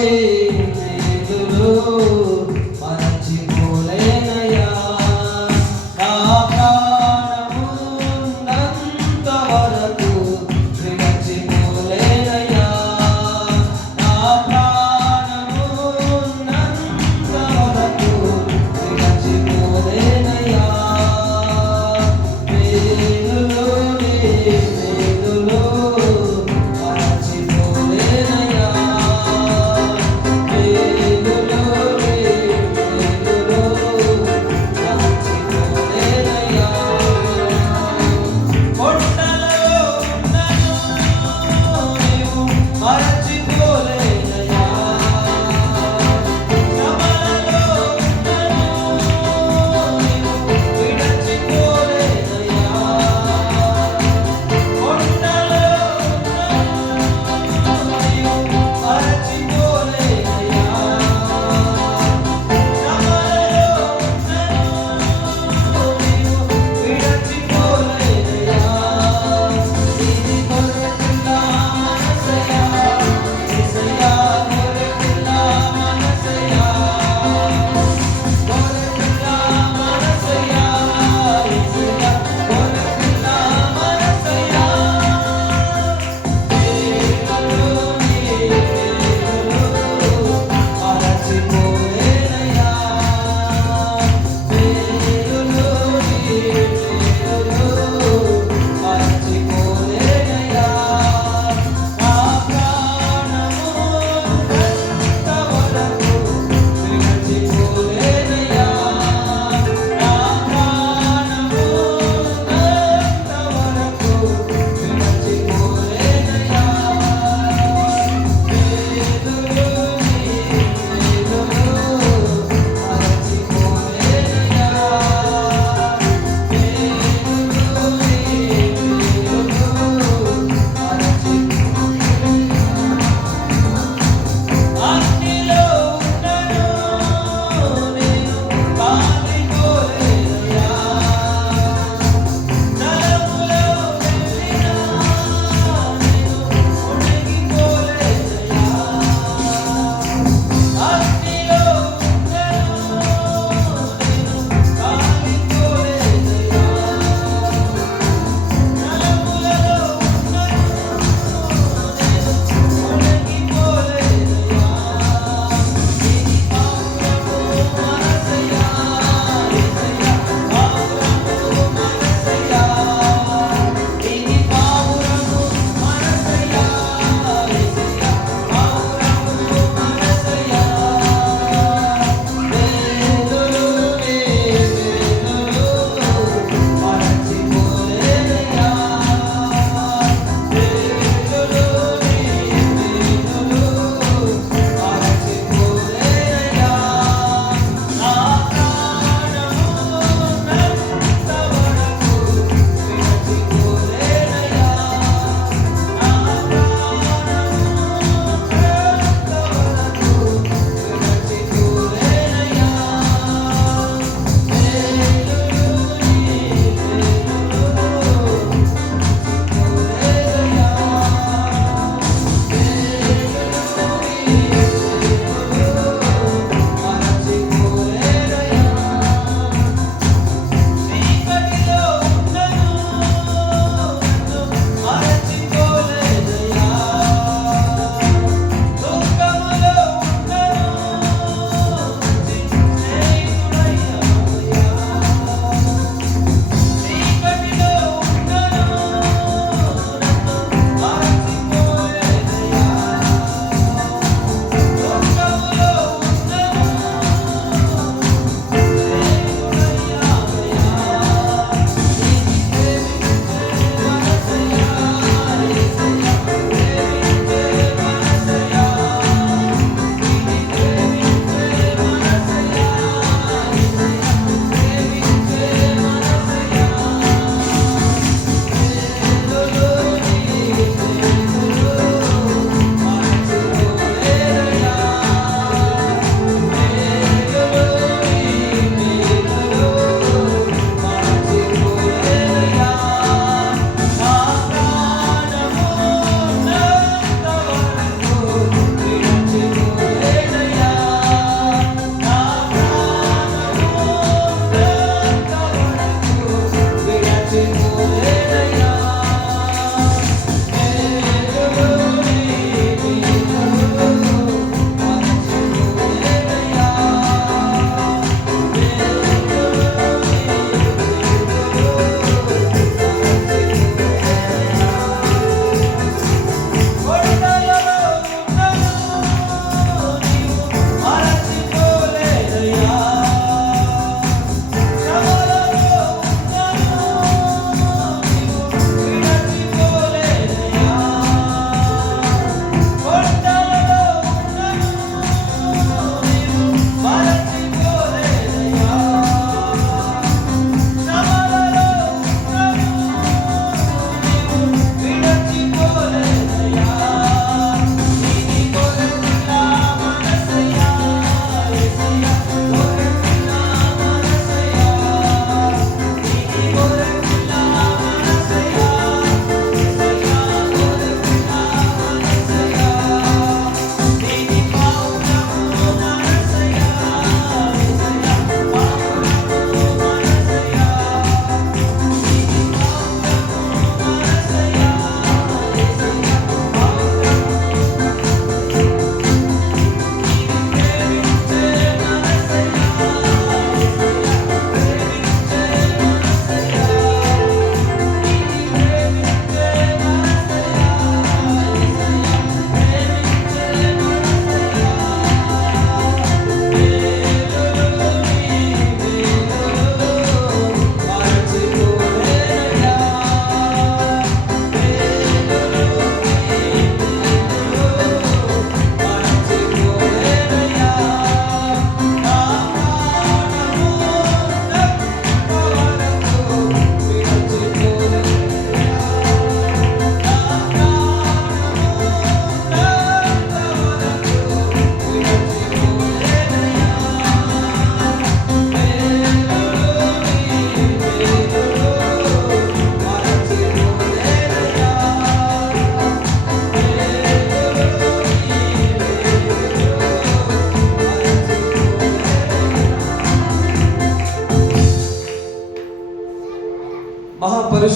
మేలులు మరచిపోలేనయ్యా. నా ప్రాణము ఉన్నంత వరకు విడిచిపోలేనయ్యా. నా ప్రాణము ఉన్నంత వరకు విడిచిపోలేనయ్యా. మేలులు మేలులు మరచిపోలేనయ్యా.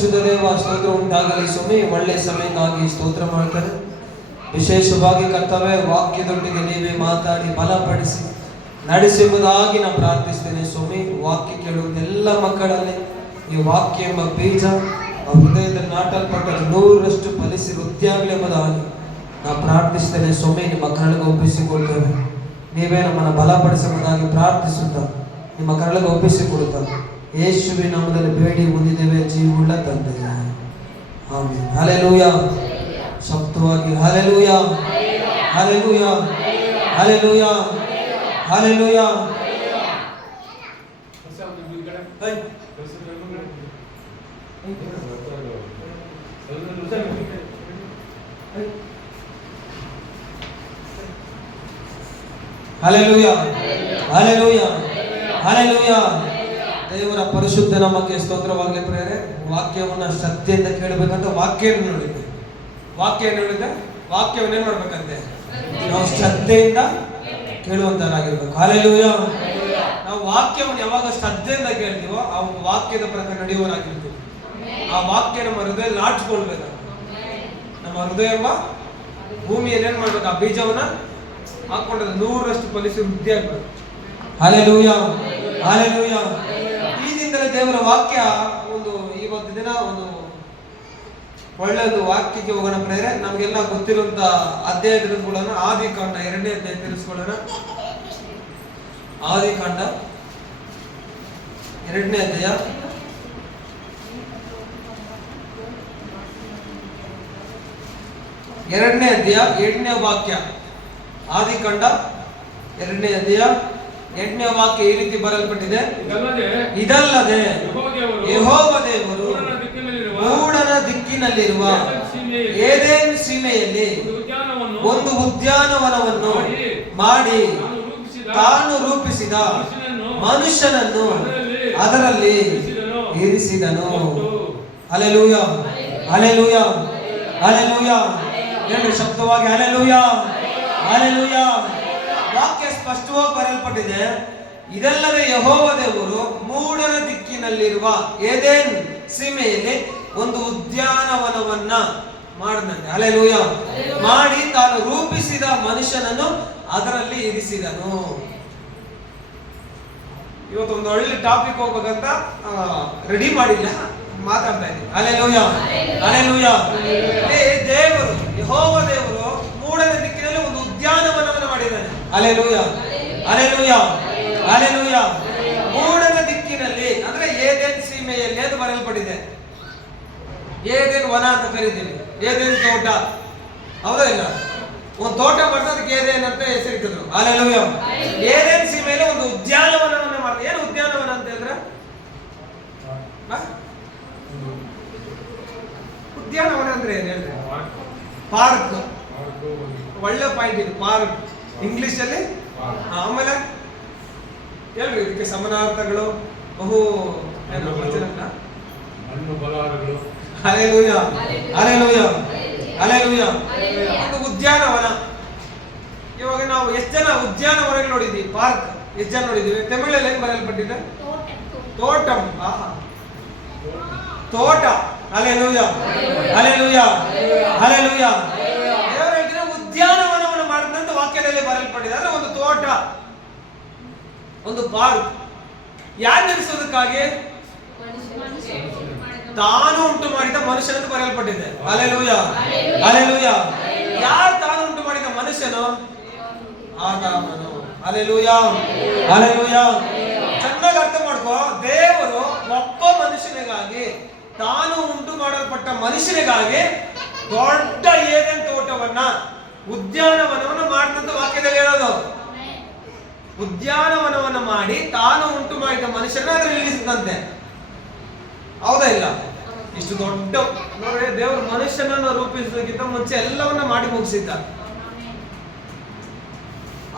ಪರಿಶುದ್ಧ ದೇವ ಸ್ತೋತ್ರ ಉಂಟಾಗಲಿ ಸ್ವಾಮಿ. ಒಳ್ಳೆ ಸಮಯಕ್ಕಾಗಿ ಸ್ತೋತ್ರ ಮಾಡ್ತಾರೆ. ವಿಶೇಷವಾಗಿ ಕರ್ತವ್ಯ ವಾಕ್ಯದೊಟ್ಟಿಗೆ ನೀವೇ ಮಾತಾಡಿ ಬಲಪಡಿಸಿ ನಡೆಸುವುದಾಗಿ ನಾನು ಪ್ರಾರ್ಥಿಸ್ತೇನೆ ಸ್ವಾಮಿ. ವಾಕ್ಯ ಕೇಳುವ ಎಲ್ಲ ಮಕ್ಕಳಲ್ಲಿ ಈ ವಾಕ್ಯ ಎಂಬ ಬೀಜ ಹೃದಯದಲ್ಲಿ ನಾಟಲ್ಪಟ್ಟರೆ 100ರಷ್ಟು ಫಲಿಸಿ ವೃದ್ಧಿಯಾಗಲಿ ಎಂಬುದಾಗಿ ನಾವು ಪ್ರಾರ್ಥಿಸ್ತೇನೆ ಸ್ವಾಮಿ. ನಿಮ್ಮ ಕರಳಿಗೆ ಒಪ್ಪಿಸಿಕೊಳ್ತೇವೆ. ನೀವೇ ನಮ್ಮನ್ನು ಬಲಪಡಿಸುವುದಾಗಿ ಪ್ರಾರ್ಥಿಸುತ್ತಾ ನಿಮ್ಮ ಕರಳಿಗೆ ಒಪ್ಪಿಸಿಕೊಡುತ್ತಾ ಯೇಸುವಿನ ನಾಮದಲ್ಲಿ ಬೇಡಿ ಹೊಂದಿದ್ದೇವೆ ಜೀವವುಳ್ಳ ತಂದೆಯೇ, ಆಮೆನ್. ಹಲ್ಲೆಲೂಯಾ. ಶಬ್ದವಾಗಿ hallelujah, hallelujah, hallelujah, hallelujah. Hallelujah, hallelujah, hallelujah. ದೇವರ ಪರಿಶುದ್ಧ ನಾಮಕ್ಕೆ ಸ್ತೋತ್ರವಾಗಲಿ ಪ್ರಿಯರೇ. ವಾಕ್ಯವನ್ನು ಶ್ರದ್ಧೆಯಿಂದ ಕೇಳಬೇಕಂತ ವಾಕ್ಯವನ್ನು ನೋಡಿದ್ದೆ. ವಾಕ್ಯವನ್ನು ಏನ್ ಮಾಡ್ಬೇಕಂತೆ? ನಾವು ಶ್ರದ್ಧೆಯಿಂದ ಕೇಳುವಂತರಾಗಿರ್ಬೇಕು. ಹಲ್ಲೆಲೂಯಾ. ನಾವು ವಾಕ್ಯವನ್ನು ಯಾವಾಗ ಶ್ರದ್ಧೆಯಿಂದ ಕೇಳ್ತೀವೋ ಆ ವಾಕ್ಯದ ಪ್ರಕಾರ ನಡೆಯುವವರಾಗಿರ್ತೀವಿ. ಆ ವಾಕ್ಯ ನಮ್ಮ ಹೃದಯ ನಾಟ್ಕೊಳ್ಬೇಕು. ನಮ್ಮ ಹೃದಯ ಭೂಮಿಯಲ್ಲಿ ಏನ್ ಮಾಡ್ಬೇಕು? ಆ ಬೀಜವನ್ನ ಹಾಕೊಂಡ್ರೆ 100ರಷ್ಟು ಫಲಿಸಿ ವೃದ್ಧಿ ಆಗ್ಬೇಕು. Hallelujah, hallelujah. ಈ ದಿನದಲ್ಲಿ ದೇವರ ವಾಕ್ಯ ಇವತ್ತು ದಿನ ಒಳ್ಳೆಯದು ವಾಕ್ಯಕ್ಕೆ ಹೋಗೋಣ ಪ್ರೇರೆ. ನಮ್ಗೆಲ್ಲ ಗೊತ್ತಿರುವಂತ ಅಧ್ಯಾಯ ತಿಳಿಸ್ಕೊಳ್ಳೋಣ. ಆದಿಕಾಂಡ 2ನೇ ಅಧ್ಯಾಯ ತಿಳಿಸ್ಕೊಳ್ಳೋಣ. ಆದಿಕಾಂಡ 2ನೇ ಅಧ್ಯಾಯ 8ನೇ ವಾಕ್ಯ. ಆದಿಕಾಂಡ 2ನೇ ಅಧ್ಯಾಯ 8ನೇ ವಾಕ್ಯ ಈ ರೀತಿ ಬರೆಯಲ್ಪಟ್ಟಿದೆ. ಇದಲ್ಲದೆ ಯೆಹೋವ ದೇವರು ಮೂಡನ ದಿಕ್ಕಿನಲ್ಲಿರುವ ಏದೇನ್ ಸೀಮೆಯಲ್ಲಿ ಒಂದು ಉದ್ಯಾನವನವನ್ನು ಮಾಡಿ ತಾನು ರೂಪಿಸಿದ ಮನುಷ್ಯನನ್ನು ಅದರಲ್ಲಿ ಇರಿಸಿದನು. Hallelujah, hallelujah, hallelujah. ಎರಡು ಶಬ್ದವಾಗಿ ಹಲ್ಲೆಲೂಯಾ, ಹಲ್ಲೆಲೂಯಾ. ವಾಕ್ಯ ಸ್ಪಷ್ಟವಾಗಿ ಬರೆಯಲ್ಪಟ್ಟಿದೆ. ಇದಲ್ಲದೆ ಯೆಹೋವ ದೇವರು ಮೂಡನ ದಿಕ್ಕಿನಲ್ಲಿರುವ ಏದೇನ್ ಸೀಮೆಯಲ್ಲಿ ಒಂದು ಉದ್ಯಾನವನವನ್ನ ಮಾಡಿದಂತೆ. ಹಲ್ಲೆಲೂಯಾ. ಮಾಡಿ ತಾನು ರೂಪಿಸಿದ ಮನುಷ್ಯನನ್ನು ಅದರಲ್ಲಿ ಇರಿಸಿದನು. ಇವತ್ತು ಒಂದು ಒಳ್ಳೆ ಟಾಪಿಕ್ ಹೋಗ್ಬೇಕಂತ ರೆಡಿ ಮಾಡಿಲ್ಲ, ಮಾತಾಡ್ತಾ ಇದ್ದೀವಿ. Hallelujah, hallelujah. ದೇವರು ಯೆಹೋವ ದೇವರು ಮೂಡನ ದಿಕ್ಕಿನಲ್ಲಿ ಒಂದು ಉದ್ಯಾನವನವನ್ನು ಮಾಡಿದ್ದಾನೆ. Hallelujah, hallelujah, hallelujah. ಮೂಡನ ದಿಕ್ಕಿನಲ್ಲಿ ಅಂದ್ರೆ ಏದೇನ್ ಸೀಮೆಯಲ್ಲಿ ಅದು ಬರೆಯಲ್ಪಟ್ಟಿದೆ. ಏದೇನ್ ವನ ಅಂತ ಕರೀತೀವಿ, ಏದೇನ್ ತೋಟ. ಹೌದಾ ಇಲ್ಲ? ಒಂದು ತೋಟ ಮಾಡಿದ್ರೆ ಅದಕ್ಕೆ ಏದೇನ್ ಅಂತ ಹೆಸರಿಟ್ಟಿದ್ರು. ಹಲ್ಲೆಲೂಯಾ. ಏದೇನ್ ಸೀಮೆಯಲ್ಲಿ ಒಂದು ಉದ್ಯಾನವನವನ್ನು ಮಾಡಿದೆ. ಏನು ಉದ್ಯಾನವನ ಅಂತ ಹೇಳಿದ್ರೆ? ಉದ್ಯಾನವನ ಅಂದ್ರೆ ಏನ್ ಹೇಳಿದ್ರೆ? ಪಾರ್ಕ್. ಒಳ್ಳೆ ಪಾಯಿಂಟ್ ಇದು, ಪಾರ್ಕ್ ಇಂಗ್ಲಿಷ್ ಅಲ್ಲಿ. ಆಮೇಲೆ ಹೇಳ್ರಿ ಇದಕ್ಕೆ ಸಮಾನಾರ್ಥಗಳು ಬಹು ಹಲ್ಲೆಲೂಯಾ, ಹಲ್ಲೆಲೂಯಾ, ಹಲ್ಲೆಲೂಯಾ. ಒಂದು ಉದ್ಯಾನವನ. ಇವಾಗ ನಾವು ಎಷ್ಟು ಜನ ಉದ್ಯಾನವನಗಳು ನೋಡಿದ್ವಿ, ಪಾರ್ಕ್ ಎಷ್ಟು ಜನ ನೋಡಿದೀವಿ? ತಮಿಳಲ್ಲಿ ಹೆಂಗ್ ಬರೆಯಲ್ಪಟ್ಟಿದೆ? ತೋಟಂ. ತೋಟ. Hallelujah, hallelujah, hallelujah. ಉದ್ಯಾನವನವನ್ನು ಮಾಡಿದಂತ ವಾಕ್ಯದಲ್ಲಿ ಬರೆಯಲ್ಪಟ್ಟಿದೆ. ಅಂದ್ರೆ ಒಂದು ತೋಟ, ಒಂದು ಪಾರ್ಕ್. ಯಾರು ನಡೆಸೋದಕ್ಕಾಗಿ? ತಾನು ಉಂಟು ಮಾಡಿದ ಮನುಷ್ಯನಂತ ಬರೆಯಲ್ಪಟ್ಟಿದೆ. Hallelujah, hallelujah. ಯಾರು ತಾನು ಉಂಟು ಮಾಡಿದ ಮನುಷ್ಯನು? ಆದಾಮನು. Hallelujah, hallelujah. ಚೆನ್ನಾಗಿ ಅರ್ಥ ಮಾಡ್ಕೋ. ದೇವರು ಒಬ್ಬ ಮನುಷ್ಯನಿಗಾಗಿ, ತಾನು ಉಂಟು ಮಾಡಲ್ಪಟ್ಟ ಮನುಷ್ಯನಿಗಾಗಿ ದೊಡ್ಡ ಏದೇನ್ ತೋಟವನ್ನ, ಉದ್ಯಾನವನವನ್ನು ಮಾಡಿದಂತ ವಾಕ್ಯದಲ್ಲಿ ಹೇಳೋದು. ಉದ್ಯಾನವನವನ್ನು ಮಾಡಿ ತಾನು ಉಂಟು ಮಾಡಿದ ಮನುಷ್ಯನ ಅದರಲ್ಲಿ ನಿಲ್ಲಿಸಿದಂತೆ. ಹೌದಾ ಇಲ್ಲ? ಇಷ್ಟು ದೊಡ್ಡ ನೋಡಿ, ದೇವರು ಮನುಷ್ಯನನ್ನು ರೂಪಿಸೋದಕ್ಕಿಂತ ಮುಂಚೆ ಎಲ್ಲವನ್ನ ಮಾಡಿ ಮುಗಿಸಿದ್ದ.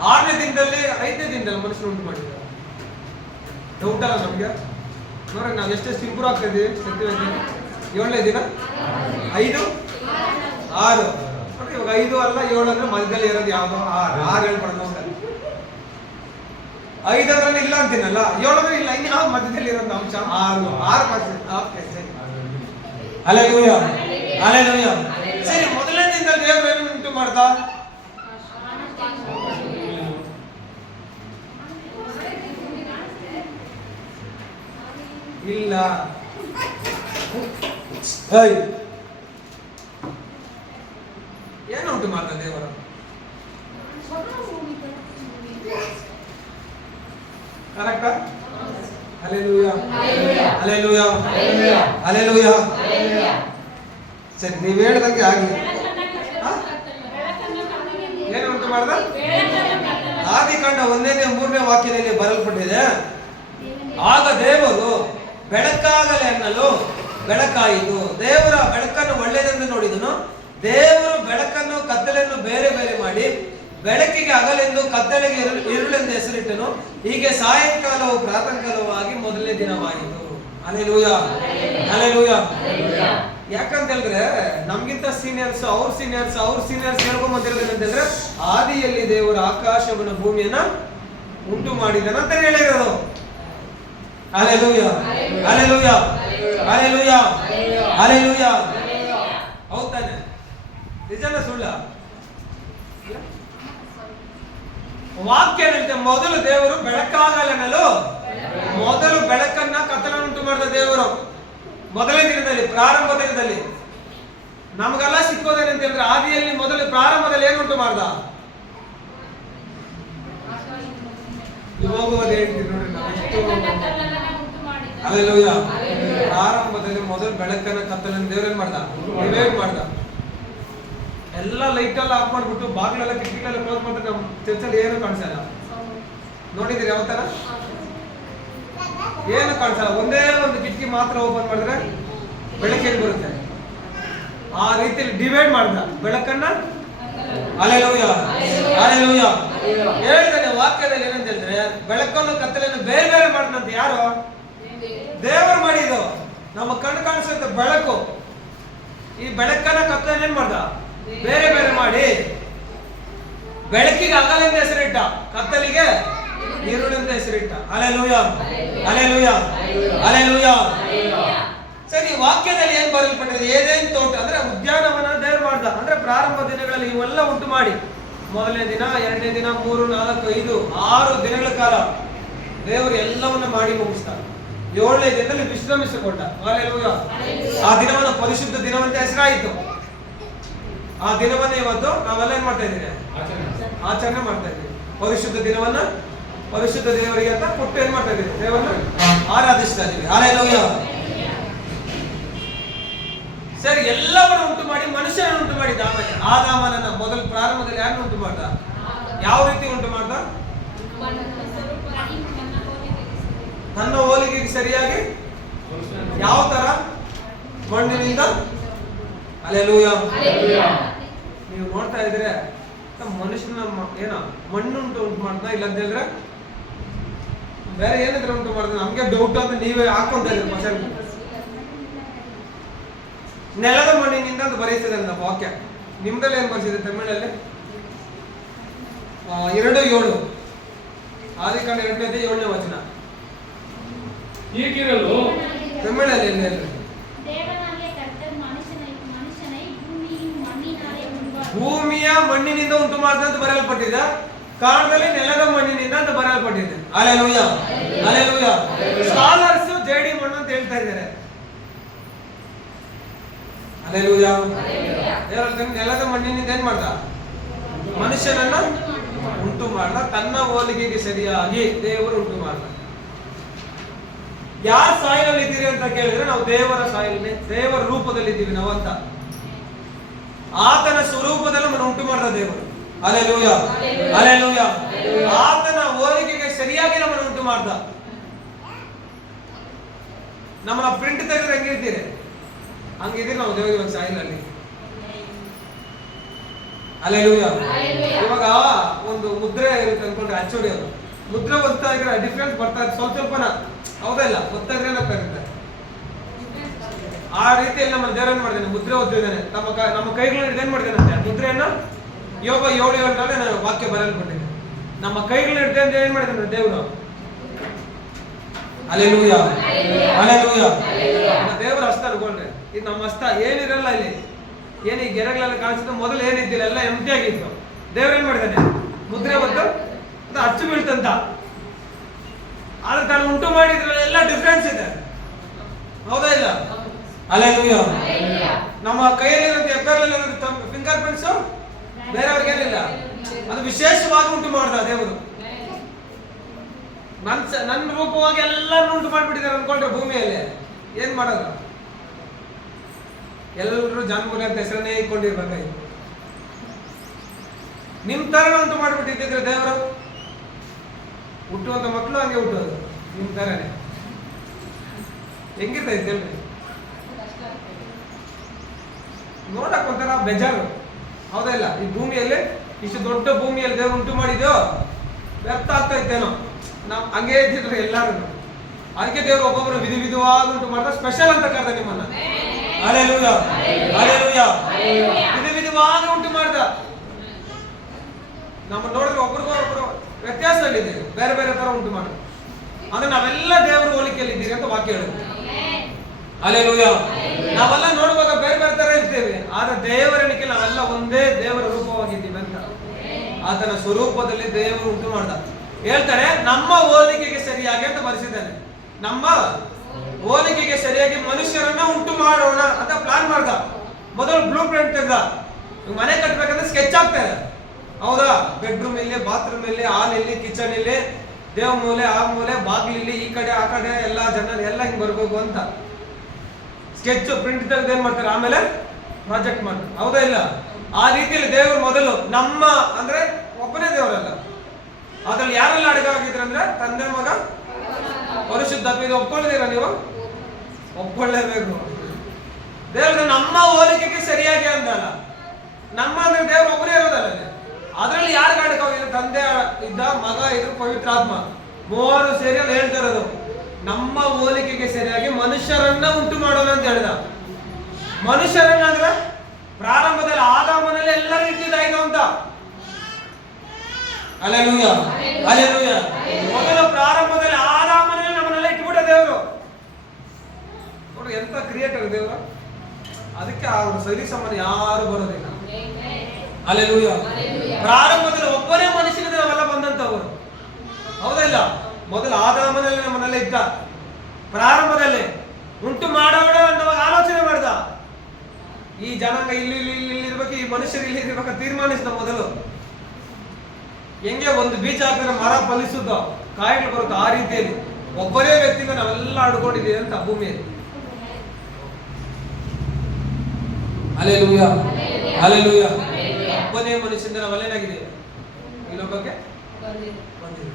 6ನೇ ದಿನದಲ್ಲಿ 5ನೇ ದಿನದಲ್ಲಿ ಮನುಷ್ಯನ ಉಂಟು ಮಾಡಿದ. ಡೌಟ್ ಅಲ್ಲ ನಮ್ಗೆ? ನೋಡಿ ನಾವು ಎಷ್ಟೆಷ್ಟು ಇಂಪ್ರೂವ್ ಆಗ್ತಾ ಇದೀವಿ. 7ನೇ ದಿನ 5 6 ನೋಡಿ. ಇವಾಗ 5 ಅಲ್ಲ 7 ಅಂದ್ರೆ ಮಧ್ಯದಲ್ಲಿ ಇರೋದು ಯಾವ್ದೋ 6 ಹೇಳ್ಬಾರ್ದು ಅಂತ. 5 ಅಂದ್ರೆ ಇಲ್ಲ ಅಂತೀನಲ್ಲ, 7 ಅಂದ್ರೆ ಇಲ್ಲ. ಇನ್ನು ಯಾವ ಮಧ್ಯದಲ್ಲಿ ಇರೋದು ಅಂಶ 6 6%. Hallelujah, hallelujah. ಸರಿ, ಮೊದಲನೇ ದಿನದಲ್ಲಿ ದೇವರು ಏನು ಉಂಟು ಮಾಡ್ದ? ಇಲ್ಲ, ಏನು ಉಂಟು ಮಾಡ್ದ ದೇವರು? ಕರೆಕ್ಟಾ? Hallelujah, hallelujah, hallelujah. ಸರಿ, ನೀವು ಹೇಳ್ದಂಗೆ ಆಗಲಿ. ಏನು ಉಂಟು ಮಾಡ್ದ? ಆದಿಕಾಂಡ 1-3 ವಾಕ್ಯದಲ್ಲಿ ಬರೆಯಲ್ಪಟ್ಟಿದೆ, ಆಗ ದೇವರು ಬೆಳಕಾಗಲಿ ಅನ್ನಲು ಬೆಳಕಾಯಿತು. ದೇವರ ಬೆಳಕನ್ನು ಒಳ್ಳೆಯದೆಂದು ನೋಡಿದನು. ದೇವರು ಬೆಳಕನ್ನು ಕತ್ತಲೆಯನ್ನು ಬೇರೆ ಬೇರೆ ಮಾಡಿ ಬೆಳಕಿಗೆ ಹಗಲೆಂದು ಕತ್ತಲೆಗೆ ಇರುಳೆಂದು ಹೆಸರಿಟ್ಟನು. ಹೀಗೆ ಸಾಯಂಕಾಲವು ಪ್ರಾತಃಕಾಲವಾಗಿ ಮೊದಲನೇ ದಿನವಾಯಿತು. Hallelujah, hallelujah. ಯಾಕಂತ ಹೇಳಿದ್ರೆ ನಮ್ಗಿಂತ ಸೀನಿಯರ್ಸ್ ಅವ್ರ ಸೀನಿಯರ್ಸ್ ಹೇಳ್ಕೊಂಬಂತಿರೋದೇನಂತಂದ್ರೆ, ಆದಿಯಲ್ಲಿ ದೇವರು ಆಕಾಶವನ್ನು ಭೂಮಿಯನ್ನ ಉಂಟು ಮಾಡಿದನ ಅಂತ ಹೇಳಿರೋದು. Hallelujah, hallelujah, hallelujah, hallelujah. ಹೌದಾನೆ? ನಿಜನ ಸುಳ್ಳ? ವಾಕ್ಯ ಹೇಳುತ್ತೆ, ಮೊದಲು ದೇವರು ಬೆಳಕಾಗಲೆನ್ನಲು ಮೊದಲು ಬೆಳಕನ್ನ ಕತ್ತಲನ್ನು ಉಂಟು ಮಾಡಿದ ದೇವರು ಮೊದಲನೇ ದಿನದಲ್ಲಿ, ಪ್ರಾರಂಭ ದಿನದಲ್ಲಿ. ನಮಗೆಲ್ಲ ಸಿಕ್ಕೋದೇನಂತ ಹೇಳಿದ್ರೆ, ಆದಿಯಲ್ಲಿ ಮೊದಲು ಪ್ರಾರಂಭದಲ್ಲಿ ಏನು ಉಂಟು ಮಾಡ್ದ? ಹೋಗುವುದು ಹೇಳ್ತೀವಿ ನೋಡಿ ನಾವು ಎಷ್ಟು. ಹಲ್ಲೆಲೂಯಾ. ಪ್ರಾರಂಭದಲ್ಲಿ ಮೊದಲು ಬೆಳಕನ್ನ ಕತ್ತಲನ್ನು ದೇವರು ಏನ್ ಮಾಡ್ದ? ಡಿವೈಡ್ ಮಾಡ್ದ. ಎಲ್ಲ ಲೈಟ್ ಎಲ್ಲ ಆಫ್ ಮಾಡ್ಬಿಟ್ಟು ಬಾಗಿಲೆಲ್ಲ ಕಿಟಕಿಗಳೆಲ್ಲ ಕ್ಲೋಸ್ ಮಾಡಿದ್ರೆ ನಮ್ಮ ಚರ್ಚಲ್ಲಿ ಏನು ಕಾಣಿಸಲ್ಲ. ನೋಡಿದ್ದೀರಿ ಯಾವ ತರ? ಏನು ಕಾಣಿಸಲ್ಲ. ಒಂದೇ ಒಂದು ಕಿಟಕಿ ಮಾತ್ರ ಓಪನ್ ಮಾಡಿದ್ರೆ ಬೆಳಕೇನು ಬರುತ್ತೆ. ಆ ರೀತಿಯಲ್ಲಿ ಡಿವೈಡ್ ಮಾಡ್ದ ಬೆಳಕನ್ನ. Hallelujah, hallelujah. ಹೇಳ್ತಾನೆ ವಾಕ್ಯದಲ್ಲಿ ಏನಂತ ಹೇಳಿದ್ರೆ, ಬೆಳಕನ್ನು ಕತ್ತಲೆಯನ್ನು ಬೇರೆ ಬೇರೆ ಮಾಡಿದಂತೆ ಯಾರು? ದೇವರು ಮಾಡಿದ್ದು. ನಮ್ಮ ಕಣ್ಣು ಕಾಣಿಸುತ್ತೆ ಬೆಳಕು. ಈ ಬೆಳಕನ್ನ ಕತ್ತಲೆಯನ್ನು ಏನ್ ಮಾಡ್ದ? ಬೇರೆ ಬೇರೆ ಮಾಡಿ ಬೆಳಕಿಗೆ ಹಗಲೆಂದು ಹೆಸರಿಟ್ಟ, ಕತ್ತಲಿಗೆ ഇരുಳೆಂದು ಹೆಸರಿಟ್ಟ. Hallelujah, hallelujah, hallelujah. ಸರಿ, ವಾಕ್ಯದಲ್ಲಿ ಏನ್ ಬರೆಯಲ್ಪಟ್ಟಿದೆ? ಏದೇನ್ ತೋಟ ಅಂದ್ರೆ ಉದ್ಯಾನವನ ದೇವರು ಮಾಡ್ದ. ಅಂದ್ರೆ ಪ್ರಾರಂಭ ದಿನಗಳಲ್ಲಿ ಇವೆಲ್ಲ ಉಂಟು ಮಾಡಿ, ಮೊದಲನೇ ದಿನ, ಎರಡನೇ ದಿನ, 3, 4, 5, 6 ದಿನಗಳ ಕಾಲ ದೇವರು ಎಲ್ಲವನ್ನ ಮಾಡಿ ಮುಗಿಸ್ತಾರೆ. 7ನೇ ದಿನದಲ್ಲಿ ವಿಶ್ರಮಿಸಿಕೊಂಡ. ಹಲ್ಲೆಲೂಯಾ. ಆ ದಿನವನ್ನ ಪರಿಶುದ್ಧ ದಿನವಂತ ಹೆಸರಾಯಿತು. ಆ ದಿನವನ್ನ ಇವತ್ತು ನಾವೆಲ್ಲ ಏನ್ ಮಾಡ್ತಾ ಇದ್ದೀವಿ? ಆಚರಣೆ ಮಾಡ್ತಾ ಇದ್ದೀವಿ. ಪರಿಶುದ್ಧ ದಿನವನ್ನ ಪರಿಶುದ್ಧ ದೇವರಿಗೆ ಅಂತ ಕೊಟ್ಟು ಏನ್ ಮಾಡ್ತಾ ಇದ್ದೀವಿ? ದೇವರನ್ನ ಆರಾಧಿಸ್ತಾ ಇದ್ದೀವಿ. ಹಲ್ಲೆಲೂಯಾ. ಸರಿ, ಎಲ್ಲವನ್ನ ಉಂಟು ಮಾಡಿ ಮನುಷ್ಯನನ್ನು ಉಂಟು ಮಾಡಿದ್ದ. ಆಮೇಲೆ ಆದಾಮನನ್ನ ಮೊದಲು ಪ್ರಾರಂಭದಲ್ಲಿ ಯಾರನ್ನು ಉಂಟು ಮಾಡ್ದ? ಯಾವ ರೀತಿ ಉಂಟು ಮಾಡ್ದ? ತನ್ನ ಹೋಲಿಕೆಗೆ ಸರಿಯಾಗಿ. ಯಾವ ತರ? ಮಣ್ಣಿನಿಂದ. ಹಲ್ಲೆಲೂಯಾ. ನೀವು ನೋಡ್ತಾ ಇದ್ರೆ ಮನುಷ್ಯನ ಏನ ಮಣ್ಣುಂಟು ಉಂಟು ಮಾಡ್ತಾ ಇಲ್ಲ ಅಂತ ಹೇಳಿದ್ರೆ ಬೇರೆ ಏನಿದ್ರೆ ಉಂಟು ಮಾಡಿದ್ರೆ ನಮ್ಗೆ ಡೌಟ್ ಅಂತ ನೀವೇ ಹಾಕೊಂತ ಇದ್ರಿ. ಮಸಲ್ ನೆಲದ ಮಣ್ಣಿನಿಂದ ಅಂತ ಬರೆಸಿದ್ದಾರೆ ನಮ್ಮ ವಾಕ್ಯ. ನಿಮ್ದಲ್ಲಿ ಏನ್ ಬರ್ಸಿದೆ ತಮಿಳಲ್ಲಿ? 2:7 ಆದಿಕಾಂಡ 2:7ನೇ ವಚನ. ಹೀಗಿರಲು ತಮಿಳಲ್ಲಿ ಎಲ್ಲಿ? ಭೂಮಿಯ ಮಣ್ಣಿನಿಂದ ಉಂಟು ಮಾಡಿದ ಅಂತ ಬರೆಯಲ್ಪಟ್ಟಿದೆ. ಕಾರಣದಲ್ಲಿ ನೆಲದ ಮಣ್ಣಿನಿಂದ ಅಂತ ಬರೆಯಲ್ಪಟ್ಟಿದೆ. Hallelujah, hallelujah. ಸ್ಕಾಲರ್ಸ್ ಜೇಡಿ ಮಣ್ಣು ಅಂತ ಹೇಳ್ತಾ ಇದ್ದಾರೆ. ಹಲ್ಲೆಲೂಯಾ. ನೆಲದ ಮಣ್ಣಿನಿಂದ ಏನ್ ಮಾಡ್ದ? ಮನುಷ್ಯನನ್ನ ಉಂಟು ಮಾಡ್ದ. ತನ್ನ ಹೋಲಿಕೆಗೆ ಸರಿಯಾಗಿ ದೇವರು ಉಂಟು ಮಾಡ್ದ. ಯಾರ ಸಾಯಿನಲ್ಲಿ ಇದ್ದೀರಿ ಅಂತ ಕೇಳಿದ್ರೆ ನಾವು ದೇವರ ಸಾಯಿಲ್, ದೇವರ ರೂಪದಲ್ಲಿ ಇದ್ದೀವಿ ನಾವು ಅಂತ. ಆತನ ಸ್ವರೂಪದಲ್ಲಿ ನಮ್ಮನ್ನು ಉಂಟು ಮಾಡಿದ ದೇವರು. Hallelujah, hallelujah. ಆತನ ಹೋಲಿಕೆಗೆ ಸರಿಯಾಗಿ ನಮ್ಮನ್ನು ಉಂಟು ಮಾಡ್ದ. ನಮ್ಮನ್ನ ಪ್ರಿಂಟ್ ತೆಗೆದ್ರೆ ಹೆಂಗಿರ್ತೀರಿ ಹಂಗಿದ್ದೀರಿ ನಾವು ದೇವರ ಇವಾಗ ಸಾಯಿಲಲ್ಲಿ. ಹಲ್ಲೆಲೂಯಾ. ಇವಾಗ ಒಂದು ಮುದ್ರೆ ಇರುತ್ತೆ ಅನ್ಕೊಂಡ್ರೆ HOD ಅವರು ಮುದ್ರೆ ಓದ್ತಾ ಇದ್ರೆ ಡಿಫ್ರೆನ್ಸ್ ಬರ್ತಾ ಇದೆ ಸ್ವಲ್ಪನ. ಹೌದಾ ಇಲ್ಲ? ಓದ್ತಾ ಇದ್ರೆ ಏನಾಗ್ತಾ. ಆ ರೀತಿಯಲ್ಲಿ ನಮ್ಮ ದೇವರನ್ನು ಮಾಡಿದ್ದಾನೆ, ಮುದ್ರೆ ಓದಿದ್ದಾನೆ. ನಮ್ಮ ಕೈಗಳನ್ನ ಏನ್ ಮಾಡಿದ್ದಾನೆ? ಮುದ್ರೆಯನ್ನ ಯೋಗ 7:7 ನಾನು ವಾಕ್ಯ ಬರೆಯಲ್ಪಟ್ಟಿದೆ. ನಮ್ಮ ಕೈಗಳನ್ನ ಹಿಡಿದು ಏನ್ ಮಾಡಿದ್ದಾನೆ ದೇವರು? Hallelujah, hallelujah. ದೇವರ ಹಸ್ತ ಅನ್ಕೊಂಡ್ರೆ ಇದು ನಮ್ಮ ಹಸ್ತ ಏನಿರಲ್ಲ ಇಲ್ಲಿ. ಏನು ಈ ಗೆರೆಗಳೆಲ್ಲ ಕಾಣಿಸಿದ ಮೊದಲು ಏನಿದ್ದಿಲ್ಲ, ಎಲ್ಲ ಎಂಟಿ ಆಗಿತ್ತು. ದೇವ್ರೇನ್ ಮಾಡಿದಾನೆ, ಮುದ್ರೆ ಬಂತು ಅದು ಅಚ್ಚು ಬೀಳ್ತಂತ. ಆದ್ರೆ ತಾನು ಉಂಟು ಮಾಡಿದ್ರಲ್ಲಿ ಎಲ್ಲ ಡಿಫ್ರೆನ್ಸ್ ಇದೆ, ಹೌದಾ ಇಲ್ಲ? ಹಲ್ಲೆಲೂಯಾ. ನಮ್ಮ ಕೈಯಲ್ಲಿರೋದು ಹೆಬ್ಬೆರಳಲ್ಲಿರೋದು ಫಿಂಗರ್ ಪ್ರಿಂಟ್ಸ್ ಬೇರೆಯವ್ರಿಗೆ ಏನಿಲ್ಲ, ಅದು ವಿಶೇಷವಾಗಿ ಉಂಟು ಮಾಡ್ದ ದೇವರು. ನನ್ನ ರೂಪವಾಗಿ ಎಲ್ಲರೂ ಉಂಟು ಮಾಡಿಬಿಟ್ಟಿದ್ದಾರೆ ಅನ್ಕೊಂಡ್ರೆ ಭೂಮಿಯಲ್ಲಿ ಏನ್ ಮಾಡೋದು? ಎಲ್ಲರೂ ಜಾನ್ಮೂಲಿ ಅಂತ ಹೆಸರನ್ನೇ ಇಟ್ಕೊಂಡಿರ್ಬೇಕಾಗಿ ನಿಮ್ ತರ ಉಂಟು ಮಾಡಿಬಿಟ್ಟಿದ್ರೆ ದೇವರು, ಹುಟ್ಟುವಂತ ಮಕ್ಕಳು ಹಂಗೆ ಹುಟ್ಟೋದು ನಿಮ್ ತರನೇ. ಹೆಂಗಿರ್ತೈತೆ ಹೇಳ್ರಿ, ನೋಡಕ್ ಒಂಥರ ಬೇಜಾರು, ಹೌದಾ ಇಲ್ಲ? ಈ ಭೂಮಿಯಲ್ಲಿ ಇಷ್ಟು ದೊಡ್ಡ ಭೂಮಿಯಲ್ಲಿ ದೇವ್ರು ಉಂಟು ಮಾಡಿದ್ಯೋ ವ್ಯರ್ಥ ಆಗ್ತಾ ಇತ್ತೇನೋ, ನಾವು ಹಂಗೆ ಇದ್ದಿದ್ರು ಎಲ್ಲಾರು. ಅದಕ್ಕೆ ದೇವರು ಒಬ್ಬೊಬ್ರು ವಿಧವಾಗಿ ಉಂಟು ಮಾಡ್ದ, ಸ್ಪೆಷಲ್ ಅಂತ ಕರೆದ ನಿಮ್ಮನ್ನ. Hallelujah, hallelujah. ವಿಧವಾಗಿ ಉಂಟು ಮಾಡ್ದ. ನಮ್ಮ ನೋಡಿದ್ರೆ ಒಬ್ರಿಗೊಬ್ರು ವ್ಯತ್ಯಾಸದಲ್ಲಿದೆ, ಬೇರೆ ಬೇರೆ ತರ ಉಂಟು ಮಾಡ. ಅಂದ್ರೆ ನಾವೆಲ್ಲ ದೇವರ ಹೋಲಿಕೆಯಲ್ಲಿ ಇದ್ದೀರಿ ಅಂತ ವಾಕ್ಯ ಹೇಳುತ್ತೆ. ಹಲ್ಲೆಲೂಯಾ. ನಾವೆಲ್ಲ ನೋಡುವಾಗ ಬೇರೆ ಬೇರೆ ತರ ಇರ್ತೇವೆ, ಆದ್ರೆ ದೇವರ ಎಣಿಕೆ ನಾವೆಲ್ಲ ಒಂದೇ ದೇವರ ರೂಪವಾಗಿದ್ದೀವಿ ಅಂತ. ಆತನ ಸ್ವರೂಪದಲ್ಲಿ ದೇವರು ಉಂಟು ಮಾಡ್ದ. ಹೇಳ್ತಾರೆ ನಮ್ಮ ಹೋಲಿಕೆಗೆ ಸರಿಯಾಗಿ ಅಂತ ಬರೆಸಿದ್ದಾನೆ. ನಮ್ಮ ಹೋಲಿಕೆಗೆ ಸರಿಯಾಗಿ ಮನುಷ್ಯರನ್ನ ಉಂಟು ಮಾಡೋಣ ಅಂತ ಪ್ಲಾನ್ ಮಾಡ್ದ. ಮೊದಲು ಬ್ಲೂ ಪ್ರಿಂಟ್ ತೆಗ್ದ. ಮನೆ ಕಟ್ಟಬೇಕಂದ್ರೆ ಸ್ಕೆಚ್ ಆಗ್ತಾರೆ, ಹೌದಾ? ಬೆಡ್ರೂಮ್ ಇಲ್ಲಿ, ಬಾತ್ರೂಮ್ ಇಲ್ಲಿ, ಹಾಲ್ ಇಲ್ಲಿ, ಕಿಚನ್ ಇಲ್ಲಿ, ದೇವ ಮೂಲೆ, ಆ ಮೂಲೆ, ಬಾಗಿಲಿಲ್ಲಿ, ಈ ಕಡೆ ಆ ಕಡೆ ಎಲ್ಲ ಜನ ಎಲ್ಲ ಹಿಂಗ್ ಬರ್ಬೇಕು ಅಂತ ಸ್ಕೆಚ್ ಪ್ರಿಂಟ್ ತೆಗೆದು ಏನ್ ಮಾಡ್ತಾರೆ, ಆಮೇಲೆ ಪ್ರಾಜೆಕ್ಟ್ ಮಾಡ್ತಾರೆ, ಹೌದಾ ಇಲ್ಲ? ಆ ರೀತಿಯಲ್ಲಿ ದೇವರು ಮೊದಲು ನಮ್ಮ ಅಂದ್ರೆ ಒಬ್ಬನೇ ದೇವರಲ್ಲ, ಅದ್ರಲ್ಲಿ ಯಾರೆಲ್ಲ ಅಡಗ ಆಗಿದ್ರ ಅಂದ್ರೆ ತಂದೆ, ಮಗ, ಪರಿಶುದ್ಧಾತ್ಮ. ಇದು ಒಪ್ಕೊಳ್ಳಿದ್ದೀರಾ ನೀವು? ಒಪ್ಕೊಳ್ಳೇಬೇಕು. ದೇವ್ರ ನಮ್ಮ ಹೋಲಿಕೆಗೆ ಸರಿಯಾಗಿ ಅಂದಲ್ಲ. ನಮ್ಮ ಅಂದ್ರೆ ದೇವ್ರ ಒಬ್ಬನೇ ಇರೋದಲ್ಲ, ಅದ್ರಲ್ಲಿ ಯಾರು ಅಡಗ ಹೋಗಿದ್ರೆ ತಂದೆ ಇದ್ದ, ಮಗ ಇದ್ರು, ಪವಿತ್ರಾತ್ಮ, ಮೂವರು ಸೇರಿ ಅಲ್ಲಿ ಹೇಳ್ತಾ ಇರೋದು ನಮ್ಮ ಹೋಲಿಕೆಗೆ ಸರಿಯಾಗಿ ಮನುಷ್ಯರನ್ನ ಉಂಟು ಮಾಡೋಣ ಅಂತ ಹೇಳಿದ. ಮನುಷ್ಯರನ್ನ ಅಂದ್ರೆ ಪ್ರಾರಂಭದಲ್ಲಿ ಆದಾಮನಲ್ಲಿ ಎಲ್ಲರೂ ಇಟ್ಟಿದ್ದಾಯ್ತು ಅಂತ. Hallelujah, hallelujah. ಮೊದಲು ಪ್ರಾರಂಭದಲ್ಲಿ ಆದಾಮನಲ್ಲಿ ನಮ್ಮನ್ನೆಲ್ಲ ಇಟ್ಬಿಟ್ಟ ದೇವರು. ನೋಡ್ರಿ ಎಂತ ಕ್ರಿಯೇಟರ್ ದೇವರು. ಅದಕ್ಕೆ ಅವ್ರ ಸರಿ ಸಮಾನ ಯಾರು ಬರೋದಿಲ್ಲ. ಹಲ್ಲೆಲೂಯಾ. ಪ್ರಾರಂಭದಲ್ಲಿ ಒಬ್ಬನೇ ಮನುಷ್ಯನಿಂದ ನಾವೆಲ್ಲ ಬಂದಂತವರು, ಹೌದಾ ಇಲ್ಲ? ಮೊದಲು ಆದಾಮನಲ್ಲಿ ನಮ್ಮನ್ನೆಲ್ಲ ಇದ್ದ. ಪ್ರಾರಂಭದಲ್ಲಿ ಉಂಟು ಮಾಡೋಣ ಅನ್ನುವಾಗ ಆಲೋಚನೆ ಮಾಡಿದ. ಈ ಜನಾಂಗ ಇಲ್ಲಿ ಇಲ್ಲಿ ಇಲ್ಲಿ ಇರ್ಬೇಕು, ಈ ಮನುಷ್ಯರು ಇಲ್ಲಿ ಇರ್ಬೇಕು ತೀರ್ಮಾನಿಸಿದ. ಮೊದಲು ಹೆಂಗೆ ಒಂದು ಬೀಜ ಹಾಕಿದ್ರೆ ಮರ ಫಲಿಸುತ್ತೋ, ಕಾಯಿಗಳು ಬರುತ್ತೋ, ಆ ರೀತಿಯಲ್ಲಿ ಒಬ್ಬರೇ ವ್ಯಕ್ತಿಗೆ ನಾವೆಲ್ಲ ಆಡ್ಕೊಂಡಿದ್ದೀವಿ ಅಂತ ಭೂಮಿಯಲ್ಲಿ. Hallelujah, hallelujah. ಒಬ್ಬನೇ ಮನುಷ್ಯನಿಂದ ನಾವೆಲ್ಲೇನಾಗಿದ್ದೇವೆ ಈ ಲೋಕಕ್ಕೆ ಬಂದಿದ್ದೀವಿ.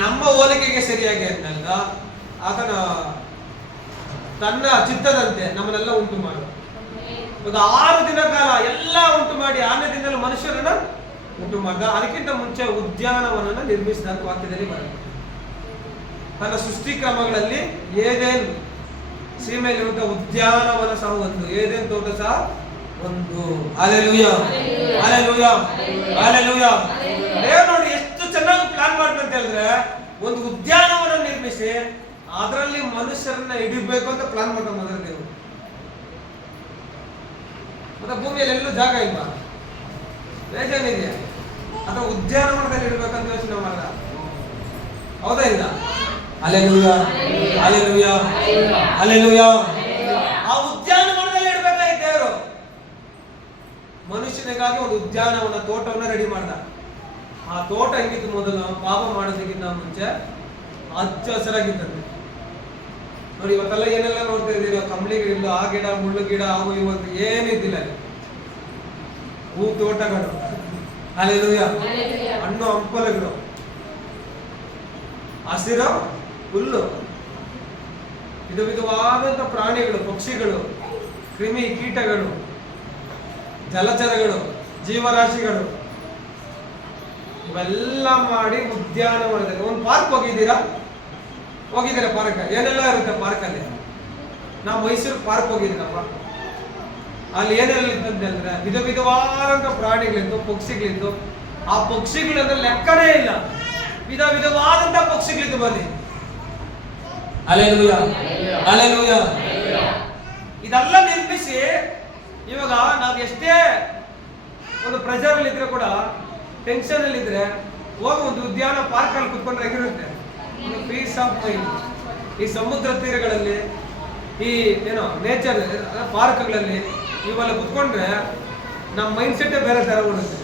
ನಮ್ಮ ಹೋಲಿಕೆಗೆ ಸರಿಯಾಗಿ ಅಂದಾಗ ಆತನ ತನ್ನ ಚಿತ್ತದಂತೆ ನಮ್ಮನ್ನೆಲ್ಲ ಉಂಟು ಮಾಡು. ಒಂದು 6 ದಿನ ಕಾಲ ಎಲ್ಲ ಉಂಟು ಮಾಡಿ 6ನೇ ದಿನದಲ್ಲಿ ಮನುಷ್ಯರನ್ನ ಉಂಟು ಮಾಡಿದ. ಅದಕ್ಕಿಂತ ಮುಂಚೆ ಉದ್ಯಾನವನನ್ನ ನಿರ್ಮಿಸಿದ ವಾಕ್ಯದಲ್ಲಿ ಬರುತ್ತೆ. ತನ್ನ ಸೃಷ್ಟಿ ಕ್ರಮಗಳಲ್ಲಿ ಏದೇನ್ ಸೀಮೆಯಲ್ಲಿರುವಂತಹ ಉದ್ಯಾನವನ ಸಹ ಒಂದು, ಏದೇನ್ ತೋಟ ಸಹ ಒಂದು. Hallelujah, hallelujah, hallelujah. ದೇವರು ನೋಡಿ ಎಷ್ಟು ಚೆನ್ನಾಗಿ ಪ್ಲಾನ್ ಮಾಡ್ತಂತ ಹೇಳಿದ್ರೆ, ಒಂದು ಉದ್ಯಾನವನ ನಿರ್ಮಿಸಿ ಅದರಲ್ಲಿ ಮನುಷ್ಯರನ್ನ ಹಿಡಿಬೇಕು ಅಂತ ಪ್ಲಾನ್ ಮಾಡ್ತಾರೆ ಮೊದಲ ದೇವರು. ಮತ್ತೆ ಭೂಮಿಯಲ್ಲಿ ಎಲ್ಲೂ ಜಾಗ ಇಲ್ವಾ? ಬೇಜಾನಿದೆಯಾ? ಅಥವಾ ಉದ್ಯಾನವನದಲ್ಲಿ ಇಡ್ಬೇಕಂತ ಯೋಚನೆ ಮಾಡ್ದ, ಹೌದಾ ಇಲ್ಲ? Hallelujah, hallelujah, hallelujah. ಆ ಉದ್ಯಾನವನದಲ್ಲಿ ಇಡ್ಬೇಕಾಗಿತ್ತು ದೇವರು. ಮನುಷ್ಯನಿಗಾಗಿ ಒಂದು ಉದ್ಯಾನವನ ತೋಟವನ್ನ ರೆಡಿ ಮಾಡ್ದ. ಆ ತೋಟ ಹೆಂಗಿತ್ತು ಮೊದಲು ಪಾಪ ಮಾಡೋದಕ್ಕಿಂತ ಮುಂಚೆ ಹಚ್ಚ ಹಸಿರಾಗಿದ್ದಂತೆ. ನೋಡಿ ಇವತ್ತೆಲ್ಲ ಏನೆಲ್ಲ ನೋಡ್ತಾ ಇದ್ದೀರಾ, ಕಂಬಳಿ ಗಿಡ, ಆ ಗಿಡ, ಮುಳ್ಳು ಗಿಡ, ಅವು ಇವತ್ತು ಏನಿದ್ದಿಲ್ಲ. ಹೂ ತೋಟಗಳು, ಹಲ್ಲೆಲೂಯಾ, ಹಣ್ಣು ಹಂಪಲುಗಳು, ಹಸಿರು ಹುಲ್ಲು, ವಿಧ ವಿಧವಾದಂತ ಪ್ರಾಣಿಗಳು, ಪಕ್ಷಿಗಳು, ಕ್ರಿಮಿ ಕೀಟಗಳು, ಜಲಚರಗಳು, ಜೀವರಾಶಿಗಳು, ಇವೆಲ್ಲ ಮಾಡಿ ಉದ್ಯಾನವನದಲ್ಲಿ ಒಂದು ಪಾರ್ಕ್ ಹೋಗಿದ್ದೀರಾ? ಪಾರ್ಕ್ ಏನೆಲ್ಲ ಇರುತ್ತೆ ಪಾರ್ಕ್ ಅಲ್ಲಿ? ನಾವು ಮೈಸೂರು ಪಾರ್ಕ್ ಹೋಗಿದ್ದೀನಪ್ಪ. ಅಲ್ಲಿ ಏನೆಲ್ಲ ಇತ್ತಂತ ಹೇಳಿದ್ರೆ ವಿಧ ವಿಧವಾದಂತ ಪ್ರಾಣಿಗಳಿದ್ದು, ಪಕ್ಷಿಗಳಿದ್ದು. ಆ ಪಕ್ಷಿಗಳಂದ್ರೆ ಲೆಕ್ಕನೇ ಇಲ್ಲ, ವಿಧ ವಿಧವಾದಂತ ಪಕ್ಷಿಗಳಿದ್ದು. ಬನ್ನಿ, ಹಲ್ಲೆಲೂಯಾ, ಹಲ್ಲೆಲೂಯಾ. ಇದೆಲ್ಲ ನಿರ್ಮಿಸಿ ಇವಾಗ ನಾವು ಎಷ್ಟೇ ಒಂದು ಪ್ರೆಷರ್ ಅಲ್ಲಿ ಇದ್ರೆ ಕೂಡ, ಟೆನ್ಷನ್ ಅಲ್ಲಿ ಇದ್ರೆ ಹೋಗಿ ಒಂದು ಉದ್ಯಾನ ಪಾರ್ಕ್ ಅಲ್ಲಿ ಕುತ್ಕೊಂಡ್ರೆ ಹೇಗಿರುತ್ತೆ, ಪೀಸ್ ಆಫ್ ಮೈಂಡ್. ಈ ಸಮುದ್ರ ತೀರಗಳಲ್ಲಿ, ಈ ಏನೋ ನೇಚರ್ ಪಾರ್ಕ್ಗಳಲ್ಲಿ ಇವೆಲ್ಲ ಕುತ್ಕೊಂಡ್ರೆ ನಮ್ಮ ಮೈಂಡ್ ಸೆಟ್ ಬೇರೆ ತರ ಉಳಿಸುತ್ತೆ.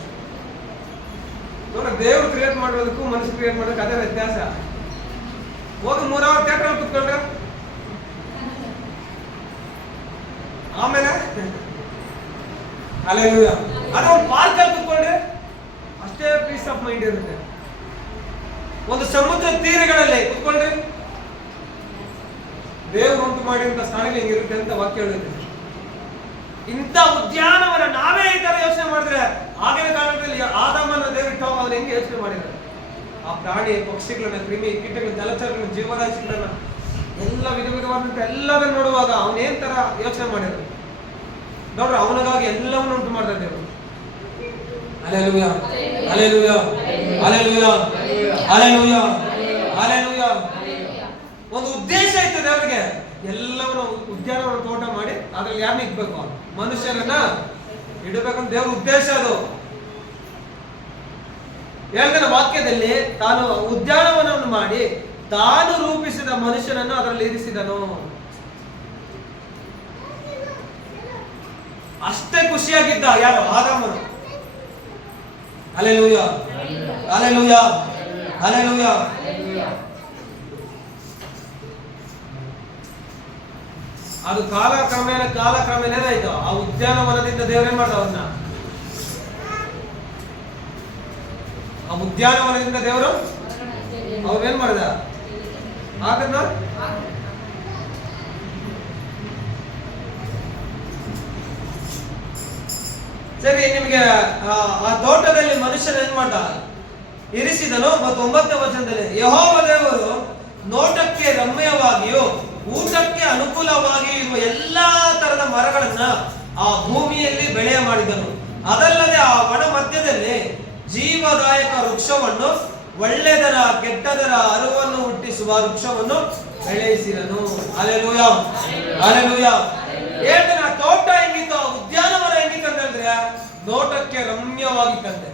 ದೇವ್ರು ಕ್ರಿಯೇಟ್ ಮಾಡೋದಕ್ಕೂ ಮನುಷ್ಯ ಕ್ರಿಯೇಟ್ ಮಾಡೋದಕ್ಕೆ ಅದೇ ವ್ಯತ್ಯಾಸ. ಹೋಗಿ 3 ಅವರ್ ಥಿಯೇಟರ್ ಅಲ್ಲಿ ಕುತ್ಕೊಂಡ್ರೆ ಆಮೇಲೆ ಅದೇ ಒಂದು ಪಾರ್ಕ್ ಅಲ್ಲಿ ಕುತ್ಕೊಂಡ್ರೆ ಅಷ್ಟೇ ಪೀಸ್ ಆಫ್ ಮೈಂಡ್ ಇರುತ್ತೆ. ಒಂದು ಸಮುದ್ರ ತೀರಗಳಲ್ಲಿ ಕುತ್ಕೊಂಡ್ರೆ ದೇವರು ಉಂಟು ಮಾಡಿದಂತ ಸ್ಥಾನಗಳು ಹೆಂಗಿರುತ್ತೆ ಅಂತ ವಾಕ್ಯ ಹೇಳುತ್ತೆ. ಇಂಥ ಉದ್ಯಾನವನ ನಾವೇ ಈ ತರ ಯೋಚನೆ ಮಾಡಿದ್ರೆ, ಆಗಿನ ಕಾಲದಲ್ಲಿ ಆದಾಮನ ದೇವರು ಇಟ್ಟ ಅವ್ರು ಹೆಂಗೆ ಯೋಚನೆ ಮಾಡಿದ್ದಾರೆ? ಆ ಪ್ರಾಣಿ ಪಕ್ಷಿಗಳನ್ನ, ಕ್ರಿಮಿ ಕೀಟಗಳ, ಜಲಚರಗಳನ್ನ, ಜೀವರಾಶಿಗಳನ್ನ, ಎಲ್ಲ ವಿಧ ವಿಧವಾದಂತ ಎಲ್ಲದನ್ನ ನೋಡುವಾಗ ಅವನೇನ್ ತರ ಯೋಚನೆ ಮಾಡಿದ್ರು ನೋಡ್ರಿ. ಅವನಿಗಾಗಿ ಎಲ್ಲವನ್ನು ಉಂಟು ಮಾಡ್ತಾರೆ ದೇವರು. Hallelujah, hallelujah, hallelujah, hallelujah, hallelujah. ಒಂದು ಉದ್ದೇಶ ಇತ್ತು ದೇವರಿಗೆ. ಎಲ್ಲವನ್ನು ಉದ್ಯಾನವನ ತೋಟ ಮಾಡಿ ಅದ್ರಲ್ಲಿ ಯಾರನ್ನ ಇಡ್ಬೇಕು? ಮನುಷ್ಯರನ್ನ ಇಡಬೇಕಂತ ದೇವ್ರ ಉದ್ದೇಶ ಅದು. ಹೇಳ್ತಾನೆ ವಾಕ್ಯದಲ್ಲಿ, ತಾನು ಉದ್ಯಾನವನವನ್ನು ಮಾಡಿ ತಾನು ರೂಪಿಸಿದ ಮನುಷ್ಯನನ್ನು ಅದರಲ್ಲಿ ಇರಿಸಿದನು. ಅಷ್ಟೇ ಖುಷಿಯಾಗಿದ್ದ ಯಾರು? ಆದಾಮನು. Hallelujah, hallelujah, hallelujah. ಅದು ಕಾಲಕ್ರಮೇಣ ಏನಾಯ್ತು? ಆ ಉದ್ಯಾನವನದಿಂದ ದೇವರೇನ್ ಮಾಡ್ದ ಅವನ್ನ? ಆ ಉದ್ಯಾನವನದಿಂದ ದೇವರು ಅವ್ರೇನ್ ಮಾಡ್ದ? ಅದನ್ನ ಸರಿ, ನಿಮಗೆ ಆ ತೋಟದಲ್ಲಿ ಮನುಷ್ಯನ ಏನ್ ಮಾಡ್ದ? ಇರಿಸಿದನು. ಮತ್ತು 9ನೇ ವಚನದಲ್ಲಿ, ಯೆಹೋವ ದೇವರು ನೋಟಕ್ಕೆ ರಮ್ಯವಾಗಿಯೂ ಊಟಕ್ಕೆ ಅನುಕೂಲವಾಗಿ ಇರುವ ಎಲ್ಲಾ ತರದ ಮರಗಳನ್ನ ಆ ಭೂಮಿಯಲ್ಲಿ ಬೆಳೆಯ ಮಾಡಿದನು. ಅದಲ್ಲದೆ ಆ ವನ ಮಧ್ಯದಲ್ಲಿ ಜೀವದಾಯಕ ವೃಕ್ಷವನ್ನು, ಒಳ್ಳೆದರ ಕೆಟ್ಟದರ ಅರಿವನ್ನು ಹುಟ್ಟಿಸುವ ವೃಕ್ಷವನ್ನು ಬೆಳೆಸಿದನು. Hallelujah, hallelujah. ಹೇಳ್ತಾನೆ, ಆ ತೋಟ ಹೆಂಗಿತ್ತು, ಆ ಉದ್ಯಾನವನ ಹೆಂಗಿತ್ತು ಅಂತ ಹೇಳಿದ್ರೆ ನೋಟಕ್ಕೆ ರಮ್ಯವಾಗಿತ್ತಂತೆ.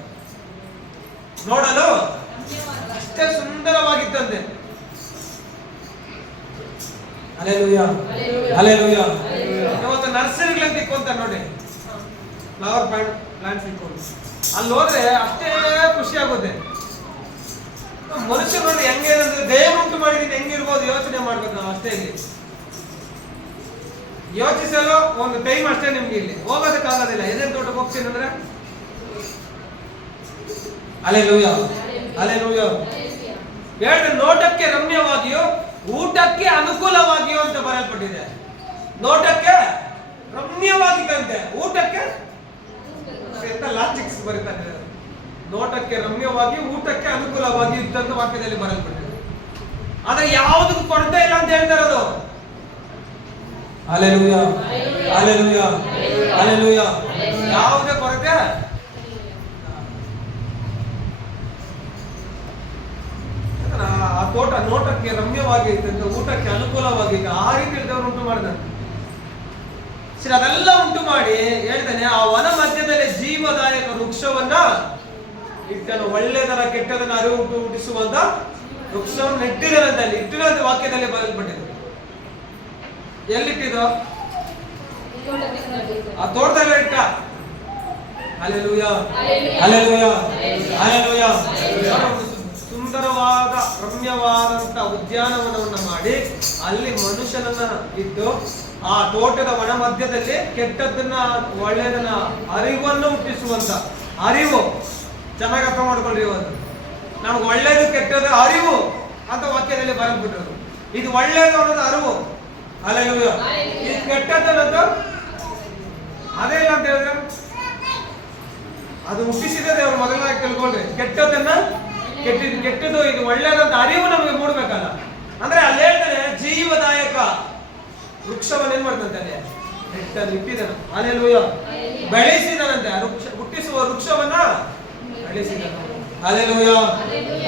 ನೋಡಲು ಅಷ್ಟೇ ಸುಂದರವಾಗಿತ್ತಂತೆ. Hallelujah, hallelujah. ಇವತ್ತು ನರ್ಸರಿಗಳಂತ ಇಕ್ಕೊಂತ ನೋಡಿ, ಫ್ಲವರ್ ಪ್ಲಾಂಟ್ಸ್ ಇಕ್ಕೊಂಡು ಅಲ್ಲಿ ಹೋದ್ರೆ ಅಷ್ಟೇ ಖುಷಿ ಆಗುತ್ತೆ. ಮನುಷ್ಯ ನೋಡಿ ಹೆಂಗೇನಂದ್ರೆ, ದೇವರು ಉಂಟು ಮಾಡಿದ್ದೀನಿ ಹೆಂಗಿರ್ಬೋದು ಯೋಚನೆ ಮಾಡ್ಬೇಕು ನಾವು ಅಷ್ಟೇ. ಇಲ್ಲಿ ಯೋಚಿಸಲು ಒಂದು ಟೈಮ್ ಅಷ್ಟೇ ನಿಮ್ಗೆ, ಇಲ್ಲಿ ಹೋಗೋದಕ್ಕಾಗೋದಿಲ್ಲ. ಎದೇನ್ ತೋಟಕ್ಕೆ ಹೋಗ್ತೀನಿ ಅಂದ್ರೆ ಹಲ್ಲೆಲೂಯಾ, ಹಲ್ಲೆಲೂಯಾ. ಹೇಳಿದ್ರೆ ನೋಟಕ್ಕೆ ರಮ್ಯವಾಗಿಯೋ ಊಟಕ್ಕೆ ಅನುಕೂಲವಾಗಿಯೋ ಅಂತ ಬರೆಯಲ್ಪಟ್ಟಿದೆ. ನೋಟಕ್ಕೆ ರಮ್ಯವಾಗಿದ್ದಂತೆ, ಊಟಕ್ಕೆ ಲಾಜಿಕ್ಸ್ ಬರೀತಾರೆ. ನೋಟಕ್ಕೆ ರಮ್ಯವಾಗಿ ಊಟಕ್ಕೆ ಅನುಕೂಲವಾಗಿ ಇದ್ದಂತ ವಾಕ್ಯದಲ್ಲಿ ಬರೆಯಲ್ಪಟ್ಟಿದೆ. ಆದ್ರೆ ಯಾವುದಕ್ಕೂ ಕೊರತೆ ಇಲ್ಲ ಅಂತ ಹೇಳ್ತಾರೆ ಅದು. Hallelujah, hallelujah, hallelujah. ಯಾವುದೇ ಕೊರತೆ ಆ ತೋಟ ನೋಟಕ್ಕೆ ರಮ್ಯವಾಗಿದ್ದಂತೆ, ಊಟಕ್ಕೆ ಅನುಕೂಲವಾಗಿದ್ದ, ಆ ರೀತಿ ದೇವರು ಉಂಟು ಮಾಡಿದಂತೆ. ಸರಿ, ಅದೆಲ್ಲ ಉಂಟು ಮಾಡಿ ಹೇಳ್ತಾನೆ, ಆ ವನ ಮಧ್ಯದಲ್ಲಿ ಜೀವದಾಯಕ ವೃಕ್ಷವನ್ನ ಇಟ್ಟನು. ಒಳ್ಳೆದರ ಕೆಟ್ಟದನ್ನ ಅರಿವು ಹುಟ್ಟಿಸುವಂತ ವೃಕ್ಷವನ್ನು ನೆಟ್ಟಿದನಂತ ಅಲ್ಲಿ ಇಟ್ಟಿದಂತ ವಾಕ್ಯದಲ್ಲಿ ಬರೆಯಲ್ಪಟ್ಟಿದೆ. ಎಲ್ಲಿಟ್ಟಿದ್ದು? ಆ ತೋಟದಲ್ಲಿ ಇಟ್ಟ. Hallelujah, hallelujah, hallelujah. ಸುಂದರವಾದ ರಮ್ಯವಾದಂತ ಉದ್ಯಾನವನವನ್ನ ಮಾಡಿ ಅಲ್ಲಿ ಮನುಷ್ಯನನ್ನ ಇಟ್ಟು, ಆ ತೋಟದ ವನ ಮಧ್ಯದಲ್ಲಿ ಕೆಟ್ಟದ್ದನ್ನ ಒಳ್ಳೆಯದನ್ನ ಅರಿವನ್ನು ಹುಟ್ಟಿಸುವಂತ ಅರಿವು. ಚೆನ್ನಾಗಿ ಅರ್ಥ ಮಾಡ್ಕೊಳ್ರಿ. ಇವತ್ತು ನಮ್ಗೆ ಒಳ್ಳೇದು ಕೆಟ್ಟದ ಅರಿವು ಅಂತ ವಾಕ್ಯದಲ್ಲಿ ಬರೆದ್ಬಿಟ್ಟರು. ಇದು ಒಳ್ಳೇದು ಅನ್ನೋದು ಅರಿವು. ಹಲ್ಲೆಲೂಯಾ. ಇದು ಕೆಟ್ಟದ್ದು ಅನ್ನೋದು ಅದೇ ಇಲ್ಲ ಅಂತ ಹೇಳಿದ್ರೆ ಅದು ಹುಟ್ಟಿಸಿದೆ ದೇವರು. ಮೊದಲನಾಗಿ ತಿಳ್ಕೊಳ್ರಿ, ಕೆಟ್ಟದನ್ನ ಕೆಟ್ಟದು ಇದು ಒಳ್ಳೇದಂತ ಅರಿವು ನಮಗೆ ಮೂಡ್ಬೇಕಲ್ಲ. ಅಂದ್ರೆ ಅಲ್ಲಿ ಹೇಳ್ತಾರೆ, ಜೀವದಾಯಕ ವೃಕ್ಷವನ್ನು ಏನ್ ಮಾಡ್ತಂತೆ ಅಲ್ಲಿ ಇಟ್ಟಿದನು. ಹಲ್ಲೆಲೂಯಾ. ಬೆಳೆಸಿದನಂತೆ, ಹುಟ್ಟಿಸುವ ವೃಕ್ಷವನ್ನ ಬೆಳೆಸಿದನು. Hallelujah,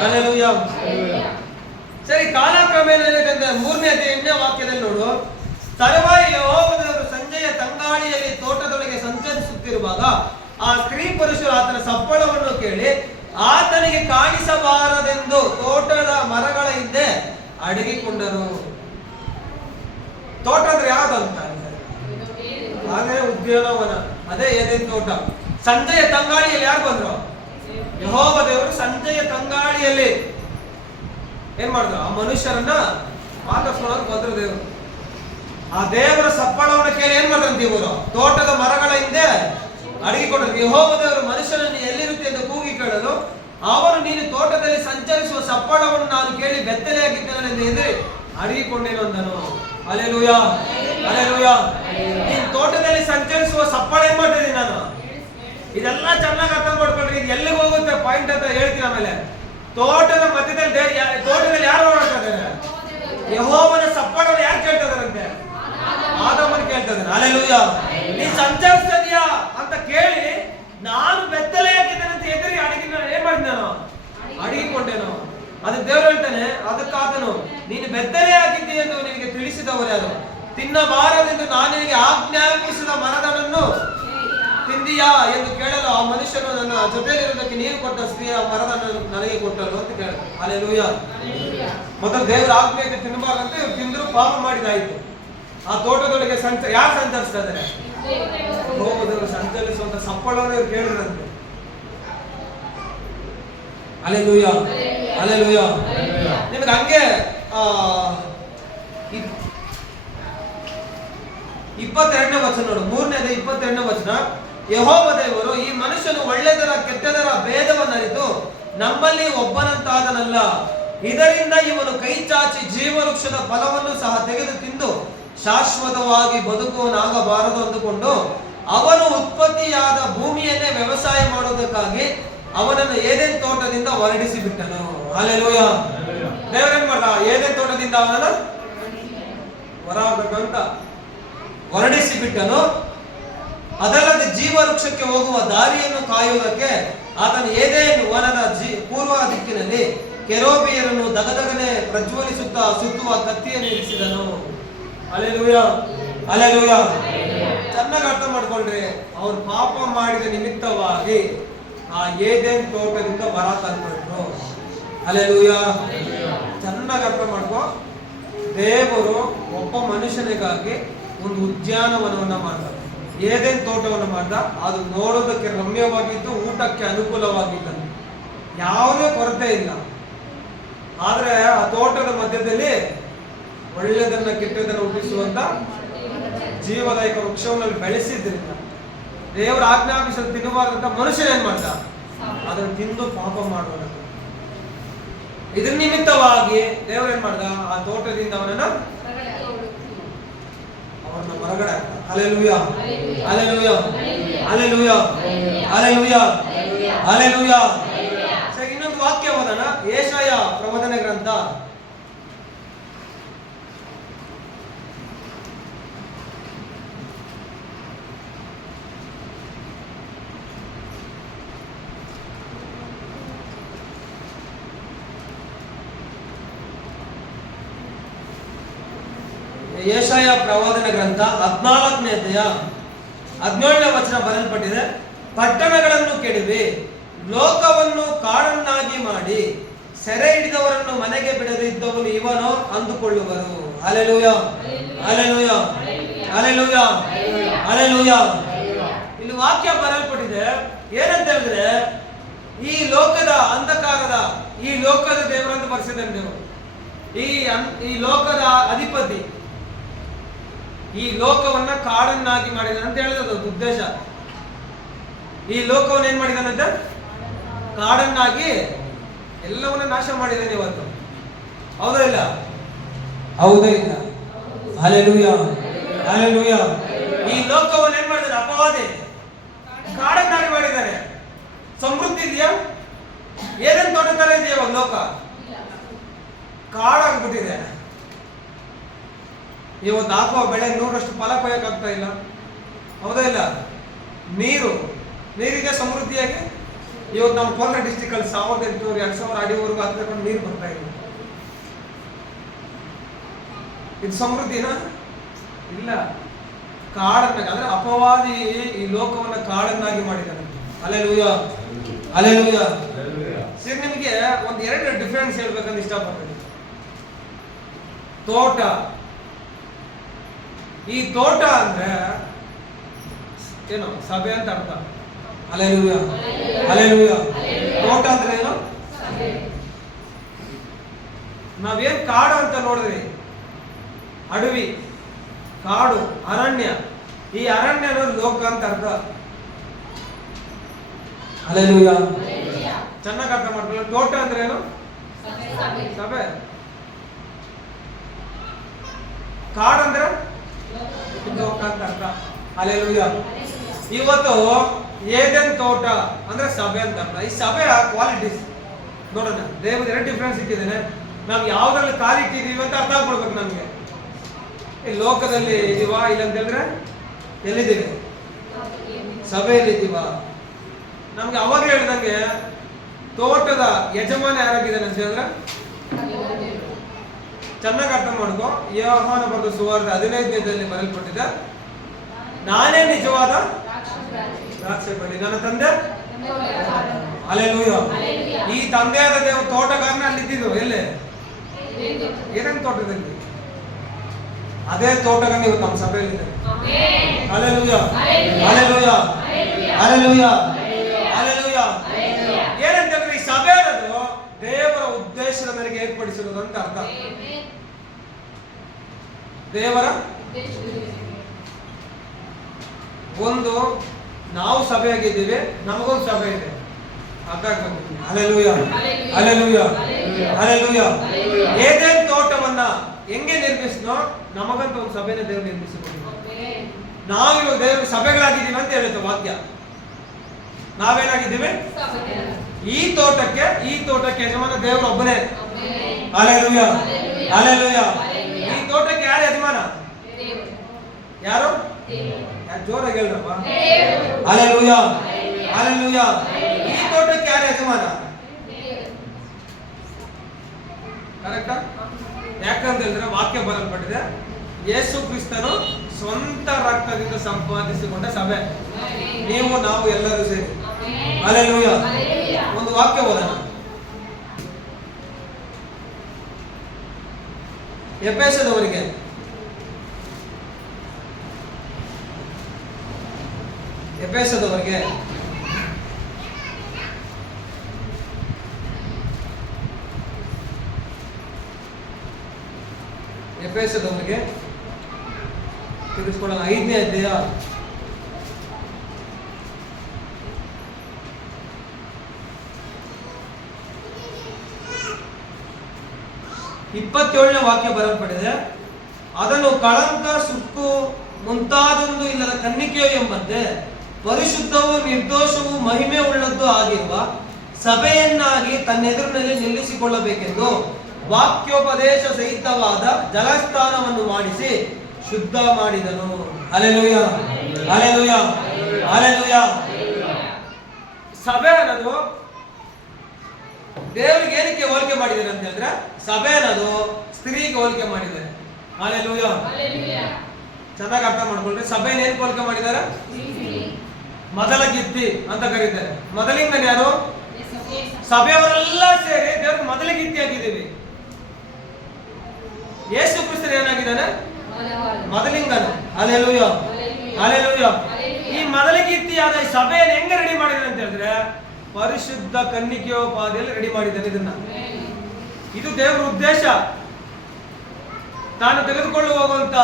hallelujah. ಸರಿ, ಕಾಲಕ್ರಮೇಣ ಏನಿದೆ 3ನೇ ವಾಕ್ಯದಲ್ಲಿ ನೋಡು. ತರುವಾಯ ಯೆಹೋವನು ಸಂಜೆ ತಂಗಾಳಿಯಲ್ಲಿ ತೋಟದೊಳಗೆ ಸಂಚರಿಸುತ್ತಿರುವಾಗ ಆ ಸ್ತ್ರೀ ಪುರುಷರು ಆತನ ಸಪ್ಪಳವನ್ನು ಕೇಳಿ ಆತನಿಗೆ ಕಾಣಿಸಬಾರದೆಂದು ತೋಟದ ಮರಗಳ ಹಿಂದೆ ಅಡಗಿಕೊಂಡರು. ತೋಟ ಅಂದ್ರೆ ಯಾವ್ದಂತ ಹಾಗೆ ಉದ್ಯಾನವನ, ಅದೇ ಏದೇನ್ ತೋಟ. ಸಂಜೆಯ ತಂಗಾಳಿಯಲ್ಲಿ ಯಾರು ಬಂದ್ರು? ಯೆಹೋವ ದೇವರು ಸಂಜೆಯ ತಂಗಾಳಿಯಲ್ಲಿ ಏನ್ ಮಾಡಿದ್ರು? ಆ ಮನುಷ್ಯರನ್ನ ಮಾತಾಡ್ಸ್ಕೊಳ್ಳೋದು ಬಂದ್ರು ದೇವರು. ಆ ದೇವರ ಸಪ್ಪಳವನ್ನು ಕೇಳಿ ಏನ್ ಮಾಡ್ರಂತೆ ಇವರು? ತೋಟದ ಮರಗಳ ಹಿಂದೆ ಅಡಗಿಕೊಂಡ್ರು. ಯೆಹೋವ ದೇವರು ಮನುಷ್ಯನನ್ನು ಎಲ್ಲಿರುತ್ತೆ ಎಂದು ಕೂಗಿ ಕೇಳಲು ಅವನು, ನೀನು ತೋಟದಲ್ಲಿ ಸಂಚರಿಸುವ ಸಪ್ಪಳವನ್ನು ನಾನು ಕೇಳಿ ಬೆತ್ತಲೆಯಾಗಿದ್ದೇನೆ ಎಂದು ಎದುರಿ ಅಡಗಿಕೊಂಡೇನು ಅಂದನು. Hallelujah, hallelujah. ನೀನ್ ತೋಟದಲ್ಲಿ ಸಂಚರಿಸುವ ಸಪ್ಪಳ ಏನ್ ಮಾಡ್ತಿದ್ದೀನಿ ನಾನು? ಇದೆಲ್ಲ ಚೆನ್ನಾಗಿ ಅರ್ಥ ಮಾಡ್ಕೊಳ್ರಿ. ಇದು ಎಲ್ಲಿಗೆ ಹೋಗುತ್ತೆ ಪಾಯಿಂಟ್ ಅಂತ ಹೇಳ್ತೀನಿ ಆಮೇಲೆ. ತೋಟದ ಮಧ್ಯದಲ್ಲಿ ತೋಟದಲ್ಲಿ ಯಾರು ಓಡಾಡ್ತಾ ಇದ್ದಾರೆ? ಯೆಹೋವನ ಸಪ್ಪಳವನ್ನು ಯಾರು ಕೇಳ್ತಾ ಇದಾರಂತೆ? ಆದಾಮನು ಕೇಳ್ತಾ ಇದ್ದಾನೆ. ಹಲ್ಲೆಲೂಯಾ. ನೀ ಸಂಚರಿಸ್ತಿದ್ಯಾ ಅಂತ ಕೇಳಿ ನಾನು ಬೆತ್ತಲೆಯಾಗಿದ್ದೇನೆ ಅಂತ ಎದುರಿ ಏನ್ ಮಾಡಿದ್ ನಾನು? ಅಡಗಿಕೊಂಡೇನು. ಅದು ದೇವರು ಹೇಳ್ತಾನೆ, ಅದಕ್ಕಾದನು ನೀನು ಬೆತ್ತಲೆಯಾಗಿದ್ದೀಯ ಎಂದು ನಿನಗೆ ತಿಳಿಸಿದವರು ಯಾರು? ತಿನ್ನಬಾರದೆಂದು ನಾನು ನಿನಗೆ ಆಜ್ಞಾಪಿಸಿದ ಮರದನ್ನು ತಿಂದಿಯಾ ಎಂದು ಕೇಳಲು ಆ ಮನುಷ್ಯನು, ನನ್ನ ಜೊತೆಯಲ್ಲಿರುವುದಕ್ಕೆ ನೀರು ಕೊಟ್ಟ ಸ್ತ್ರೀಯ ಮರದನ್ನು ನನಗೆ ಕೊಟ್ಟರು ಅಂತ ಕೇಳ. ಹಲ್ಲೆಲೂಯಾ. ಮೊದಲು ದೇವರ ಆಜ್ಞೆಗೆ ತಿನ್ನಬಾರ್ದಂತೆ ಇವ್ರು ತಿಂದ್ರು ಪಾಪ ಮಾಡಿದಾಯ್ತು. ಆ ತೋಟದೊಳಗೆ ಯಾರು ಸಂಚರಿಸ್ತಾ ಇದ್ದಾರೆ? ದೇವರು ಸಂಚರಿಸುವಂತ ಸಪ್ಪಳವನ್ನು ಇವ್ರು ಕೇಳಿದ್ರಂತೆ. Hallelujah, hallelujah. ನಿಮ್ಗೆ ಹಂಗೆ 22ನೇ ವಚನ ನೋಡು. 3ನೇದು 22ನೇ ವಚನ. ಯೆಹೋವ ದೇವರು, ಈ ಮನುಷ್ಯನು ಒಳ್ಳೆದರ ಕೆಟ್ಟದರ ಭೇದವನ್ನರಿತು ನಮ್ಮಲ್ಲಿ ಒಬ್ಬನಂತಾದನಲ್ಲ. ಇದರಿಂದ ಇವನು ಕೈ ಚಾಚಿ ಜೀವವೃಕ್ಷದ ಫಲವನ್ನು ಸಹ ತೆಗೆದು ತಿಂದು ಶಾಶ್ವತವಾಗಿ ಬದುಕುವನಾಗಬಾರದು ಅಂದುಕೊಂಡು ಅವನು ಉತ್ಪತ್ತಿಯಾದ ಭೂಮಿಯನ್ನೇ ವ್ಯವಸಾಯ ಮಾಡುವುದಕ್ಕಾಗಿ ಅವನನ್ನು ಏದೇನ್ ತೋಟದಿಂದ ಹೊರಡಿಸಿ ಬಿಟ್ಟನು. ಹಲ್ಲೆಲೂಯಾ. ದೇವರೇನ್ ಮಾಡ್ದ? ಏದೇನ್ ತೋಟದಿಂದ ಅವನನ್ನು ಹೊರಬೇಕಂತ ಹೊರಡಿಸಿ ಬಿಟ್ಟನು. ಅದಲ್ಲದೆ ಜೀವ ವೃಕ್ಷಕ್ಕೆ ಹೋಗುವ ದಾರಿಯನ್ನು ಕಾಯುವುದಕ್ಕೆ ಆತನು ಏದೇನ್ ವನದ ಪೂರ್ವ ದಿಕ್ಕಿನಲ್ಲಿ ಕೆರೂಬಿಯರನ್ನು ದಗದಗನೆ ಪ್ರಜ್ವಲಿಸುತ್ತಾ ಸುತ್ತುವ ಕತ್ತಿಯನ್ನು ಇರಿಸಿದನು. Hallelujah, hallelujah. ಚೆನ್ನಾಗಿ ಅರ್ಥ ಮಾಡ್ಕೊಳ್ರಿ. ಅವ್ರು ಪಾಪ ಮಾಡಿದ ನಿಮಿತ್ತವಾಗಿ ಆ ಏದೇನ್ ತೋಟದಿಂದ ಮರ ತಂದ್ಬಿಟ್ರು. ಹಲ್ಲೆಲೂಯಾ. ಚೆನ್ನಾಗಿ ಅರ್ಥ ಮಾಡ್ಕೊ. ದೇವರು ಒಬ್ಬ ಮನುಷ್ಯನಿಗಾಗಿ ಒಂದು ಉದ್ಯಾನವನವನ್ನ ಮಾಡ್ದ, ಏದೇನ್ ತೋಟವನ್ನು ಮಾಡ್ದ. ಅದು ನೋಡೋದಕ್ಕೆ ರಮ್ಯವಾಗಿದ್ದು, ಊಟಕ್ಕೆ ಅನುಕೂಲವಾಗಿದ್ದ, ಯಾವುದೇ ಕೊರತೆ ಇಲ್ಲ. ಆದ್ರೆ ಆ ತೋಟದ ಮಧ್ಯದಲ್ಲಿ ಒಳ್ಳೆದನ್ನ ಕೆಟ್ಟದನ್ನ ಹುಟ್ಟಿಸುವಂತ ಜೀವದಾಯಕ ವೃಕ್ಷವನ್ನು ಬೆಳೆಸಿದ್ರಿಂದ ದೇವರ ಆಜ್ಞಾಪಿಸಲು ತಿನ್ನಬಾರದಂತ ಮನುಷ್ಯನ ಏನ್ ಮಾಡ್ದ? ಅದನ್ನು ತಿಂದು ಪಾಪ ಮಾಡೋಣ. ಇದ್ರ ನಿಮಿತ್ತವಾಗಿ ದೇವರು ಏನ್ ಮಾಡ್ದ? ಆ ತೋಟದಿಂದ ಅವರನ್ನ ಹೊರಗಡೆ ಹಾಕ್ದ. Hallelujah, hallelujah, hallelujah, hallelujah, hallelujah. ಸರಿ, ಇನ್ನೊಂದು ವಾಕ್ಯ ಓದೋಣ. ಯೆಶಾಯ ಪ್ರವಾದನೆ ಗ್ರಂಥ 14ನೇ ಅಧ್ಯಾಯ 17ನೇ ವಚನ ಬರೆಯಲ್ಪಟ್ಟಿದೆ. ಪಟ್ಟಣಗಳನ್ನು ಕೆಡವಿ ಲೋಕವನ್ನು ಕಾಡನ್ನಾಗಿ ಮಾಡಿ ಸೆರೆ ಹಿಡಿದವರನ್ನು ಮನೆಗೆ ಬಿಡದೆ ಇದ್ದವನು ಇವನೋ ಅಂದುಕೊಳ್ಳುವರು. Hallelujah, hallelujah, hallelujah, hallelujah. ಇಲ್ಲಿ ವಾಕ್ಯ ಬರೆಯಲ್ಪಟ್ಟಿದೆ. ಏನಂತ ಹೇಳಿದ್ರೆ, ಈ ಲೋಕದ ಅಂಧಕಾರದ, ಈ ಲೋಕದ ದೇವರಂತ ಬರ್ಸಿದ್ದಾನೆ ದೇವರು. ಈ ಲೋಕದ ಅಧಿಪತಿ ಈ ಲೋಕವನ್ನ ಕಾಡನ್ನಾಗಿ ಮಾಡಿದಾನೆ ಅಂತ ಹೇಳಿದ ಉದ್ದೇಶ. ಈ ಲೋಕವನ್ನು ಏನ್ ಮಾಡಿದಾನಂತ? ಕಾಡನ್ನಾಗಿ ಎಲ್ಲವನ್ನ ನಾಶ ಮಾಡಿದ್ದಾನೆ ಇವತ್ತು. ಹೌದಾ ಇಲ್ಲ? ಹೌದಾ ಇಲ್ಲ? Hallelujah, hallelujah. ಈ ಲೋಕವನ್ನು ಏನ್ ಮಾಡಿದಾನೆ? ಅಪವಾದಿ ಕಾಡನ್ನಾಗಿ ಮಾಡಿದ್ದಾನೆ. ಸಮೃದ್ಧಿ ಇದೆಯಾ? ಏನೇನ್ ತೋಟ ತರ ಇದೆಯಾ? ಇವಾಗ ಲೋಕ ಕಾಡಾಗ್ಬಿಟ್ಟಿದೆ. ಇವತ್ತು ಹಾಕುವ ಬೆಳೆ 100ರಷ್ಟು ಫಲ ಕೊಯ್ಯಕ್ಕಾಗ್ತಾ ಇಲ್ಲ. ಹೌದಾ ಇಲ್ಲ? ನೀರಿಗೆ ಸಮೃದ್ಧಿಯಾಗಿ ಇವತ್ತು ನಮ್ಮ ಕೋಲಾರ ಡಿಸ್ಟಿಕ್ ಅಲ್ಲಿ 1800 2000 ಅಡಿವರೆಗೂ ಹತ್ಕೊಂಡು ನೀರು ಬರ್ತಾ ಇಲ್ಲ. ಇದು ಸಮೃದ್ಧಿನ? ಇಲ್ಲ. ಕಾಡನ್ನಾಗಿ, ಅಂದ್ರೆ ಅಪವಾದಿ ಈ ಲೋಕವನ್ನ ಕಾಡನ್ನಾಗಿ ಮಾಡಿದ್ದಾನೆ. Hallelujah, hallelujah. ಸರಿ, ನಿಮಗೆ ಒಂದು ಎರಡು ಡಿಫರೆನ್ಸ್ ಹೇಳ್ಬೇಕಂತ ಇಷ್ಟಪಡ್ತೀನಿ. ತೋಟ, ಈ ತೋಟ ಅಂದ್ರೆ ಏನು? ಸಭೆ ಅಂತ ಅರ್ಥ. Hallelujah, hallelujah. ತೋಟ ಅಂದ್ರೆ ಏನು? ನಾವೇನ್ ಕಾಡು ಅಂತ ನೋಡಿದ್ರಿ, ಅಡವಿ, ಕಾಡು, ಅರಣ್ಯ. ಈ ಅರಣ್ಯ ಅನ್ನೋದು ಲೋಕ ಅಂತ ಅರ್ಥ. ಹಲ್ಲೆಲೂಯಾ. ಚೆನ್ನಾಗಿ ಅರ್ಥ ಮಾಡ್ಕೊಳ್ಳಿ. ತೋಟ ಅಂದ್ರೆ ಏನು? ಸಭೆ. ಕಾಡು ಅಂದ್ರೆ ಲೋಕ ಅಂತ ಅರ್ಥ. ಹಲ್ಲೆಲೂಯಾ. ಇವತ್ತು ಏದೇನ್ ತೋಟ ಅಂದ್ರೆ ಸಭೆ ಅಂತ ಅರ್ಥ. ಈ ಸಭೆಯ ಕ್ವಾಲಿಟೀಸ್ ನೋಡೋಣ. ದೇವರ ಎರಡು ಡಿಫ್ರೆನ್ಸ್ ಇಟ್ಟಿದ್ದೇನೆ. ನಾವು ಯಾವ್ದ್ರಲ್ಲಿ ಕಾಲಿಟ್ಟಿದೀವಿ ಅಂತ ಅರ್ಥ ಆಗ್ಬಿಡ್ಬೇಕು ನಮ್ಗೆ. ಈ ಲೋಕದಲ್ಲಿ ಇದೀವಾ ಇಲ್ಲ ಅಂತ ಹೇಳಿದ್ರೆ ಎಲ್ಲಿದ್ದೀವಿ? ಸಭೆಯಲ್ಲಿ ಇದ್ದೀವಾ? ನಮ್ಗೆ ಅವಾಗ ಹೇಳಿದಂಗೆ ತೋಟದ ಯಜಮಾನ ಯಾರಾಗಿದ್ದಾನೆ ಅಂತ ಹೇಳಿದ್ರೆ ಚೆನ್ನಾಗಿ ಅರ್ಥ ಮಾಡ್ಕೋ. ಯೋಹಾನ ಬರೆದ ಸುವಾರ್ತೆ 15ನೇದಲ್ಲಿ ಬರೆಯಲ್ಪಟ್ಟಿದೆ, ನಾನೇ ನಿಜವಾದ ದ್ರಾಕ್ಷೆ ಬಳ್ಳಿ, ನನ್ನ ತಂದೆ. ಹಲ್ಲೆಲೂಯಾ. ಈ ತಂದೆಯಾದ ದೇವರು ತೋಟಗಾರನ ಅಲ್ಲಿ ಇದ್ದಿದ್ದು ಎಲ್ಲಿ? ಏನೇನು ತೋಟದಲ್ಲಿ? ಅದೇ ತೋಟಗಾರ ನೀವು ನಮ್ಮ ಸಭೆಯಲ್ಲಿ ಇದೆ. Hallelujah, hallelujah, hallelujah, hallelujah. ಏನಂತಂದ್ರೆ ಈ ಸಭೆ ಅನ್ನೋದು ದೇವರ ಉದ್ದೇಶದ ಮೇರೆಗೆ ಏರ್ಪಡಿಸಿರೋದು ಅಂತ ಅರ್ಥ. ದೇವರ ಒಂದು ನಾವು ಸಭೆಯಾಗಿದ್ದೀವಿ, ನಮಗೊಂದು ಸಭೆ ಇದೆ. ಅರ್ಥ ಆಗ್ಬೇಕು. Hallelujah, hallelujah, hallelujah. ಏದೇನ್ ತೋಟವನ್ನ ಹೆಂಗೆ ನಿರ್ಮಿಸಿನೋ ನಮಗಂತ ಒಂದು ಸಭೆನ ದೇವರು ನಿರ್ಮಿಸಿಕೊಂಡು ನಾವಿವಾಗ ದೇವರ ಸಭೆಗಳಾಗಿದ್ದೀವಿ ಅಂತ ಹೇಳುತ್ತೆ ವಾಕ್ಯ. ನಾವೇನಾಗಿದ್ದೀವಿ? ಈ ತೋಟಕ್ಕೆ ಯಜಮಾನ ದೇವರು ಒಬ್ಬನೇ. Hallelujah, hallelujah. ಈ ತೋಟಕ್ಕೆ ಯಾರು ಯಜಮಾನ? ಯಾರು? ಜೋರಾಗಿ ಹೇಳ್ರಪ್ಪ. Hallelujah, hallelujah. ಈ ತೋಟಕ್ಕೆ ಯಾರು ಯಜಮಾನ? ಕರೆಕ್ಟಾ? ಯಾಕಂತ ಹೇಳಿದ್ರೆ ವಾಕ್ಯ ಬರಲ್ಪಟ್ಟಿದೆ, ಯೇಸು ಕ್ರಿಸ್ತನು ಸ್ವಂತ ರಕ್ತದಿಂದ ಸಂಪಾದಿಸಿಕೊಂಡ ಸಭೆ ನೀವು ನಾವು ಎಲ್ಲರೂ ಸೇರಿ. ಹಲ್ಲೆಲೂಯಾ. ಒಂದು ವಾಕ್ಯ ಓದೋಣ. ಎಫೆಸದವರಿಗೆ ತಿಳಿಸ್ಕೊಳ್ಳೋಣ. 5ನೇ ಅಧ್ಯಾಯ 27ನೇ ವಾಕ್ಯ ಬರಲ್ಪಟ್ಟಿದೆ, ಅದನ್ನು ಕಳಂಕ, ಸುಕ್ಕು ಮುಂತಾದೊಂದು ಇಲ್ಲದ ಕನ್ನಿಕೆಯೋ ಎಂಬಂತೆ ಪರಿಶುದ್ಧವೂ ನಿರ್ದೋಷವೂ ಮಹಿಮೆ ಉಳ್ಳದ್ದು ಆಗಿರುವ ಸಭೆಯನ್ನಾಗಿ ತನ್ನೆದುರಿನಲ್ಲಿ ನಿಲ್ಲಿಸಿಕೊಳ್ಳಬೇಕೆಂದು ವಾಕ್ಯೋಪದೇಶ ಸಹಿತವಾದ ಜಲಸ್ನಾನವನ್ನು ಮಾಡಿಸಿ ಶುದ್ಧ ಮಾಡಿದನು. Hallelujah, hallelujah, hallelujah. ಸಭೆ ಅನ್ನೋದು ದೇವರಿಗೆ ಏನಕ್ಕೆ ಹೋಲಿಕೆ ಮಾಡಿದ್ದಾರೆ ಅಂತ ಹೇಳಿದ್ರೆ, ಸಭೆ ಅನ್ನೋದು ಸ್ತ್ರೀಗೆ ಹೋಲಿಕೆ ಮಾಡಿದ್ದಾರೆ. ಹಲ್ಲೆಲೂಯಾ. ಚೆನ್ನಾಗಿ ಅರ್ಥ ಮಾಡ್ಕೊಳ್ರಿ. ಸಭೆನ ಏನ್ ಹೋಲಿಕೆ ಮಾಡಿದ್ದಾರೆ? ಮೊದಲ ಗಿತ್ತಿ ಅಂತ ಕರೀತಾರೆ. ಮೊದಲಿಂಗನ ಯಾರು? ಸಭೆಯವರೆಲ್ಲ ಸೇರಿ ದೇವ್ರಿಗೆ ಮೊದಲ ಗಿತ್ತಿ ಆಗಿದ್ದೀವಿ. ಯೇಸು ಕ್ರಿಸ್ತನು ಏನಾಗಿದ್ದಾನೆ? ಮೊದಲಿಂಗನು. Hallelujah, hallelujah. ಈ ಮೊದಲ ಗಿತ್ತಿಯಾದ ಈ ಸಭೆಯನ್ನು ಹೆಂಗೆ ರೆಡಿ ಮಾಡಿದ್ದಾರೆ ಅಂತ ಹೇಳಿದ್ರೆ, ಪರಿಶುದ್ಧ ಕನ್ನಿಕೆಯೋಪಾದಿಯಲ್ಲಿ ರೆಡಿ ಮಾಡಿದ್ದಾನೆ. ಇದು ದೇವರ ಉದ್ದೇಶ. ತಾನು ತೆಗೆದುಕೊಂಡು ಹೋಗುವಂತ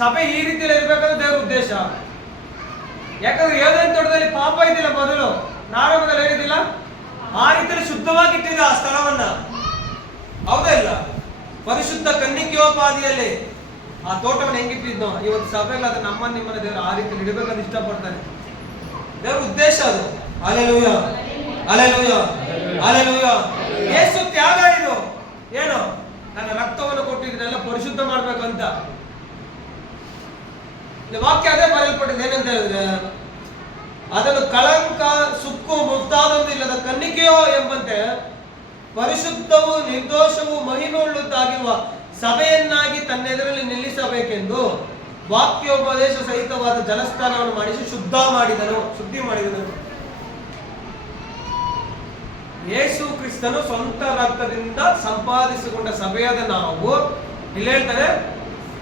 ಸಭೆ ಈ ರೀತಿಯಲ್ಲಿ ಇರಬೇಕಂದ್ರೆ ದೇವರ ಉದ್ದೇಶ. ಯಾಕಂದ್ರೆ ಏದೇನ್ ತೋಟದಲ್ಲಿ ಪಾಪ ಇದ್ದಿಲ್ಲ, ಮೊದಲು ನಾರಾಯಣದಲ್ಲಿ ಏನಿದ್ದಿಲ್ಲ, ಆ ರೀತಿಯಲ್ಲಿ ಶುದ್ಧವಾಗಿಟ್ಟಿದೆ ಆ ಸ್ಥಳವನ್ನ. ಹೌದಾ ಇಲ್ಲ? ಪರಿಶುದ್ಧ ಕನ್ನಿಕೆಯೋಪಾದಿಯಲ್ಲಿ ಆ ತೋಟವನ್ನು ಹೆಂಗಿಟ್ಟಿದ್ನೋ ಇವತ್ತು ಸಭೆಗಳು ಅದು ನಿಮ್ಮನ್ನ ದೇವರು ಆ ರೀತಿ ಇಡಬೇಕಂತ ಇಷ್ಟಪಡ್ತಾನೆ. ದೇವರ ಉದ್ದೇಶ ಅದು. Hallelujah, hallelujah, hallelujah. ಯೇಸು ತ್ಯಾಗ ಇದು. ಏನು? ನನ್ನ ರಕ್ತವನ್ನು ಕೊಟ್ಟಿದ್ದನ್ನೆಲ್ಲ ಪರಿಶುದ್ಧ ಮಾಡ್ಬೇಕಂತ ವಾಕ್ಯ ಅದೇ ಬರೆಯಲ್ಪಟ್ಟಿದೆ. ಏನಂತ ಹೇಳಿದ್ರೆ, ಅದನ್ನು ಕಳಂಕ, ಸುಕ್ಕು ಮುಂತಾದೊಂದು ಇಲ್ಲದ ಕನ್ನಿಕೆಯೋ ಎಂಬಂತೆ ಪರಿಶುದ್ಧವೂ ನಿರ್ದೋಷವೂ ಮಹಿಮೆ ಉಳ್ಳದ್ದಾಗಿರುವ ಸಭೆಯನ್ನಾಗಿ ತನ್ನೆದುರಲ್ಲಿ ನಿಲ್ಲಿಸಬೇಕೆಂದು ವಾಕ್ಯೋಪದೇಶ ಸಹಿತವಾದ ಜಲಸ್ನಾನವನ್ನು ಮಾಡಿಸಿ ಶುದ್ಧಿ ಮಾಡಿದನು. ಯೇಸು ಕ್ರಿಸ್ತನು ಸ್ವಂತ ರಕ್ತದಿಂದ ಸಂಪಾದಿಸಿಕೊಂಡ ಸಭೆಯಾದ ನಾವು ಇಲ್ಲಿ ಹೇಳ್ತಾರೆ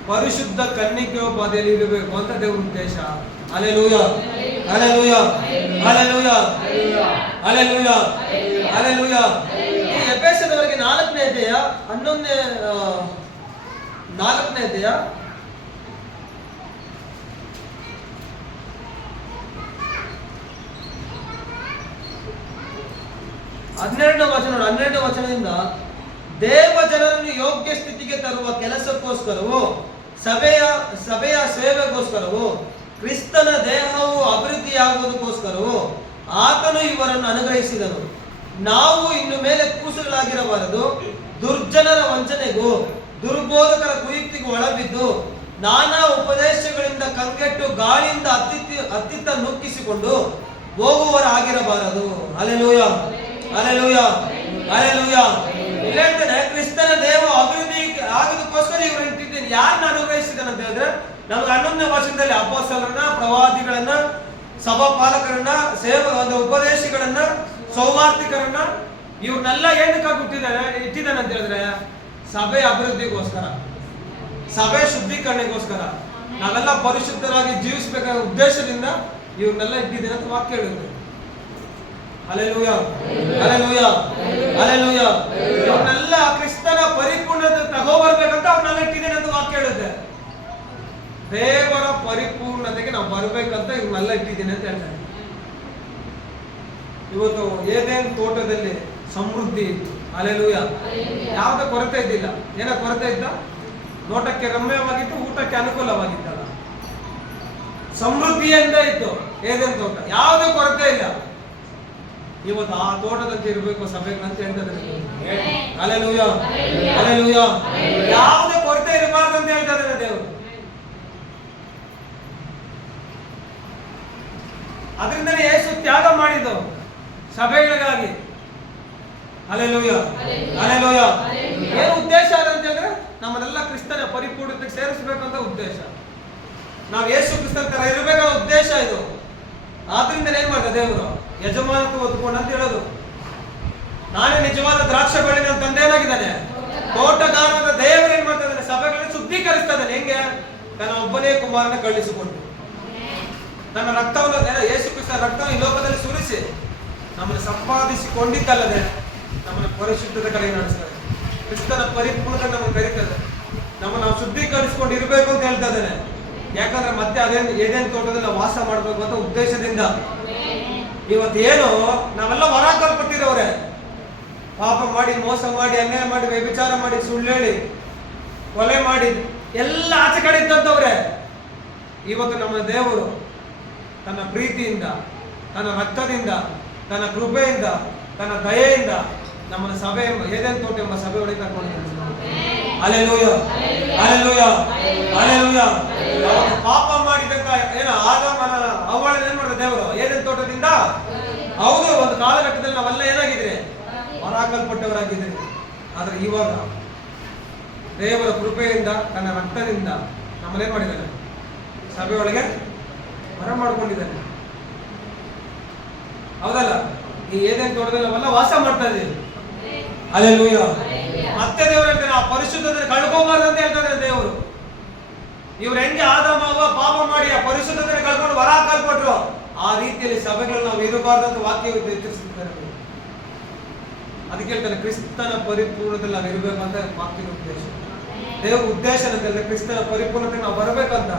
ಪರಿಶುದ್ಧ ಕನ್ನಿಕೋಪಾದಿಯಲ್ಲಿ ಇರಬೇಕು ಅಂತ ದೇವರ ಉದ್ದೇಶ. Hallelujah, hallelujah, hallelujah, hallelujah, hallelujah. ಈ ಎಫೆಸದವರಿಗೆ 4ನೇ ಅಧ್ಯಾಯ 4ನೇ ಅಧ್ಯಾಯ 12ನೇ ವಚನದಿಂದ ದೇವ ಜನರನ್ನು ಯೋಗ್ಯ ಸ್ಥಿತಿಗೆ ತರುವ ಕೆಲಸಕ್ಕೋಸ್ಕರವೂ ಸಭೆಯ ಸೇವೆಗೋಸ್ಕರವೂ ಕ್ರಿಸ್ತನ ದೇಹವು ಅಭಿವೃದ್ಧಿಯಾಗುವುದಕ್ಕೋಸ್ಕರವೂ ಆತನು ಇವರನ್ನು ಅನುಗ್ರಹಿಸಿದನು. ನಾವು ಇನ್ನು ಮೇಲೆ ಕೂಸುಗಳಾಗಿರಬಾರದು, ದುರ್ಜನರ ವಂಚನೆಗೂ ದುರ್ಬೋಧಕರ ಕುಯುಕ್ತಿಗೂ ಒಳಬಿದ್ದು ನಾನಾ ಉಪದೇಶಗಳಿಂದ ಕಂಗೆಟ್ಟು ಗಾಳಿಯಿಂದ ಅತ್ತಿತ್ತ ನುಗ್ಗಿಸಿಕೊಂಡು ಹೋಗುವವರಾಗಿರಬಾರದು. Hallelujah, hallelujah, hallelujah. ಇಲ್ಲಿ ಹೇಳ್ತಾನೆ ಕ್ರಿಸ್ತನ ದೇಹ ಅಭಿವೃದ್ಧಿ ಆಗೋದಕ್ಕೋಸ್ಕರ ಇವರು ಇಟ್ಟಿದ್ದೇನೆ. ಯಾರನ್ನ ಅನುಗ್ರಹಿಸಿದ್ದಾನೆ ಅಂತ ಹೇಳಿದ್ರೆ ನಮ್ಗೆ 11ನೇ ವರ್ಷದಲ್ಲಿ ಅಪೊಸ್ತಲರನ್ನ, ಪ್ರವಾದಿಗಳನ್ನ, ಸಭಾಪಾಲಕರನ್ನ, ಉಪದೇಶಿಗಳನ್ನ, ಸೌವಾರ್ತಿಕರನ್ನ ಇವ್ರನ್ನೆಲ್ಲ ಏನಕ್ಕಾಗಿ ಇಟ್ಟಿದ್ದಾನೆ ಅಂತ ಹೇಳಿದ್ರೆ ಸಭೆ ಅಭಿವೃದ್ಧಿಗೋಸ್ಕರ, ಸಭೆ ಶುದ್ಧೀಕರಣಗೋಸ್ಕರ, ನಾವೆಲ್ಲ ಪರಿಶುದ್ಧರಾಗಿ ಜೀವಿಸಬೇಕಾದ ಉದ್ದೇಶದಿಂದ ಇವ್ರನ್ನೆಲ್ಲ ಇಟ್ಟಿದ್ದೇನೆ ಅಂತ ವಾಕ್ಯ ಹೇಳುತ್ತೆ. Hallelujah, hallelujah, hallelujah. ಇವ್ರನ್ನೆಲ್ಲ ಕ್ರಿಸ್ತನ ಪರಿಪೂರ್ಣತೆ ತಗೋಬರ್ಬೇಕಂತ ಅವ್ರನ್ನೆಲ್ಲ ಇಟ್ಟಿದ್ದೇನೆ ಅಂತ ವಾಕ್ಯ ಹೇಳುತ್ತೆ. ದೇವರ ಪರಿಪೂರ್ಣತೆಗೆ ನಾವು ಬರ್ಬೇಕಂತ ಇವ್ರನ್ನೆಲ್ಲ ಇಟ್ಟಿದ್ದೇನೆ ಅಂತ ಹೇಳ್ತಾರೆ. ಇವತ್ತು ಏದೇನ್ ತೋಟದಲ್ಲಿ ಸಮೃದ್ಧಿ ಇತ್ತು. ಹಲ್ಲೆಲೂಯ. ಯಾವುದೇ ಕೊರತೆ ಇದ್ದಿಲ್ಲ. ಏನ ಕೊರತೆ ಇದ್ದ? ನೋಟಕ್ಕೆ ರಮ್ಯವಾಗಿತ್ತು, ಊಟಕ್ಕೆ ಅನುಕೂಲವಾಗಿತ್ತಲ್ಲ, ಸಮೃದ್ಧಿಯಿಂದ ಇತ್ತು ಏದೇನ್ ತೋಟ, ಯಾವುದೇ ಕೊರತೆ ಇಲ್ಲ. ಇವತ್ತು ಆ ತೋಟದಂತೆ ಇರಬೇಕು ಸಭೆಗಳಂತ ಹೇಳ್ತಾರೆ. Hallelujah, hallelujah. ಯಾವುದೇ ಕೊರತೆ ಇರಬಾರ್ದು ಅಂತ ಹೇಳ್ತಾ ಇದ್ದಾರೆ ದೇವರು. ಅದರಿಂದಲೇ ಯೇಸು ತ್ಯಾಗ ಮಾಡಿದ್ದು ಸಭೆಗಳಿಗಾಗಿ. Hallelujah, hallelujah. ಏನು ಉದ್ದೇಶ ಅಂತ ಹೇಳಿದ್ರೆ ನಮ್ಮನ್ನೆಲ್ಲ ಕ್ರಿಸ್ತನ ಪರಿಪೂರ್ಣತೆಗೆ ಸೇರಿಸಬೇಕಂತ ಉದ್ದೇಶ. ನಾವು ಯೇಸು ಕ್ರಿಸ್ತನ ತರ ಇರಬೇಕಾದ ಉದ್ದೇಶ ಇದು. ಆದ್ರಿಂದ ಏನ್ ಮಾಡ್ತಾರೆ ದೇವರು? ಯಜಮಾನತ್ವ ಹೊತ್ಕೊಂಡು ಅಂತ ಹೇಳೋದು. ನಾನೇ ನಿಜವಾದ ದ್ರಾಕ್ಷ ಬೆಳೆ ನನ್ನ ತಂದೆ ಏನಾಗಿದ್ದಾನೆ? ತೋಟಗಾರನ ದೇವರು ಏನ್ ಮಾಡ್ತಾ ಇದ್ದಾನೆ? ಸಭೆಗಳನ್ನು ಶುದ್ಧೀಕರಿಸ್ತಾ ಇದ್ದಾನೆ. ಹೆಂಗೆ? ತನ್ನ ಒಬ್ಬನೇ ಕುಮಾರನ ಕಳುಹಿಸಿಕೊಂಡು ತನ್ನ ರಕ್ತವನ್ನು, ಯೇಸು ಕ್ರಿಸ್ತ ರಕ್ತವನ್ನು ಈ ಲೋಕದಲ್ಲಿ ಸುರಿಸಿ ನಮ್ಮನ್ನು ಸಂಪಾದಿಸಿಕೊಂಡಿದ್ದಲ್ಲದೆ ನಮ್ಮನ್ನು ಪರಿಶುದ್ಧತೆ ಕಡೆ ನಡೆಸ್ತಾರೆ. ಕ್ರಿಸ್ತನ ಪರಿಪೂರ್ಣತೆ ನಮ್ಮನ್ನು ಕರೀತದೆ. ನಮ್ಮನ್ನು ನಾವು ಶುದ್ಧೀಕರಿಸಿಕೊಂಡು ಇರಬೇಕು ಅಂತ ಹೇಳ್ತಾ ಇದ್ದಾನೆ. ಯಾಕಂದ್ರೆ ಮತ್ತೆ ಏದೇನು ತೋಟದಲ್ಲಿ ನಾವು ವಾಸ ಮಾಡಬೇಕು ಅಂತ ಉದ್ದೇಶದಿಂದ. ಇವತ್ತೇನು ನಾವೆಲ್ಲ ಹೊರಾಕಲ್ಪಟ್ಟಿರೋರೆ, ಪಾಪ ಮಾಡಿ, ಮೋಸ ಮಾಡಿ, ಅನ್ಯಾಯ ಮಾಡಿ, ವ್ಯಭಿಚಾರ ಮಾಡಿ, ಸುಳ್ಳು ಹೇಳಿ, ಕೊಲೆ ಮಾಡಿ ಎಲ್ಲ ಆಚೆ ಕಡೆ ಇದ್ದಂಥವ್ರೆ. ಇವತ್ತು ನಮ್ಮ ದೇವರು ತನ್ನ ಪ್ರೀತಿಯಿಂದ, ತನ್ನ ರಕ್ತದಿಂದ, ತನ್ನ ಕೃಪೆಯಿಂದ, ತನ್ನ ದಯೆಯಿಂದ ನಮ್ಮನ್ನ ಸಭೆ ಏದೇನು ತೋಟ ಎಂಬ ಸಭೆ ಒಳಗೆ ಕರ್ಕೊಂಡಿದ್ದಾನೆ. Hallelujah, hallelujah, hallelujah. ಪಾಪ ಮಾಡಿದಂತ ಏನು ಆದಾಮನ ಅವಳ ಏನ್ ಮಾಡಿದ ದೇವರು? ಏದೇನು ತೋಟದಿಂದ. ಹೌದು, ಒಂದು ಕಾಲಘಟ್ಟದಲ್ಲಿ ನಾವೆಲ್ಲ ಏನಾಗಿದ್ರೆ ಹೊರಾಕಲ್ಪಟ್ಟವರಾಗಿದ್ರೆ. ಆದ್ರೆ ಇವಾಗ ದೇವರ ಕೃಪೆಯಿಂದ, ತನ್ನ ರಕ್ತದಿಂದ ನಮ್ಮನ್ನೇನ್ ಮಾಡಿದ್ದಾನೆ? ಸಭೆ ಒಳಗೆ ಹೊರ ಮಾಡ್ಕೊಂಡಿದ್ದಾನೆ. ಹೌದಲ್ಲ? ಈ ಏದೇನು ತೋಟದಲ್ಲಿ ನಾವೆಲ್ಲ ವಾಸ ಮಾಡ್ತಾ ಇದ್ದೀವಿ. ಹಲ್ಲೆಲೂಯ. ಮತ್ತೆ ದೇವರು ಹೇಳ್ತಾನೆ ಆ ಪರಿಶುದ್ಧತೆ ಕಳ್ಕೋಬಾರ್ದು ಅಂತ ಹೇಳ್ತಾನೆ ದೇವರು. ಇವ್ರು ಹೆಂಗೆ ಆದಾಮ ಪಾಪ ಮಾಡಿ ಆ ಪರಿಶುದ್ಧತೆ ಕಳ್ಕೊಂಡು ಹೊರ ಹಾಕಲ್ಪಟ್ರು, ಆ ರೀತಿಯಲ್ಲಿ ಸಭೆಗಳು ನಾವು ಇರಬಾರ್ದು ಅಂತ ವಾಕ್ಯ ಎಚ್ಚರಿಸುತ್ತಾರೆ. ಅದಕ್ಕೆ ಹೇಳ್ತಾನೆ ಕ್ರಿಸ್ತನ ಪರಿಪೂರ್ಣದಲ್ಲಿ ನಾವು ಇರಬೇಕು ಅಂತ ವಾಕ್ಯದ ಉದ್ದೇಶ. ದೇವ್ರ ಉದ್ದೇಶ ಅಂತಂದ್ರೆ ಕ್ರಿಸ್ತನ ಪರಿಪೂರ್ಣತೆ ನಾವು ಬರಬೇಕಂತ.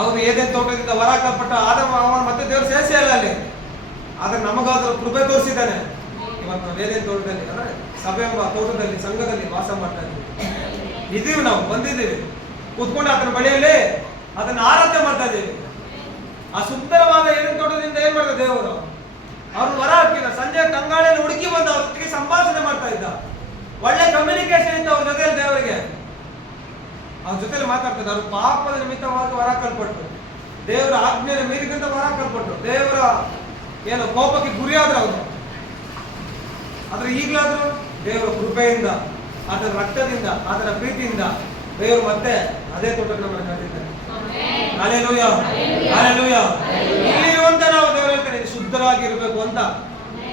ಅವರು ಏದೇನು ತೋಟದಿಂದ ಹೊರ ಹಾಕಲ್ಪಟ್ಟ ಆದಾಮ ಅವನು ಮತ್ತೆ ದೇವರು ಸೇರಿಸಿ ಅಲ್ಲ ಅಲ್ಲಿ. ಆದ್ರೆ ನಮಗಾದ್ರೂ ಕೃಪೆ ತೋರಿಸಿದ್ದಾನೆ. ಇವತ್ತು ನಾವು ಏದೇನು ತೋಟದಲ್ಲಿ ಅಂದ್ರೆ ಸಭೆ ಎಂಬ ತೋಟದಲ್ಲಿ, ಸಂಘದಲ್ಲಿ ವಾಸ ಮಾಡ್ತಾ ಇದ್ದೀವಿ. ಇದೀವಿ, ನಾವು ಬಂದಿದ್ದೀವಿ, ಕೂತ್ಕೊಂಡು ಆತನ ಬಳಿಯಲ್ಲಿ ಅದನ್ನ ಆರಾಧನೆ ಮಾಡ್ತಾ ಇದ್ದೀವಿ. ಆ ಸುಂದರವಾದ ಏನೇನು ತೋಟದಿಂದ ಏನ್ ಮಾಡ್ತಾರೆ ದೇವರು? ಅವ್ರು ಹೊರ ಹಾಕಿದ ಸಂಜೆ ತಂಗಾಳಿಯಲ್ಲಿ ಹುಡುಕಿ ಬಂದು ಅವ್ರ ಜೊತೆಗೆ ಸಂಭಾಷಣೆ ಮಾಡ್ತಾ ಇದ್ದ. ಒಳ್ಳೆ ಕಮ್ಯುನಿಕೇಶನ್ ಇತ್ತು ಅವ್ರ ಜೊತೆಲಿ ದೇವರಿಗೆ. ಅವ್ರ ಜೊತೆಲಿ ಮಾತಾಡ್ತಿದ್ದ. ಅವ್ರು ಪಾಪದ ನಿಮಿತ್ತವಾಗಿ ಹೊರ ಹಾಕಲ್ಪಟ್ಟು, ದೇವರ ಆಜ್ಞೆಯ ಮೀರಿದಂತ ಹೊರ ಹಾಕಲ್ಪಟ್ಟು, ದೇವರ ಏನು ಕೋಪಕ್ಕೆ ಗುರಿಯಾದ್ರು ಅವರು. ಆದ್ರೆ ಈಗಲಾದ್ರೂ ದೇವರ ಕೃಪೆಯಿಂದ, ಅದರ ರಕ್ತದಿಂದ, ಅದರ ಪ್ರೀತಿಯಿಂದ ದೇವರು ಮತ್ತೆ ಅದೇ ತೋಟಕ್ಕೆ ನಮ್ಮನ್ನು ಕರೆದಿದ್ದಾರೆ. Hallelujah, hallelujah. ಇಲ್ಲಿರುವಂತ ನಾವು ದೇವರು ಹೇಳ್ತಾನೆ ಶುದ್ಧರಾಗಿರ್ಬೇಕು ಅಂತ,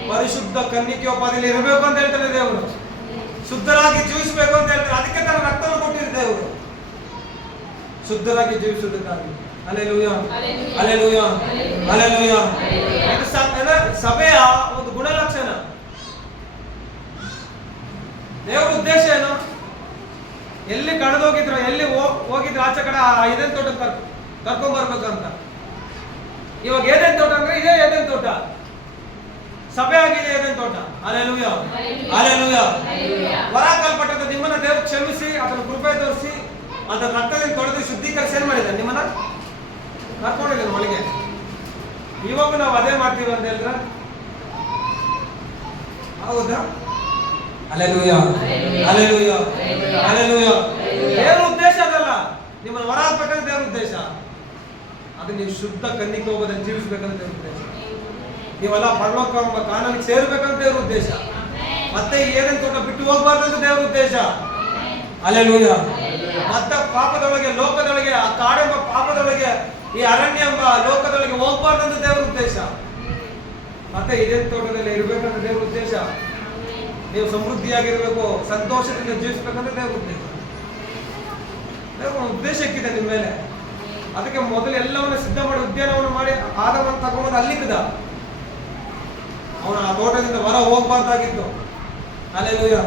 ಪರಿಶುದ್ಧ ಕನ್ನಿಕೆಯೋಪಾದಿಯಲ್ಲಿ ಇರಬೇಕು ಅಂತ ಹೇಳ್ತಾನೆ ದೇವರು. ಶುದ್ಧರಾಗಿ ಜೀವಿಸಬೇಕು ಅಂತ ಹೇಳ್ತಾರೆ. ಅದಕ್ಕೆ ತನ್ನ ರಕ್ತವನ್ನು ಕೊಟ್ಟಿದ್ದ ದೇವರು ಶುದ್ಧರಾಗಿ ಜೀವಿಸುವುದಕ್ಕಾಗಿ. Hallelujah, hallelujah, hallelujah. ಇದು ಸಭೆಯ ಒಂದು ಗುಣಲಕ್ಷಣ. ದೇವರ ಉದ್ದೇಶ ಏನು? ಎಲ್ಲಿ ಕಳೆದೋಗಿದ್ರು, ಎಲ್ಲಿ ಹೋಗಿದ್ರು ಆಚೆ ಕಡೆ ಏದೇನ್ ತೋಟ ಕರ್ಕೊಂಡ್ ಬರ್ಬೇಕಂತ. ಇವಾಗ ಏದೇನ್ ತೋಟ ಅಂದ್ರೆ ಇದೇ ಏದೇನ್ ತೋಟ, ಸಭೆ ಆಗಿದೆ ಏದೇನ್ ತೋಟ. Hallelujah, hallelujah. ಹೊರಕಲ್ಪಟ್ಟಂತ ನಿಮ್ಮನ್ನ ದೇವರು ಕ್ಷಮಿಸಿ ಅದನ್ನು ಕೃಪೆ ತೋರಿಸಿ ಅದರ ರಕ್ತದಿಂದ ತೊಳೆದು ಶುದ್ಧೀಕರಿಸಿ ಏನ್ ಮಾಡಿದ್ದಾರೆ, ನಿಮ್ಮನ್ನ ಕರ್ಕೊಂಡಿದ್ದಾರೆ ಒಳಗೆ. ಇವಾಗ ನಾವು ಅದೇ ಮಾಡ್ತೀವಿ ಅಂತ ಹೇಳಿದ್ರೆ ಹೌದಾ? Hallelujah, hallelujah, hallelujah. ದೇವರ ಉದ್ದೇಶ ಅದಲ್ಲ, ನಿಮ್ಮನ್ನು ಹೊರ ಹಾಕ್ಬೇಕಂತ ದೇವರ ಉದ್ದೇಶ. ಅದು ನೀವು ಶುದ್ಧ ಕನ್ನಿಕೋಪದಲ್ಲಿ ಜೀವಿಸಬೇಕಂತ ದೇವರ ಉದ್ದೇಶ. ನೀವೆಲ್ಲ ಪರಲೋಕ ಎಂಬ ಕಾನೂನಿಗೆ ಸೇರ್ಬೇಕಂತ ದೇವರ ಉದ್ದೇಶ. ಮತ್ತೆ ಏನೇನು ತೋಟ ಬಿಟ್ಟು ಹೋಗ್ಬಾರ್ದಂತ ದೇವರ ಉದ್ದೇಶ. ಹಲ್ಲೆಲೂಯಾ. ಮತ್ತೆ ಪಾಪದೊಳಗೆ, ಲೋಕದೊಳಗೆ, ಆ ಕಾಡೆಂಬ ಪಾಪದೊಳಗೆ, ಈ ಅರಣ್ಯ ಎಂಬ ಲೋಕದೊಳಗೆ ಹೋಗ್ಬಾರ್ದಂತ ದೇವರ ಉದ್ದೇಶ. ಮತ್ತೆ ಇದೇ ತೋಟದಲ್ಲಿ ಇರ್ಬೇಕಂತ ದೇವರ ಉದ್ದೇಶ. ನೀವು ಸಮೃದ್ಧಿಯಾಗಿರ್ಬೇಕು, ಸಂತೋಷದಿಂದ ಜೀವಿಸ್ಬೇಕಂತ ದೇವರ ಉದ್ದೇಶ. ದೇವರ ಉದ್ದೇಶ ಇಕ್ಕಿದೆ ನಿಮ್ಮ ಮೇಲೆ. ಅದಕ್ಕೆ ಮೊದಲು ಎಲ್ಲವನ್ನ ಸಿದ್ಧ ಮಾಡಿ ಉದ್ಯಾನವನ್ನು ಮಾಡಿ ಆದವನ್ನು ತಗೊಂಡು ಅಲ್ಲಿದ್ದ ಅವನು ಆ ತೋಟದಿಂದ ಹೊರ ಹೋಗ್ಬಾರ್ದಾಗಿತ್ತು. ಹಲ್ಲೆಲೂಯಾ,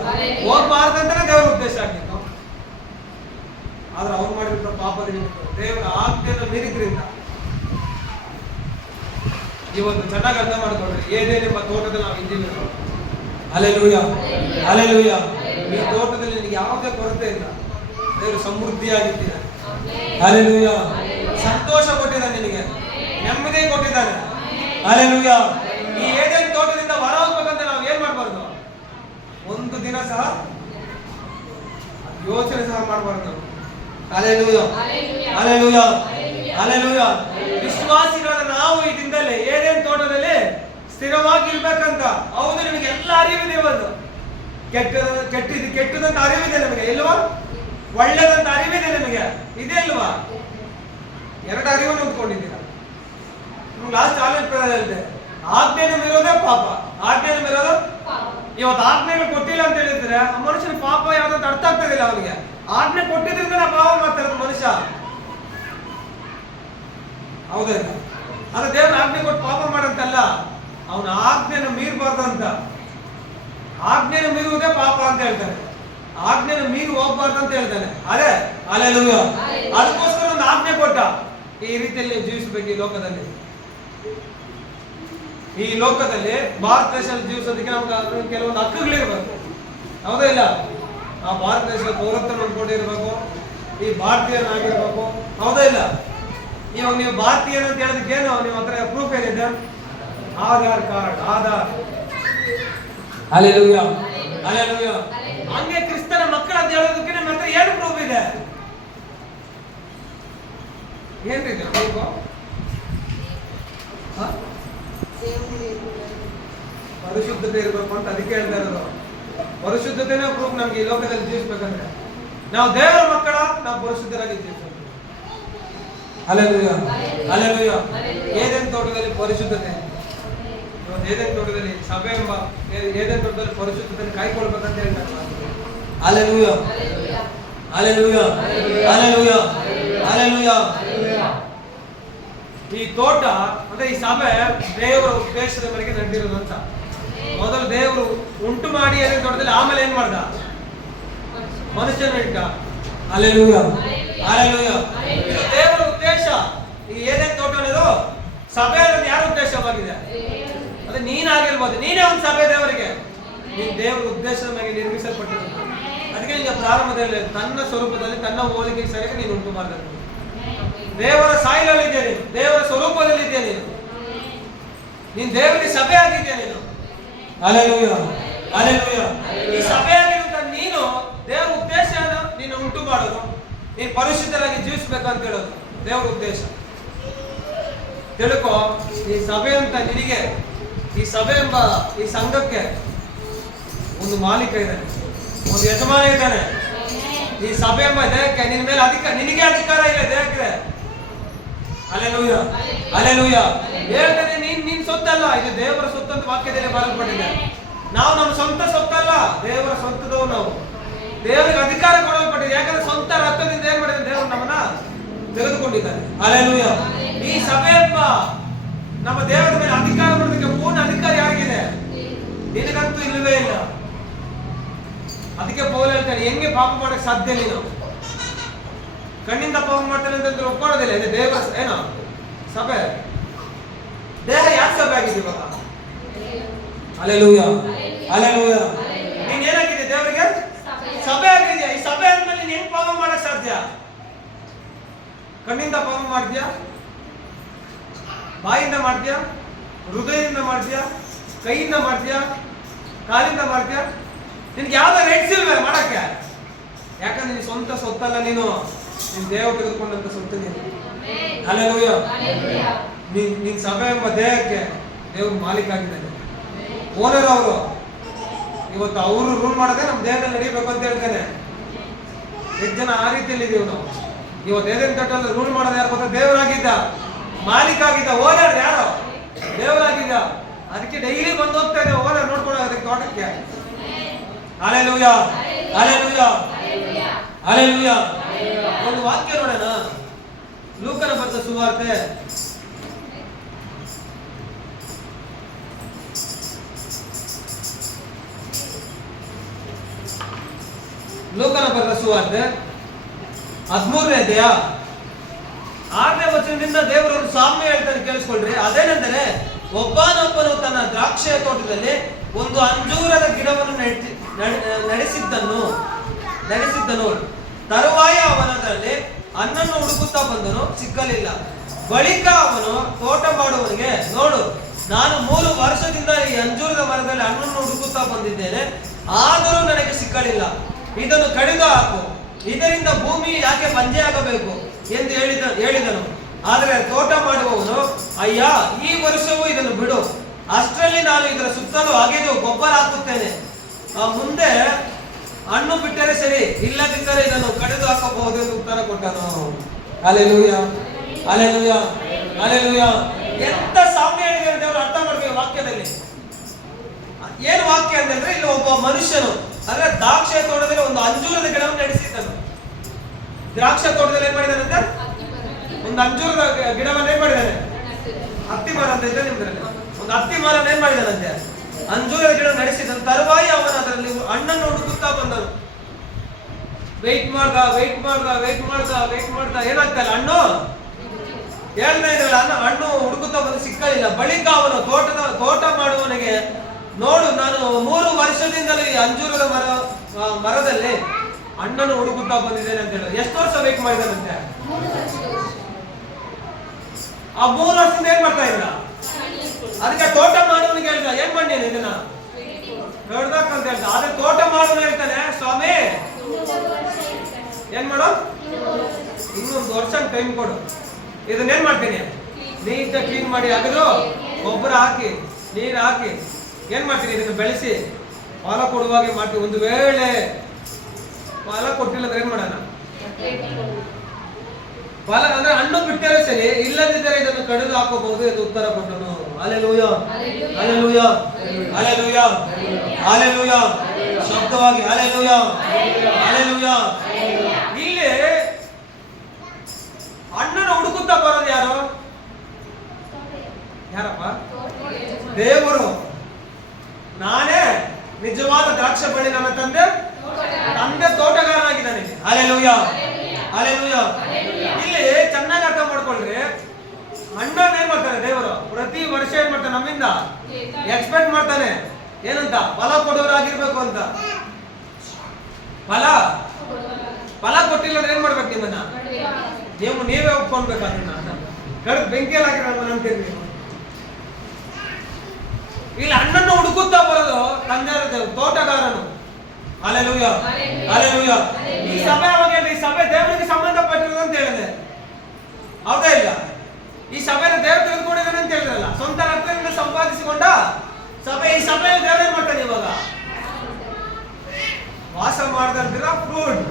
ಹೋಗ್ಬಾರ್ದಂತಾನೆ ದೇವರ ಉದ್ದೇಶ ಆಗಿತ್ತು. ಆದ್ರೆ ಅವ್ರು ಮಾಡಿದ ಪಾಪದಿಂದ ದೇವರ ಆಜ್ಞೆಯನ್ನು ಮೀರಿದ್ರಿಂದ ಇವತ್ತು ಚೆನ್ನಾಗಿ ಅರ್ಥ ಮಾಡ್ಕೊಂಡ್ರೆ ಏನೇನೆಂಬ ತೋಟದಲ್ಲಿ ನಾವು ಇದ್ದೀವಿ. Hallelujah, hallelujah. ಈ ತೋಟದಲ್ಲಿ ನಿನಗೆ ಯಾವುದೇ ಕೊರತೆ ಇಲ್ಲ. ದೇವರು ಸಮೃದ್ಧಿಯಾಗಿದ್ದಾನೆ. ಹಲ್ಲೆಲೂಯಾ. ಸಂತೋಷ ಕೊಟ್ಟಿದ್ದಾನೆ, ನಿನಗೆ ನೆಮ್ಮದಿ ಕೊಟ್ಟಿದ್ದಾನೆ. ಹಲ್ಲೆಲೂಯಾ. ಈ ಏದೇನ್ ತೋಟದಿಂದ ಹೊರ ಹೋಗ್ಬೇಕಂತ ನಾವು ಏನ್ ಮಾಡಬಾರ್ದು, ಒಂದು ದಿನ ಸಹ ಯೋಚನೆ ಸಹ ಮಾಡಬಾರ್ದು. Hallelujah, hallelujah, hallelujah. ವಿಶ್ವಾಸಿಗಳಾದ ನಾವು ಈ ದಿನದಲ್ಲಿ ಏದೇನ್ ತೋಟದಲ್ಲಿ ಸ್ಥಿರವಾಗಿ ಇರ್ಬೇಕಂತ. ಹೌದು, ನಿಮಗೆ ಎಲ್ಲ ಅರಿವಿದೆ. ಒಂದು ಕೆಟ್ಟದಂತ ಅರಿವಿದೆ ನಿಮಗೆ ಇಲ್ವಾ? ಒಳ್ಳೆದಂತ ಅರಿವಿದೆ ನಿಮಗೆ ಇದೆ ಇಲ್ವಾ? ಎರಡು ಅರಿವನ್ನು ಹೊಂದ್ಕೊಂಡಿದ್ದೀರಾ. ಲಾಸ್ಟ್ ಚಾಲೆಂಜ್ ಹೇಳಿದೆ, ಆಜ್ಞೆಯನ್ನು ಮೀರೋದೇ ಪಾಪ, ಆಜ್ಞೆಯನ್ನು ಮೀರೋದು. ಇವತ್ತು ಆಜ್ಞೆಗಳು ಕೊಟ್ಟಿಲ್ಲ ಅಂತ ಹೇಳಿದ್ರೆ ಆ ಮನುಷ್ಯನ ಪಾಪ ಯಾವ್ದಂತ ಅರ್ಥ ಆಗ್ತದಿಲ್ಲ ಅವನಿಗೆ. ಆಜ್ಞೆ ಕೊಟ್ಟಿದ್ರಿಂದ ನಾವು ಪಾಪ ಮಾಡ್ತಾರೆ ಮನುಷ್ಯ. ಹೌದಾ? ಅದು ದೇವರ ಆಜ್ಞೆ ಕೊಟ್ಟು ಪಾಪ ಮಾಡಂತಲ್ಲ, ಅವನ ಆಜ್ಞೆಯನ್ನು ಮೀರಬಾರ್ದಂತ. ಆಜ್ಞೆಯನ್ನು ಮೀರುವುದೇ ಪಾಪ ಅಂತ ಹೇಳ್ತಾನೆ. ಆಜ್ಞೆಯನ್ನು ಮೀರಿ ಹೋಗ್ಬಾರ್ದು ಅಂತ ಹೇಳ್ತಾನೆ. ಅದೇ ಹಲ್ಲೆಲೂಯಾ. ಅದಕ್ಕೋಸ್ಕರ ಒಂದು ಆಜ್ಞೆ ಕೊಟ್ಟ, ಈ ರೀತಿಯಲ್ಲಿ ಜೀವಿಸಬೇಕು ಈ ಲೋಕದಲ್ಲಿ. ಈ ಲೋಕದಲ್ಲಿ ಭಾರತ ದೇಶದಲ್ಲಿ ಜೀವಿಸೋದಕ್ಕೆ ನಮ್ಗೆ ಕೆಲವೊಂದು ಹಕ್ಕುಗಳಿರ್ಬೇಕು. ಹೌದಾ ಇಲ್ಲ? ಆ ಭಾರತ ದೇಶದ ಪೌರತ್ವ ನೋಡ್ಕೊಂಡಿರ್ಬೇಕು, ಈ ಭಾರತೀಯನಾಗಿರ್ಬೇಕು. ಹೌದಾ ಇಲ್ಲ? ಇವಾಗ ನೀವು ಭಾರತೀಯನ ಅಂತ ಹೇಳೋದಕ್ಕೆ ಏನು ನಿಮ್ಮ ಹತ್ರ ಪ್ರೂಫ್ ಏನಿದೆ? Aadhaar card, Aadhaar. Hallelujah, hallelujah. ಹಂಗೆ ಕ್ರಿಸ್ತನ ಮಕ್ಕಳ ಅಂತ ಹೇಳೋದಕ್ಕೆ ನಿಮ್ಮ ಹತ್ರ ಏನು ಪ್ರೂಫ್ ಇದೆ? ಏನ್ರಿ ಪ್ರೂಫ್? ಪರಿಶುದ್ಧತೆ ಇರಬೇಕು ಅಂತ ಅದಕ್ಕೆ ಹೇಳ್ತಾ ಇರೋದು. ಪರಿಶುದ್ಧತೆನೇ ಪ್ರೂಫ್ ನಮ್ಗೆ ಈ ಲೋಕದಲ್ಲಿ ಜೀವಿಸ್ಬೇಕಂದ್ರೆ. ನಾವು ದೇವರ ಮಕ್ಕಳ, ನಾವು ಪರಿಶುದ್ಧರಾಗಿ ಜೀವಿಸಬೇಕು. Hallelujah, hallelujah. ಏದೇನ್ ತೋಟದಲ್ಲಿ ಪರಿಶುದ್ಧತೆ, ಏದೇನ್ ತೋಟದಲ್ಲಿ ಸಭೆ ಎಂಬ ಏದೇನ್ ತೋಟದಲ್ಲಿ ಪರಿಶುದ್ಧತೆಯನ್ನು ಕಾಯ್ಕೊಳ್ಬೇಕಂತ ಹೇಳ್ತಾರೆ. Hallelujah, hallelujah, hallelujah, hallelujah. ಈ ತೋಟ ಅಂದ್ರೆ ಈ ಸಭೆ ದೇವರ ಉದ್ದೇಶದ ಮೇರೆಗೆ ನಡೆದಿರೋದು ಅಂತ. ಮೊದಲು ದೇವರು ಉಂಟು ಮಾಡಿ ಏನೇನು ತೋಟದಲ್ಲಿ, ಆಮೇಲೆ ಏನ್ ಮಾಡ್ದ? ಮನುಷ್ಯನ ಇಟ್ಟ. Hallelujah, hallelujah. ಇದು ದೇವರ ಉದ್ದೇಶ. ಈ ಏನೇನು ತೋಟ ಅನ್ನೋದು ಸಭೆ ಅನ್ನೋದು ಯಾರ ಉದ್ದೇಶವಾಗಿದೆ? ಅದೇ ನೀನಾಗಿರ್ಬೋದು, ನೀನೇ ಒಂದು ಸಭೆ ದೇವರಿಗೆ. ನೀನು ದೇವರ ಉದ್ದೇಶದ ಮೇಲೆ ನಿರ್ಮಿಸಲ್ಪಟ್ಟಿರೋದು. ಅದಕ್ಕೆ ನಿಮಗೆ ಪ್ರಾರಂಭದಲ್ಲಿ ತನ್ನ ಸ್ವರೂಪದಲ್ಲಿ ತನ್ನ ಹೋಲಿಕೆ ಸರಿಯಾಗಿ ನೀನು ಉಂಟು ಮಾಡಬೇಕು. ದೇವರ ಸಾಯಿಲಲ್ಲಿ ಇದೆಯಾ ನೀನು? ದೇವರ ಸ್ವರೂಪದಲ್ಲಿ ಇದೆಯಾ ನೀನು? ನೀನು ದೇವರಿಗೆ ಸಭೆ ಆಗಿದೆಯಾ ನೀನು? Hallelujah, hallelujah. ಈ ಸಭೆ ಆಗಿರುವಂತ ನೀನು ದೇವರ ಉದ್ದೇಶ ನೀನು ಉಂಟು ಮಾಡೋದು, ನೀನು ಪರಿಶುದ್ಧರಾಗಿ ಜೀವಿಸಬೇಕಂತ ಹೇಳೋದು ದೇವರ ಉದ್ದೇಶ. ತಿಳ್ಕೊ, ಈ ಸಭೆ ಅಂತ ನಿನಗೆ, ಈ ಸಭೆ ಎಂಬ ಈ ಸಂಘಕ್ಕೆ ಒಂದು ಮಾಲೀಕ ಇದ್ದಾನೆ, ಒಂದು ಯಜಮಾನ ಇದ್ದಾನೆ. ಈ ಸಭೆ ಎಂಬ ದೇಹಕ್ಕೆ ನಿನ್ನ ಮೇಲೆ ನಿನಗೆ ಅಧಿಕಾರ ಇಲ್ಲ. ದೇಹಕ್ಕೆ ಹಲ್ಲೆಲೂಯಾ, ಹಲ್ಲೆಲೂಯಾ. ಹೇಳ್ತಾನೆ ನಿನ್ ಸೊತ್ತಲ್ಲ, ಇದು ದೇವರ ಸೊತ್ತು ಅಂತ ವಾಕ್ಯದಲ್ಲಿ ಬರೆಯಲ್ಪಟ್ಟಿದೆ. ನಾವು ನಮ್ಮ ಸ್ವಂತ ಸೊತ್ತಲ್ಲ, ದೇವರ ಸ್ವಂತದವು ನಾವು. ದೇವರಿಗೆ ಅಧಿಕಾರ ಕೊಡಲ್ಪಟ್ಟಿದೆ. ಯಾಕಂದ್ರೆ ಸ್ವಂತ ರಕ್ತದಿಂದ ಏನ್ ಮಾಡಿದ್ರೆ ದೇವರು ನಮ್ಮನ್ನ ತೆಗೆದುಕೊಂಡಿದ್ದಾನೆ. ಹಲ್ಲೆಲೂಯಾ. ಈ ಸಭೆ ಎಂಬ ನಮ್ಮ ದೇವರ ಮೇಲೆ ಅಧಿಕಾರ ಮಾಡೋದಕ್ಕೆ ಪೂರ್ಣ ಅಧಿಕಾರ ಯಾರಿಗಿದೆ? ನಿನಗಂತೂ ಇಲ್ಲವೇ ಇಲ್ಲ. ಅದಕ್ಕೆ ಪೌಲ ಹೇಳ್ತಾನೆ, ಹೆಂಗೆ ಪಾಪ ಮಾಡಕ್ ಸಾಧ್ಯ ನೀನು? ಕಣ್ಣಿಂದ ಪಾಪ ಮಾಡ್ತಾನೆ ಅಂತ ಒಪ್ಕೊಳ್ಳೋದಿಲ್ಲ. ಇದು ದೇವರ ಏನೋ ಸಭೆ. ದೇಹ ಯಾಕೆ ಸಭೆ ಆಗಿದೆ ಇವಾಗ? Hallelujah, hallelujah. ನೀನ್ ಏನಾಗಿದೆ ದೇವರಿಗೆ? ಸಭೆ ಆಗಿದೆಯಾ? ಈ ಸಭೆ ಆದ್ಮೇಲೆ ನೀನ್ ಪಾಪ ಮಾಡಕ್ ಸಾಧ್ಯ? ಕಣ್ಣಿಂದ ಪಾಪ ಮಾಡ್ತೀಯಾ? ಬಾಯಿಂದ ಮಾಡ್ತೀಯಾ? ಹೃದಯದಿಂದ ಮಾಡ್ತೀಯಾ? ಕೈಯಿಂದ ಮಾಡ್ತೀಯಾ? ಕಾಲಿಂದ ಮಾಡ್ತೀಯಾ? ನಿನ್ಗೆ ಯಾವ್ದು ರೈಟ್ಸ್ ಇಲ್ವೇ ಮಾಡಕ್ಕೆ? ಯಾಕಂದ್ರೆ ನಿನ್ ಸ್ವಂತ ಸೊತ್ತಲ್ಲ, ನೀನು ನಿನ್ ದೇವ ತೆಗೆದುಕೊಂಡಂತ ಸೊತ್ತು ನೀನು. ಹಲ್ಲೆಲೂಯಾ. ನಿನ್ ಸಭೆ ಎಂಬ ದೇಹಕ್ಕೆ ದೇವ್ರ ಮಾಲೀಕ ಆಗಿದ್ದಾನೆ, ಓನರ್ ಅವರು. ಇವತ್ತು ಅವರು ರೂಲ್ ಮಾಡದೆ ನಮ್ಮ ದೇಹದಲ್ಲಿ ನಡೀಬೇಕು ಅಂತ ಹೇಳ್ತೇನೆ. ಎಷ್ಟು ಜನ ಆ ರೀತಿಯಲ್ಲಿ ಇದೀವಿ ನಾವು. ಇವತ್ತು ಏನೇನು ತಟ್ಟಲ್ಲಿ ರೂಲ್ ಮಾಡೋದು ಯಾರು ಗೊತ್ತಾ? ದೇವರಾಗಿದ್ದ, ಮಾಲೀಕ ಆಗಿದ್ದ, ಓನರ್ ಯಾರು? ದೇವರಾಗಿದ್ದ. ಅದಕ್ಕೆ ಡೈಲಿ ಬಂದು ಹೋಗ್ತಾ ಇದೆ ಓನರ್ ನೋಡ್ಕೊಳ್ಳೋ ಅದಕ್ಕೆ ತೋಟಕ್ಕೆ. Hallelujah, hallelujah, hallelujah. ಒಂದು ವಾಕ್ಯ ನೋಡೋಣ, ಲೂಕನ ಬರೆದ ಸುವಾರ್ತೆ ಲೋಕನ ಬರೆದ ಸುವಾರ್ತೆ 13ನೇ ಅಧ್ಯಾಯ 6ನೇ ವಚನದಿಂದ ದೇವರವರು ಸಾಮ್ಯ ಹೇಳ್ತಾನೆ, ಕೇಳಿಸ್ಕೊಳ್ರಿ. ಅದೇನೆಂದರೆ, ಒಬ್ಬನೊಬ್ಬನು ತನ್ನ ದ್ರಾಕ್ಷಿಯ ತೋಟದಲ್ಲಿ ಒಂದು ಅಂಜೂರದ ಗಿಡವನ್ನು ನಡೆಸಿದ್ದನು. ತರುವಾಯ ಅವನದಲ್ಲಿ ಹಣ್ಣನ್ನು ಹುಡುಕುತ್ತಾ ಬಂದನು, ಸಿಕ್ಕಲಿಲ್ಲ. ಬಳಿಕ ಅವನು ತೋಟ ಮಾಡುವವನಿಗೆ, ನೋಡು, ನಾನು 3 ವರ್ಷದಿಂದ ಈ ಅಂಜೂರದ ಮರದಲ್ಲಿ ಹಣ್ಣನ್ನು ಹುಡುಕುತ್ತಾ ಬಂದಿದ್ದೇನೆ, ಆದರೂ ನನಗೆ ಸಿಕ್ಕಲಿಲ್ಲ. ಇದನ್ನು ಕಡಿದು ಹಾಕು, ಇದರಿಂದ ಭೂಮಿ ಯಾಕೆ ಬಂಜೆಯಾಗಬೇಕು ಎಂದು ಹೇಳಿದನು. ಆದರೆ ತೋಟ ಮಾಡುವವನು, ಅಯ್ಯ, ಈ ವರ್ಷವೂ ಇದನ್ನು ಬಿಡು, ಅಷ್ಟರಲ್ಲಿ ನಾನು ಇದರ ಸುತ್ತಲೂ ಅಗೆದು ಗೊಬ್ಬರ ಹಾಕುತ್ತೇನೆ. ಮುಂದೆ ಹಣ್ಣು ಬಿಟ್ಟರೆ ಸರಿ, ಇಲ್ಲದಿದ್ದರೆ ಇದನ್ನು ಕಡಿದು ಹಾಕಬಹುದು ಎಂದು ಉತ್ತರ ಕೊಟ್ಟನು. Hallelujah, hallelujah, hallelujah. ಎಂತ ಸಾಮ್ಯ ಹೇಳಿದ್ದಾರೆ ದೇವರು, ಅರ್ಥ ಮಾಡ್ಬೇಕು ವಾಕ್ಯದಲ್ಲಿ. ಏನು ವಾಕ್ಯ ಅಂತಂದ್ರೆ, ಇಲ್ಲಿ ಒಬ್ಬ ಮನುಷ್ಯನು ಅಂದ್ರೆ ದ್ರಾಕ್ಷಿ ತೋಟದಲ್ಲಿ ಒಂದು ಅಂಜೂರದ ಗಿಡವನ್ನು ನಡೆಸಿದ್ದನು. ದ್ರಾಕ್ಷಿ ತೋಟದಲ್ಲಿ ಏನ್ ಮಾಡಿದಾನಂತೆ? ಒಂದು ಅಂಜೂರದ ಗಿಡವನ್ನು ಏನ್ ಮಾಡಿದಾನೆ? ಹತ್ತಿ ಮರ ಅಂತ ಇದೆ ನಿಮ್ದ್ರಲ್ಲಿ. ಒಂದು ಹತ್ತಿ ಮರ ಏನ್ ಮಾಡಿದಾನಂತೆ? ಅಂಜೂರದ ಗಿಡ ನಡೆಸಿದನು. ತರುವಾಯ ಅವನು ಅದರಲ್ಲಿ ಹಣ್ಣನ್ನು ಹುಡುಕುತ್ತಾ ಬಂದನು. ವೆಯ್ಟ್ ಮಾಡ್ದ ಏನಾಗ್ತಾ ಇಲ್ಲ ಹಣ್ಣು? ಹೇಳ್ತಾ ಇದ್ರಲ್ಲ, ಹಣ್ಣು ಹುಡುಕುತ್ತಾ ಬಂದು ಸಿಕ್ಕಲಿಲ್ಲ. ಬಳಿಕ ಅವನು ತೋಟ ಮಾಡುವವನಿಗೆ, ನೋಡು, ನಾನು 3 ವರ್ಷದಿಂದಲೂ ಈ ಅಂಜೂರದ ಮರದಲ್ಲಿ ಹಣ್ಣನ್ನು ಹುಡುಕುತ್ತಾ ಬಂದಿದ್ದೇನೆ ಅಂತ ಹೇಳಿ. ಎಷ್ಟು ವರ್ಷ ವೇಟ್ ಮಾಡಿದಾನಂತೆ? ಆ 3 ವರ್ಷದಿಂದ ಏನ್ ಮಾಡ್ತಾ ಇದ್ರ? ಅದಕ್ಕೆ ತೋಟ ಮಾಡುವವನಿಗೆ ಹೇಳ್ದ, ಏನ್ ಮಾಡಿ ಇದನ್ನ ಹೇಳ್ದಾಕಂತ ಹೇಳ್ದ. ಆದ್ರೆ ತೋಟ ಮಾಡುವನು ಹೇಳ್ತಾನೆ, ಸ್ವಾಮಿ ಏನ್ ಮಾಡು, ಇನ್ನೊಂದು ವರ್ಷ ಟೈಮ್ ಕೊಡು, ಇದನ್ನೇನ್ ಮಾಡ್ತೀನಿ, ನೀಟಾಗಿ ಕ್ಲೀನ್ ಮಾಡಿ ಅಗದು ಗೊಬ್ಬರ ಹಾಕಿ ನೀರು ಹಾಕಿ ಏನ್ ಮಾಡ್ತೀನಿ, ಇದನ್ನು ಬೆಳೆಸಿ ಫಲ ಕೊಡುವಾಗೆ ಮಾಡ್ತೀವಿ. ಒಂದು ವೇಳೆ ಫಲ ಕೊಟ್ಟಿಲ್ಲ ಅಂದ್ರೆ ಏನ್ ಮಾಡೋಣ? ಫಲ ಅಂದ್ರೆ ಹಣ್ಣು ಬಿಟ್ಟರೆ ಸರಿ, ಇಲ್ಲದಿದ್ದರೆ ಇದನ್ನು ಕಡಿದು ಹಾಕಬಹುದು ಎಂದು ಉತ್ತರ ಕೊಟ್ಟನು. Hallelujah, hallelujah, hallelujah, hallelujah. ಶಬ್ದವಾಗಿ ಹಲ್ಲೆಲೂಯಾ, ಹಲ್ಲೆಲೂಯಾ. ಇಲ್ಲಿ ಹಣ್ಣನ್ನು ಹುಡುಕುತ್ತಾ ಬರೋದು ಯಾರು? ಯಾರಪ್ಪ? ದೇವರು. ನಾನೇ ನಿಜವಾದ ದ್ರಾಕ್ಷ ಬಳ್ಳಿ, ನನ್ನ ತಂದೆ ತೋಟಗಾರನಾಗಿದ್ದಾನೆ. Hallelujah, hallelujah. ಇಲ್ಲಿ ಚೆನ್ನಾಗಿ ಅರ್ಥ ಮಾಡ್ಕೊಳ್ರಿ. ಹಣ್ಣನ್ನು ಏನ್ ಮಾಡ್ತಾನೆ ದೇವರು? ಪ್ರತಿ ವರ್ಷ ಏನ್ ಮಾಡ್ತಾನೆ? ನಮ್ಮಿಂದ ಎಕ್ಸ್ಪೆಕ್ಟ್ ಮಾಡ್ತಾನೆ. ಏನಂತ? ಫಲ ಕೊಡೋರಾಗಿರ್ಬೇಕು ಅಂತ. ಫಲ ಕೊಟ್ಟಿಲ್ಲ ಅಂದ್ರೆ ಏನ್ ಮಾಡ್ಬೇಕು? ನಿಮ್ಮನ್ನ ನೀವೇ ಒಪ್ಕೊಳ್ಬೇಕು. ಅದನ್ನ ಕಡಿದು ಬೆಂಕಿಯಲ್ಲಿ ಹಾಕಿರೋ ನಂಬ್ತೀರಿ ನೀವು. ಇಲ್ಲಿ ಹಣ್ಣನ್ನು ಹುಡುಕುತ್ತಾ ಬರೋದು ತಂದೆ ತೋಟಗಾರನು. Hallelujah, hallelujah. ಈ ಸಭೆ ಅವಾಗ ಈ ಸಭೆ ದೇವರಿಗೆ ಸಂಬಂಧಪಟ್ಟಿರೋದು ಅಂತ ಹೇಳಿದೆ, ಹೌದಾ ಇಲ್ಲ? ಈ ಸಭೆನ ದೇವರು ತೆಗೆದುಕೊಂಡಿದ್ದಾನೆ ಅಂತ ಹೇಳಿದ್ರಲ್ಲ, ಸ್ವಂತ ರಕ್ತದಿಂದ ಸಂಪಾದಿಸಿಕೊಂಡ ಸಭೆ. ಈ ಸಭೆಯಲ್ಲಿ ದೇವರು ಏನ್ ಮಾಡ್ತಾನೆ? ಇವಾಗ ವಾಸ ಮಾಡ್ದಂತೀರ ಫ್ರೂಟ್,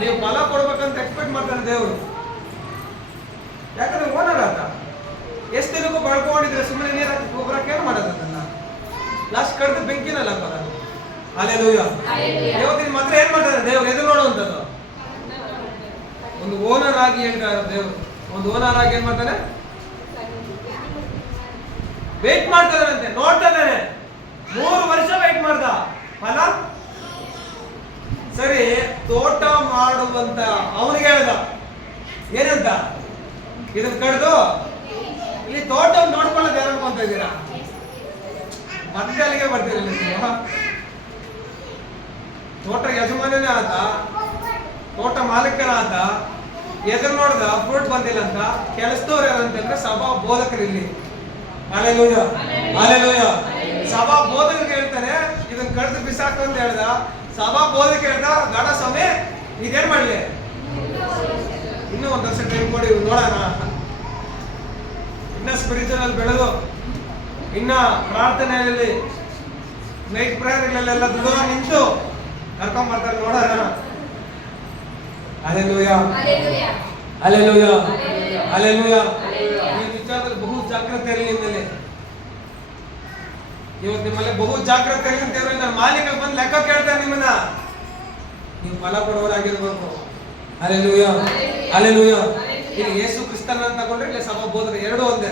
ನೀವು ಫಲ ಕೊಡ್ಬೇಕಂತ ಎಕ್ಸ್ಪೆಕ್ಟ್ ಮಾಡ್ತಾನೆ ದೇವರು. ಯಾಕಂದ್ರೆ ಲಾಸ್ಟ್ ಕಡ್ದು ಬೆಂಕಿನಲ್ಲಿ ಹಾಕೋದ. ಹಲ್ಲೆಲೂಯಾ. ಇವತ್ತಿನ ಮಾತ್ರ ಏನ್ ಮಾಡ್ತಾರೆ ದೇವ್ರು ಎದುರು ನೋಡುವಂಥದ್ದು. ಒಂದು ಓನರ್ ಆಗಿ ಹೇಳ್ತಾರೆ ದೇವ್ರು, ಒಂದು ಓನರ್ ಆಗಿ ಏನ್ ಮಾಡ್ತಾನೆ, ವೇಟ್ ಮಾಡ್ತಾರಂತೆ, ನೋಡ್ತಾನೆ. 3 ವರ್ಷ ವೇಟ್ ಮಾಡ್ದ, ಫಲ ಸರಿ. ತೋಟ ಮಾಡುವಂತ ಅವನಿಗೆ ಹೇಳ್ದ ಏನಂತ, ಇದನ್ನ ಕಡ್ದು ಈ ತೋಟ ನೋಡ್ಕೊಳ್ಳೋದು ಯಾರು ಅನ್ಕೊಂತ ಇದ್ದೀರಾ? ಮತ್ತೆ ಅಲ್ಲಿಗೆ ಬರ್ತೀರಲ್ಲ ನೀವು. ತೋಟ ಯಜಮಾನನೇ ಆತ, ತೋಟ ಮಾಲೀಕನ ಆತ, ಎದುರು ನೋಡ್ದ ಫ್ರೂಟ್ ಬಂದಿಲ್ಲ ಅಂತ. ಕೆಲಸದವ್ರು ಯಾರಂತಂದ್ರೆ ಸಭಾ ಬೋಧಕರು ಇಲ್ಲಿ. Hallelujah, hallelujah. ಸಭಾ ಬೋಧಕರಿಗೆ ಹೇಳ್ತಾನೆ ಇದನ್ನ ಕಡ್ದು ಬಿಸಾಕು ಅಂತ ಹೇಳ್ದ. ಸಭಾ ಬೋಧಕ ಹೇಳ್ದ, ಗಾಢ ಸ್ವಾಮಿ ಇದೇನ್ ಮಾಡ್ಲಿ, ಇನ್ನೂ 1 ವರ್ಷ ಟೈಮ್ ಕೊಡಿ ನೋಡೋಣ. ಇನ್ನ ಸ್ಪಿರಿಚುವಲ್ ಬೆಳೆದು, ಇನ್ನ ಪ್ರಾರ್ಥನೆಯಲ್ಲಿ ನೈಟ್ ಪ್ರೇಯರ್ಗಳೆಲ್ಲ ದೂರ ನಿಂತು ಕರ್ಕೊಂಡ್ ಬರ್ತಾರೆ, ನೋಡೋಣ. Hallelujah, hallelujah, hallelujah. ಈ ವಿಚಾರದಲ್ಲಿ ಬಹು ಜಾಗ್ರತೆ ಇರಲಿ ನಿಮ್ಮಲ್ಲಿ. ಇವತ್ತು ನಿಮ್ಮಲ್ಲಿ ಬಹು ಜಾಗ್ರತೆ ಇರಲಿ ಅಂತ ಹೇಳಿ ನನ್ನ ಮಾಲೀಕ ಬಂದು ಲೆಕ್ಕ ಕೇಳ್ತಾರೆ ನಿಮ್ಮನ್ನ. ನೀವು ಫಲ ಕೊಡುವವರಾಗಿರ್ಬೇಕು. Hallelujah, hallelujah. ಇಲ್ಲಿ ಯೇಸು ಕ್ರಿಸ್ತನ ಅಂತ ತಗೊಂಡ್ರೆ ಇಲ್ಲಿ ಸಭಾ ಬೋಧನೆ ಎರಡೂ ಒಂದೇ.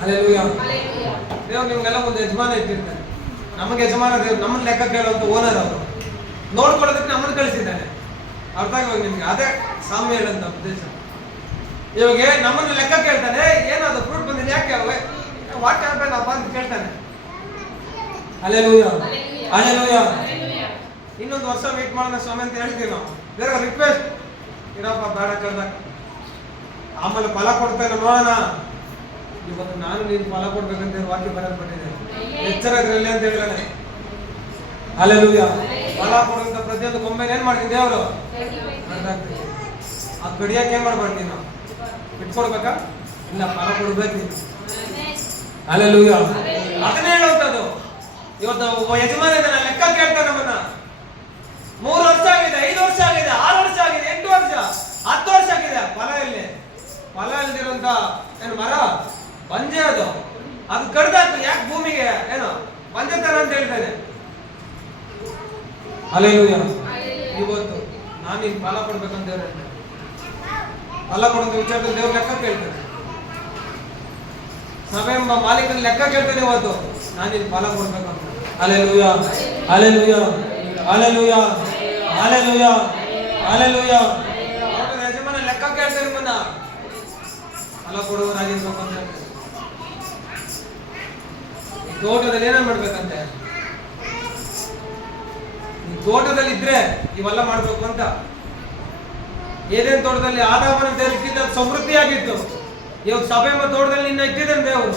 ಹಲ್ಲೆಲೂಯಾ. ದೇವ್ರು ನಿಮ್ಗೆಲ್ಲ ಒಂದು ಯಜಮಾನ ಇಟ್ಟಿರ್ತಾನೆ. ನಮಗೆ ಯಜಮಾನ ದೇವ್ರು, ನಮ್ಮನ್ನ ಲೆಕ್ಕ ಕೇಳುವಂತ ಓನರ್ ಅವರು. ನೋಡ್ಕೊಳ್ಳೋದಕ್ಕೆ ನಮ್ಮನ್ನು ಕಳಿಸಿದ್ದಾನೆ. ಅರ್ಥ ಇವಾಗ ನಿಮ್ಗೆ ಅದೇ ಸಾಮ್ಯ ಹೇಳಂತ ಉದ್ದೇಶ. ಇವಾಗ ನಮ್ಮನ್ನು ಲೆಕ್ಕ ಕೇಳ್ತಾನೆ, ಏನದು ಫ್ರೂಟ್ ಬಂದಿದೆ, ಯಾಕೆ ವಾಟ್ ಹ್ಯಾಪನ್ ಅಪ್ಪ ಅಂತ ಕೇಳ್ತಾನೆ. Hallelujah, hallelujah. ಇನ್ನೊಂದು ವರ್ಷ ವೇಟ್ ಮಾಡೋಣ ಸ್ವಾಮಿ ಅಂತ ಹೇಳ್ತೀವಿ ನಾವು. ಬೇರೆ ರಿಕ್ವೆಸ್ಟ್ ಇರಪ್ಪ ಬೇಡ ಕಳ್ದಾಗ, ಆಮೇಲೆ ಫಲ ಕೊಡ್ತೇನೆ ನೋಡೋಣ. ಇವತ್ತು ನಾನು ನೀನು ಫಲ ಕೊಡ್ಬೇಕಂತ ವಾಕ್ಯ ಬರೋದು ಬಂದಿದೆ. ಎಚ್ಚರ ಇದ್ರಲ್ಲಿ ಅಂತ ಹೇಳಿದಾನೆ. ಹಲ್ಲೆಲೂಯಾ. ಫಲ ಕೊಡುವಂತ ಪ್ರತಿಯೊಂದು ಗೊಂಬೆ ಏನ್ ಮಾಡ್ತೀನಿ ದೇವರು, ಆ ಕಡಿಯಕ್ಕೆ ಏನ್ ಮಾಡ್ಬಾರ್ದು, ನಾವು ಬಿಟ್ಕೊಡ್ಬೇಕಾ? ಇಲ್ಲ, ಫಲ ಕೊಡ್ಬೇಕು ನೀನು. ಹಲ್ಲೆಲೂಯಾ. ಅದನ್ನೇ ಹೇಳುವಂತದ್ದು. ಇವತ್ತು ಒಬ್ಬ ಯಜಮಾನ ಇದನ್ನ ಲೆಕ್ಕ ಕೇಳ್ತಾನೆ ನಮ್ಮನ್ನ. 3 ವರ್ಷ ಆಗಿದೆ, 5 ವರ್ಷ ಆಗಿದೆ, 6 ವರ್ಷ ಆಗಿದೆ, 8 ವರ್ಷ, 10 ವರ್ಷ ಆಗಿದೆ. ಫಲ ಇಲ್ಲಿ, ಫಲ ಇಲ್ದಿರುವಂತ ಏನು ಮರ ಬಂಜೆ ಅದು ಕಡ್ದಾಯ್ತು. ಯಾಕೆ ಭೂಮಿಗೆ ಏನು ಬಂಜೆ ತರ ಅಂತ ಹೇಳ್ತಾನೆ. ಹಲ್ಲೆಲೂಯಾ. ಇವತ್ತು ನಾನು ಈಗ ಫಲ ಕೊಡ್ಬೇಕಂತ ಹೇಳ್ತಾನೆ. ಫಲ ಕೊಡುವಂತ ವಿಚಾರದಲ್ಲಿ ದೇವ್ರ ಲೆಕ್ಕ ಕೇಳ್ತಾನೆ. ಸಭೆ ಎಂಬ ಮಾಲೀಕನ ಲೆಕ್ಕ ಕೇಳ್ತಾನೆ. ಇವತ್ತು ನಾನು ಇಲ್ಲಿ ಫಲ ಕೊಡ್ಬೇಕಂತ. Hallelujah, hallelujah, hallelujah, hallelujah, hallelujah. ಯಜಮಾನ ಲೆಕ್ಕ ಕೇಳ್ತಾನೆ, ನಿಮ್ಮನ್ನ ಫಲ ಕೊಡುವವರಾಗಿರ್ಬೇಕು ಅಂತ ಹೇಳ್ತಾನೆ. ಈ ತೋಟದಲ್ಲಿ ಏನೇನ್ ಮಾಡ್ಬೇಕಂತೆ, ಈ ತೋಟದಲ್ಲಿ ಇದ್ರೆ ಇವೆಲ್ಲ ಮಾಡ್ಬೇಕು ಅಂತ. ಏನೇನ್ ತೋಟದಲ್ಲಿ ಆದಾಮನ ದೇವರು ಇಟ್ಟಿದ್ದ ಸಮೃದ್ಧಿಯಾಗಿತ್ತು. ಇವಾಗ ಸಭೆ ಎಂಬ ತೋಟದಲ್ಲಿ ನಿನ್ನ ಇಟ್ಟಿದ್ದೇನೆ ದೇವರು.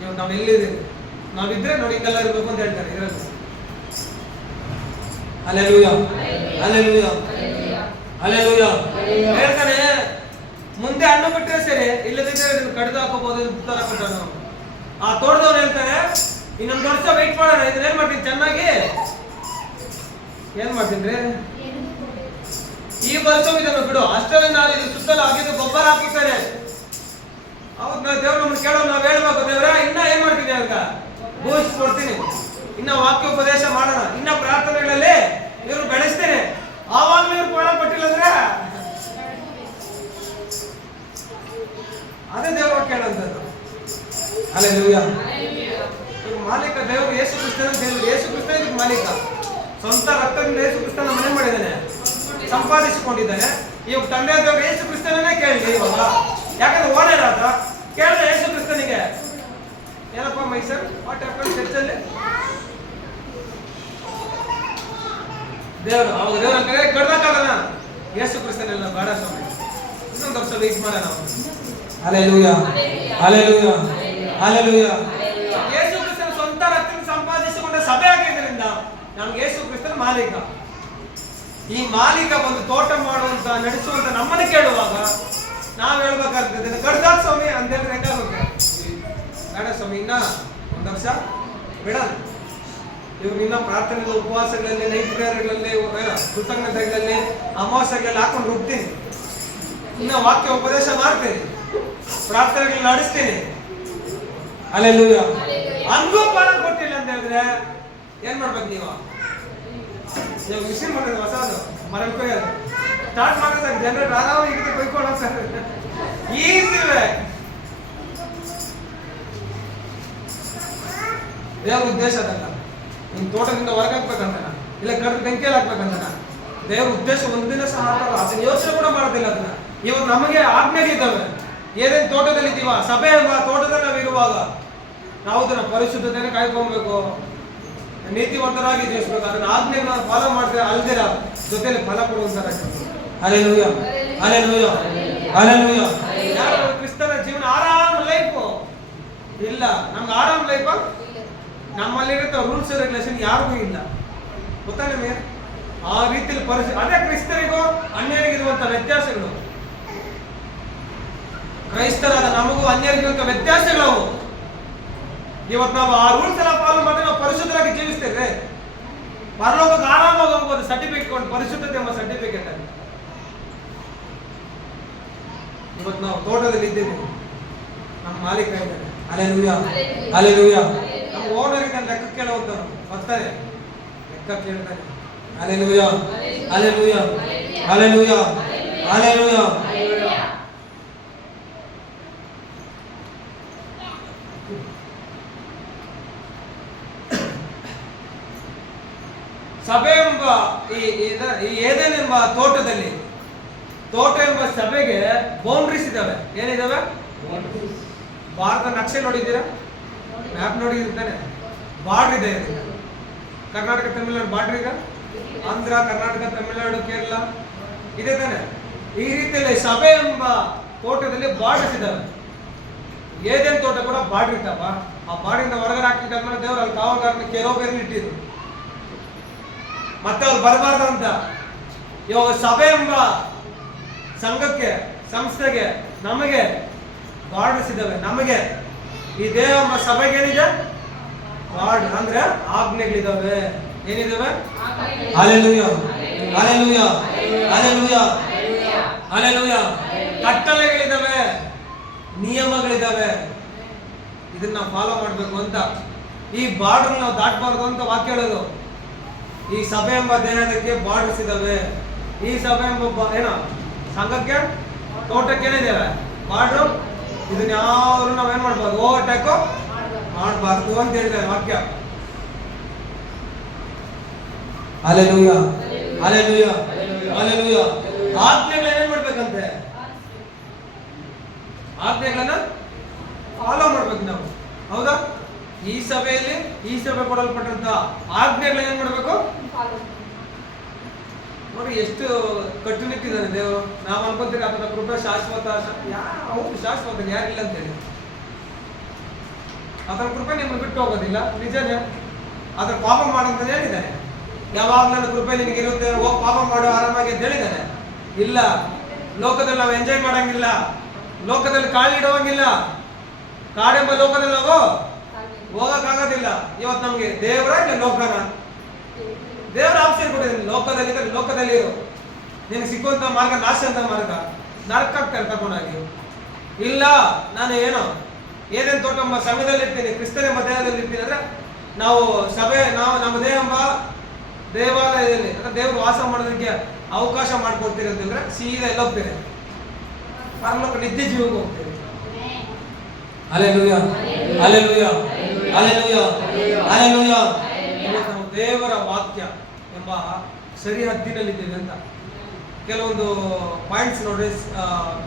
ಇವಾಗ ನಾವು ಎಲ್ಲಿದ್ದೀವಿ, ನಾವಿದ್ರೆ ನೋಡಿ ಹಿಂಗೆಲ್ಲ ಇರ್ಬೇಕು ಅಂತ ಹೇಳ್ತಾರೆ ಇರೋದು. Hallelujah, hallelujah, hallelujah. ಹೇಳ್ತಾನೆ ಮುಂದೆ ಹಣ್ಣು ಬಿಟ್ಟರೆ ಸರಿ, ಇಲ್ಲದಿದ್ದರೆ ಕಡಿದು ಹಾಕೋಬಹುದು ಉತ್ತರ ಕೊಟ್ಟಾನ. ಆ ತೋಟದವ್ರು ಹೇಳ್ತಾನೆ ಇನ್ನೊಂದು ವರ್ಷ ವೆಯ್ಟ್ ಮಾಡೋಣ, ಇದನ್ನ ಏನ್ ಮಾಡ್ತೀನಿ ಚೆನ್ನಾಗಿ ಏನ್ ಮಾಡ್ತೀನಿ, ಈ ವರ್ಷ ಇದನ್ನು ಬಿಡು, ಅಷ್ಟರಲ್ಲಿ ನಾನು ಇದು ಸುತ್ತಲೂ ಆಗಿದ್ದು ಗೊಬ್ಬರ ಹಾಕಿರ್ತೇನೆ. ಹೌದು, ನಾವು ದೇವ್ರು ನಮ್ಮನ್ನು ಕೇಳೋ, ನಾವು ಹೇಳ್ಬೇಕು ದೇವ್ರ ಇನ್ನ ಏನ್ ಮಾಡ್ತೀನಿ ಅಂತ ಬೂಸ್ಟ್ ಕೊಡ್ತೀನಿ, ಇನ್ನ ವಾಕ್ಯೋಪದೇಶ ಮಾಡೋಣ, ಇನ್ನ ಪ್ರಾರ್ಥನೆಗಳಲ್ಲಿ ಇವ್ರು ಬೆಳೆಸ್ತೇನೆ. ಆವಾಗ್ಲೂ ಇವ್ರು ಫಲ ಕೊಟ್ಟಿಲ್ಲ ಅಂದ್ರೆ ಅದೇ ದೇವ್ರ ಕೇಳಂತದ್ದು. ಹಲ್ಲೆಲೂಯಾ. ಮಾಲೀಕ ದೇವರು ಯೇಸು ಕ್ರಿಸ್ತನ ದೇವರು. ಯೇಸು ಕ್ರಿಸ್ತ ಇದಕ್ಕೆ ಮಾಲೀಕ. ಸ್ವಂತ ರಕ್ತದಿಂದ ಯೇಸು ಕ್ರಿಸ್ತನ ಮನೆ ಮಾಡಿದ್ದಾನೆ, ಸಂಪಾದಿಸಿಕೊಂಡಿದ್ದಾನೆ. ಇವಾಗ ತಂದೆ ದೇವರು ಯೇಸು ಕ್ರಿಸ್ತನೇ ಕೇಳಲಿ ಇವಾಗ. ಯಾಕಂದ್ರೆ ಓನರ್ ಆತ ಕೇಳಿದ ಯೇಸು ಕ್ರಿಸ್ತನಿಗೆ, ಏನಪ್ಪ ಮೈಸರ್ ವಾಟ್ ಹ್ಯಾಪನ್ ಚರ್ಚಲ್ಲಿ ದೇವರು. ಅವಾಗ ದೇವ್ರ ಕಡ್ದಾಕಾಗಲ್ಲ. ಯೇಸು ಕ್ರಿಸ್ತನೆಲ್ಲ ಬೇಡ ಸ್ವಾಮಿ, ಇನ್ನೊಂದು ವರ್ಷ ವೆಯ್ಟ್ ಮಾಡೋಣ. Hallelujah, hallelujah, hallelujah. ಯೇಸು ಕ್ರಿಸ್ತನ ಸ್ವಂತ ರಕ್ತದಿಂದ ಸಂಪಾದಿಸಿಕೊಂಡ ಸಭೆ ಆಗಿದ್ದರಿಂದ ನಮ್ಗೆ ಯೇಸು ಕ್ರಿಸ್ತನ ಮಾಲೀಕ. ಈ ಮಾಲೀಕ ಬಂದು ತೋಟ ಮಾಡುವಂತ ನಡೆಸುವಂತ ನಮ್ಮನ್ನು ಕೇಳುವಾಗ ನಾವ್ ಹೇಳ್ಬೇಕಾಗ್ತದೆ ಕಡ್ದಾಕ ಸ್ವಾಮಿ ಅಂತ ಹೇಳಿದ್ರೆ ಹೆಂಗಾಗುತ್ತೆ? ಬೇಡ ಸ್ವಾಮಿ, ಇನ್ನ ಒಂದು ವರ್ಷ ಬೇಡ. ಇವ್ರು ಇನ್ನ ಪ್ರಾರ್ಥನೆ ಉಪವಾಸಗಳಲ್ಲಿ, ನೈಟ್ ಪ್ರೇಯರ್ಗಳಲ್ಲಿ, ಕೃತಜ್ಞತೆಗಳಲ್ಲಿ, ಅಮಾವಾಸ್ಯಗಳಲ್ಲಿ ಹಾಕೊಂಡು ರುಬ್ತೀನಿ, ಇನ್ನ ವಾಕ್ಯ ಉಪದೇಶ ಮಾಡ್ತೀನಿ, ಪ್ರಾರ್ಥನೆಗಳನ್ನ ನಡೆಸ್ತೀನಿ, ಹಲ್ಲೆಲೂಯಾ. ಹಂಗೂ ಫಲ ಕೊಟ್ಟಿಲ್ಲ ಅಂತ ಹೇಳಿದ್ರೆ ಏನ್ ಮಾಡ್ಬೇಕು ನೀವು? ಇವಾಗ ಮಿಷಿನ್ ಮಾಡಿದ್ರೆ ಹೊಸದು ಮರ ಕೊಯ್ಯೋದು ಸ್ಟಾರ್ಟ್ ಮಾಡಿದ್ರೆ ಜನರೇಟ್ ಆರಾಮಾಗಿ ಇದಕ್ಕೆ ಕೊಯ್ಕೊಂಡು ಹೋಗ್ತಾರೆ. ಈಸಿವೆ. ದೇವ್ರ ಉದ್ದೇಶ ಅದಲ್ಲ ನಿಮ್ ತೋಟದಿಂದ ಹೊರಗೆ ಹಾಕ್ಬೇಕಂತಾನ, ಇಲ್ಲ ಕರೆದು ಬೆಂಕಿಯಲ್ಲಿ ಹಾಕ್ಬೇಕಂತಾನ. ದೇವ್ರ ಉದ್ದೇಶ ಒಂದಿನ ಸಹ ಆಗಲ್ಲ, ಅದನ್ನ ಯೋಚನೆ ಕೂಡ ಮಾಡೋದಿಲ್ಲ. ಅದನ್ನ ಇವತ್ತು ನಮಗೆ ಆಜ್ಞೆಗಳಿದ್ದಾವೆ. ಏನೇನು ತೋಟದಲ್ಲಿ ಇದ್ದೀವ, ಸಭೆ ಎಂಬ ತೋಟದಲ್ಲಿ ನಾವು ಇರುವಾಗ ನಾವು ಅದನ್ನ ಪರಿಶುದ್ಧತೆಯನ್ನು ಕಾಯ್ಕೊಬೇಕು, ನೀತಿವಂತರಾಗಿ ಜೀವಿಸಬೇಕು. ಅದನ್ನ ಆಜ್ಞೆಗಳನ್ನು ಫಾಲೋ ಮಾಡಿದ್ರೆ ಅಲ್ದಿರ ಜೊತೆಲಿ ಫಲ ಕೊಡುವಂತ. Hallelujah, hallelujah, hallelujah. ಯಾರು ಕ್ರಿಸ್ತನ ಜೀವನ ಆರಾಮ್ ಲೈಫ್ ಇಲ್ಲ. ನಮ್ಗೆ ಆರಾಮ್ ಲೈಫ್ ನಮ್ಮಲ್ಲಿರೋ ರೂಲ್ಸ್ ರೆಗ್ಯುಲೇಷನ್ ಯಾರಿಗೂ ಇಲ್ಲ, ಗೊತ್ತಾ ನಿಮಗೆ? ಆ ರೀತಿಯಲ್ಲಿ ಪರಿಸ್ಥಿತಿ. ಅದೇ ಕ್ರಿಸ್ತರಿಗೂ ಅನ್ಯರಿಗಿರುವಂತ ವ್ಯತ್ಯಾಸಗಳು. ಕ್ರೈಸ್ತರಾದ ನಮಗೂ ಅನ್ಯರಿಗಿರುವಂತ ವ್ಯತ್ಯಾಸಗಳು. ಇವತ್ತು ನಾವು ಆ ರೂಲ್ಸ್ ಎಲ್ಲ ಫಾಲೋ ಮಾಡಿದ್ರೆ ನಾವು ಪರಿಶುದ್ಧರಾಗಿ ಜೀವಿಸ್ತೇವೆ. ಪರಲೋಕಕ್ಕೆ ಆರಾಮಾಗಿ ಹೋಗ್ಬೋದು. ಸರ್ಟಿಫಿಕೇಟ್ ಕೊಂಡು, ಪರಿಶುದ್ಧತೆ ಎಂಬ ಸರ್ಟಿಫಿಕೇಟ್ ಅಲ್ಲಿ. ಇವತ್ತು ನಾವು ತೋಟದಲ್ಲಿ ಇದ್ದೇವೆ, ನಮ್ಮ ಮಾಲೀಕ ಇದ್ದಾನೆ. Hallelujah, hallelujah. ನಮ್ಮ ಓನರ್ ಇದ್ದಾನೆ, ಲೆಕ್ಕ ಕೇಳುವಂತನು ಬರ್ತಾರೆ, ಲೆಕ್ಕ ಕೇಳ್ತಾನೆ. Hallelujah, hallelujah, hallelujah, hallelujah. ಸಭೆ ಎಂಬ ಈ ಏದೇನ್ ಎಂಬ ತೋಟದಲ್ಲಿ, ತೋಟ ಎಂಬ ಸಭೆಗೆ ಬೌಂಡ್ರೀಸ್ ಇದಾವೆ. ಏನಿದಾವೆ? ಭಾರತ ನಕ್ಷೆ ನೋಡಿದ್ದೀರಾ? ಮ್ಯಾಪ್ ನೋಡಿರ್ತಾನೆ. ಬಾರ್ಡರ್ ಇದೆ. ಕರ್ನಾಟಕ ತಮಿಳುನಾಡು ಬಾರ್ಡರ್ ಇದೆ. ಆಂಧ್ರ, ಕರ್ನಾಟಕ, ತಮಿಳುನಾಡು, ಕೇರಳ ಇದೆ ತಾನೆ. ಈ ರೀತಿಯಲ್ಲಿ ಸಭೆ ಎಂಬ ತೋಟದಲ್ಲಿ ಬಾರ್ಡರ್ಸ್ ಇದಾವೆ. ಏದೇನ್ ತೋಟ ಕೂಡ ಬಾರ್ಡರ್ ಇತ್ತಪ್ಪ. ಆ ಬಾರ್ಡರಿಂದ ಹೊರಗಡೆ ಹಾಕ್ಲಿಕ್ಕೆ ದೇವ್ರು ಅಲ್ಲಿ ಕಾವಲುಗಾರನ ಕೆರೋಬೇರ್ನ ಇಟ್ಟಿದ್ರು, ಮತ್ತೆ ಅವ್ರು ಬರಬಾರ್ದು ಅಂತ. ಇವಾಗ ಸಭೆ ಎಂಬ ಸಂಘಕ್ಕೆ, ಸಂಸ್ಥೆಗೆ, ನಮಗೆ ಬಾರ್ಡರ್ಸ್ ಇದ್ದಾವೆ. ನಮಗೆ ಈ ದೇವ ಎಂಬ ಸಭೆಗೆ ಏನಿದೆ? ಬಾರ್ಡರ್ ಅಂದ್ರೆ ಆಜ್ಞೆಗಳಿದಾವೆ. ಏನಿದಾವೆ? Hallelujah, hallelujah, hallelujah, hallelujah. ಕಟ್ಟಳೆಗಳಿದಾವೆ, ನಿಯಮಗಳಿದಾವೆ. ಇದನ್ನ ನಾವು ಫಾಲೋ ಮಾಡ್ಬೇಕು ಅಂತ. ಈ ಬಾರ್ಡರ್ ನಾವು ದಾಟಬಾರ್ದು ಅಂತ ವಾಕ್ಯ ಹೇಳೋದು. ಈ ಸಭೆ ಎಂಬ ದೇಹಕ್ಕೆ ಬಾರ್ಡರ್ಸ್ ಇದಾವೆ. ಈ ಸಭೆ ಎಂಬ ಏನೋ ಸಂಘಕ್ಕೆ, ತೋಟಕ್ಕೆ ಏನಿದಾವೆ? ಬಾರ್ಡರ್. ಇದನ್ನ ಯಾರು ನಾವೇನ್ ಮಾಡ್ಬಾರ್ದು? ಓವರ್ಟೇಕ್ ಮಾಡಬಾರ್ದು ಅಂತ ಹೇಳಿದ್ದಾರೆ ವಾಕ್ಯ. Hallelujah, hallelujah, hallelujah. ಆಜ್ಞೆಗಳನ್ನ ಏನ್ ಮಾಡ್ಬೇಕಂತೆ? ಆಜ್ಞೆಗಳನ್ನ ಫಾಲೋ ಮಾಡ್ಬೇಕು ನಾವು, ಹೌದಾ? ಈ ಸಭೆಯಲ್ಲಿ ಈ ಸಭೆ ಕೊಡಲ್ಪಟ್ಟಂತ ಆಜ್ಞೆಗಳನ್ನ ಏನ್ ಮಾಡ್ಬೇಕು? ನೋಡಿ ಎಷ್ಟು ಕಟ್ಟುನಿಟ್ಟಿದ್ದಾನೆ ದೇವರು. ನಾವು ಅನ್ಕೊಂತೀವಿ ಅದನ್ನ ಕೃಪೆ ಶಾಶ್ವತ. ಹೌದು ಶಾಶ್ವತ, ಯಾರಿಲ್ಲ ಅಂತೇಳಿ. ಅದರ ಕೃಪೆ ನಿಮ್ಮನ್ನು ಬಿಟ್ಟು ಹೋಗೋದಿಲ್ಲ, ನಿಜನೇ. ಅದ್ರ ಪಾಪ ಮಾಡಂತ ಹೇಳಿದ್ದಾನೆ. ಯಾವಾಗ ನನ್ನ ಕೃಪೆ ನಿನಗಿರುತ್ತೆ, ಹೋಗಿ ಪಾಪ ಮಾಡು ಆರಾಮಾಗಿ ಅಂತ ಹೇಳಿದ್ದಾನೆ. ಇಲ್ಲ, ಲೋಕದಲ್ಲಿ ನಾವು ಎಂಜಾಯ್ ಮಾಡಂಗಿಲ್ಲ, ಲೋಕದಲ್ಲಿ ಕಾಲಿಡುವಂಗಿಲ್ಲ. ಕಾಡೆಂಬ ಲೋಕದಲ್ಲಿ ನಾವು ಹೋಗಕ್ಕಾಗೋದಿಲ್ಲ. ಇವತ್ತು ನಮ್ಗೆ ದೇವರ ಇಲ್ಲ ಲೋಕನ? ದೇವರ ಆಪ್ಷನ್ ಕೊಟ್ಟಿದ್ದೀನಿ. ಲೋಕದಲ್ಲಿ ಲೋಕದಲ್ಲಿ ಇರು, ನಿನಗೆ ಸಿಕ್ಕುವಂತ ಮಾರ್ಗ ನಾಶ ಅಂತ ಮಾರ್ಗ, ನರಕಾಗ್ತಾರೆ ತಗೊಂಡಾಗಿ. ಇಲ್ಲ, ನಾನು ಏನೋ ಏನೇನು ತೋಟ ಎಂಬ ಸಂಘದಲ್ಲಿ ಇರ್ತೀನಿ, ಕ್ರಿಸ್ತನ ಎಂಬ ದೇಹದಲ್ಲಿ ಇರ್ತೀನಿ ಅಂದ್ರೆ ನಾವು ಸಭೆ, ನಾವು ನಮ್ಮ ದೇಹ ಎಂಬ ದೇವಾಲಯದಲ್ಲಿ ಅಂದ್ರೆ ದೇವರು ವಾಸ ಮಾಡೋದಕ್ಕೆ ಅವಕಾಶ ಮಾಡ್ಕೊಡ್ತೀರಿ ಅಂತಂದ್ರೆ ಸೀದಾ ಎಲ್ಲ ಹೋಗ್ತೀರಿ, ಪರಲೋಕ ನಿತ್ಯ ಜೀವಕ್ಕೆ ಹೋಗ್ತೀರಿ. Hallelujah, hallelujah, hallelujah, hallelujah. ನಾವು ದೇವರ ವಾಕ್ಯ ಎಂಬ ಸರಿ ಹದ್ದಿನಲ್ಲಿದ್ದೇವೆ ಅಂತ ಕೆಲವೊಂದು ಪಾಯಿಂಟ್ಸ್ ನೋಡ್ರಿ.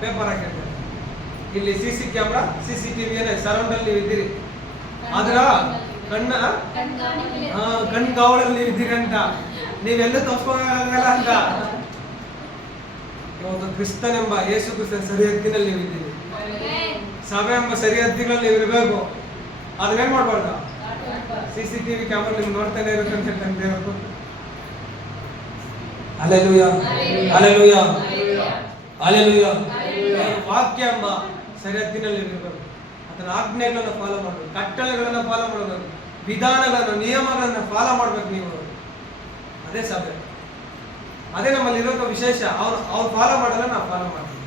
ಪೇಪರ್ ಹಾಕಿರ್ತಾರೆ. ಇಲ್ಲಿ CC ಕ್ಯಾಮ್ರಾ, CCTV ಏನೇ ಸರೌಂಡ್ ಅಲ್ಲಿ ಇದ್ದೀರಿ, ಆದ್ರ ಕಣ್ಗಾವಳಲ್ಲಿ ಇದ್ದೀರಿ ಅಂತ ನೀವೆಲ್ಲ ತಪ್ಪಿಸ್ಕೊಳ್ಳಲ್ಲ ಅಂತ. ಇವತ್ತು ಕ್ರಿಸ್ತನೆಂಬ ಯೇಸು ಕ್ರಿಸ್ತನ ಸರಿ ಹದ್ದಿನಲ್ಲಿ ನೀವು ಇದ್ದೀರಿ. ಸಭೆ ಎಂಬ ಸರಿ ಹದ್ದಿನಲ್ಲಿ ನೀವು ಇರಬೇಕು. ಅದನ್ನೇನ್ ಮಾಡ್ಬಾರ್ದು? CCTV ಕ್ಯಾಮ್ರಾ ನಿಮ್ಗೆ ನೋಡ್ತಾನೆ ಇರುತ್ತೆ ಅಂತ ಹೇಳ್ತಾರೆ. Hallelujah, hallelujah, hallelujah. ವಾಕ್ಯ ಎಂಬ ಸರಿಹದ್ದಿನಲ್ಲಿ ಇರಬೇಕು. ಅದನ್ನ ಆಜ್ಞೆಗಳನ್ನ ಫಾಲೋ ಮಾಡಬೇಕು, ಕಟ್ಟಳೆಗಳನ್ನ ಫಾಲೋ ಮಾಡಬೇಕು, ವಿಧಾನಗಳನ್ನ, ನಿಯಮಗಳನ್ನ ಫಾಲೋ ಮಾಡ್ಬೇಕು ನೀವು. ಅದೇ ಸಭೆ, ಅದೇ ನಮ್ಮಲ್ಲಿ ಇರೋ ವಿಶೇಷ. ಅವ್ರು ಫಾಲೋ ಮಾಡಲ್ಲ, ನಾವು ಫಾಲೋ ಮಾಡ್ತೀವಿ.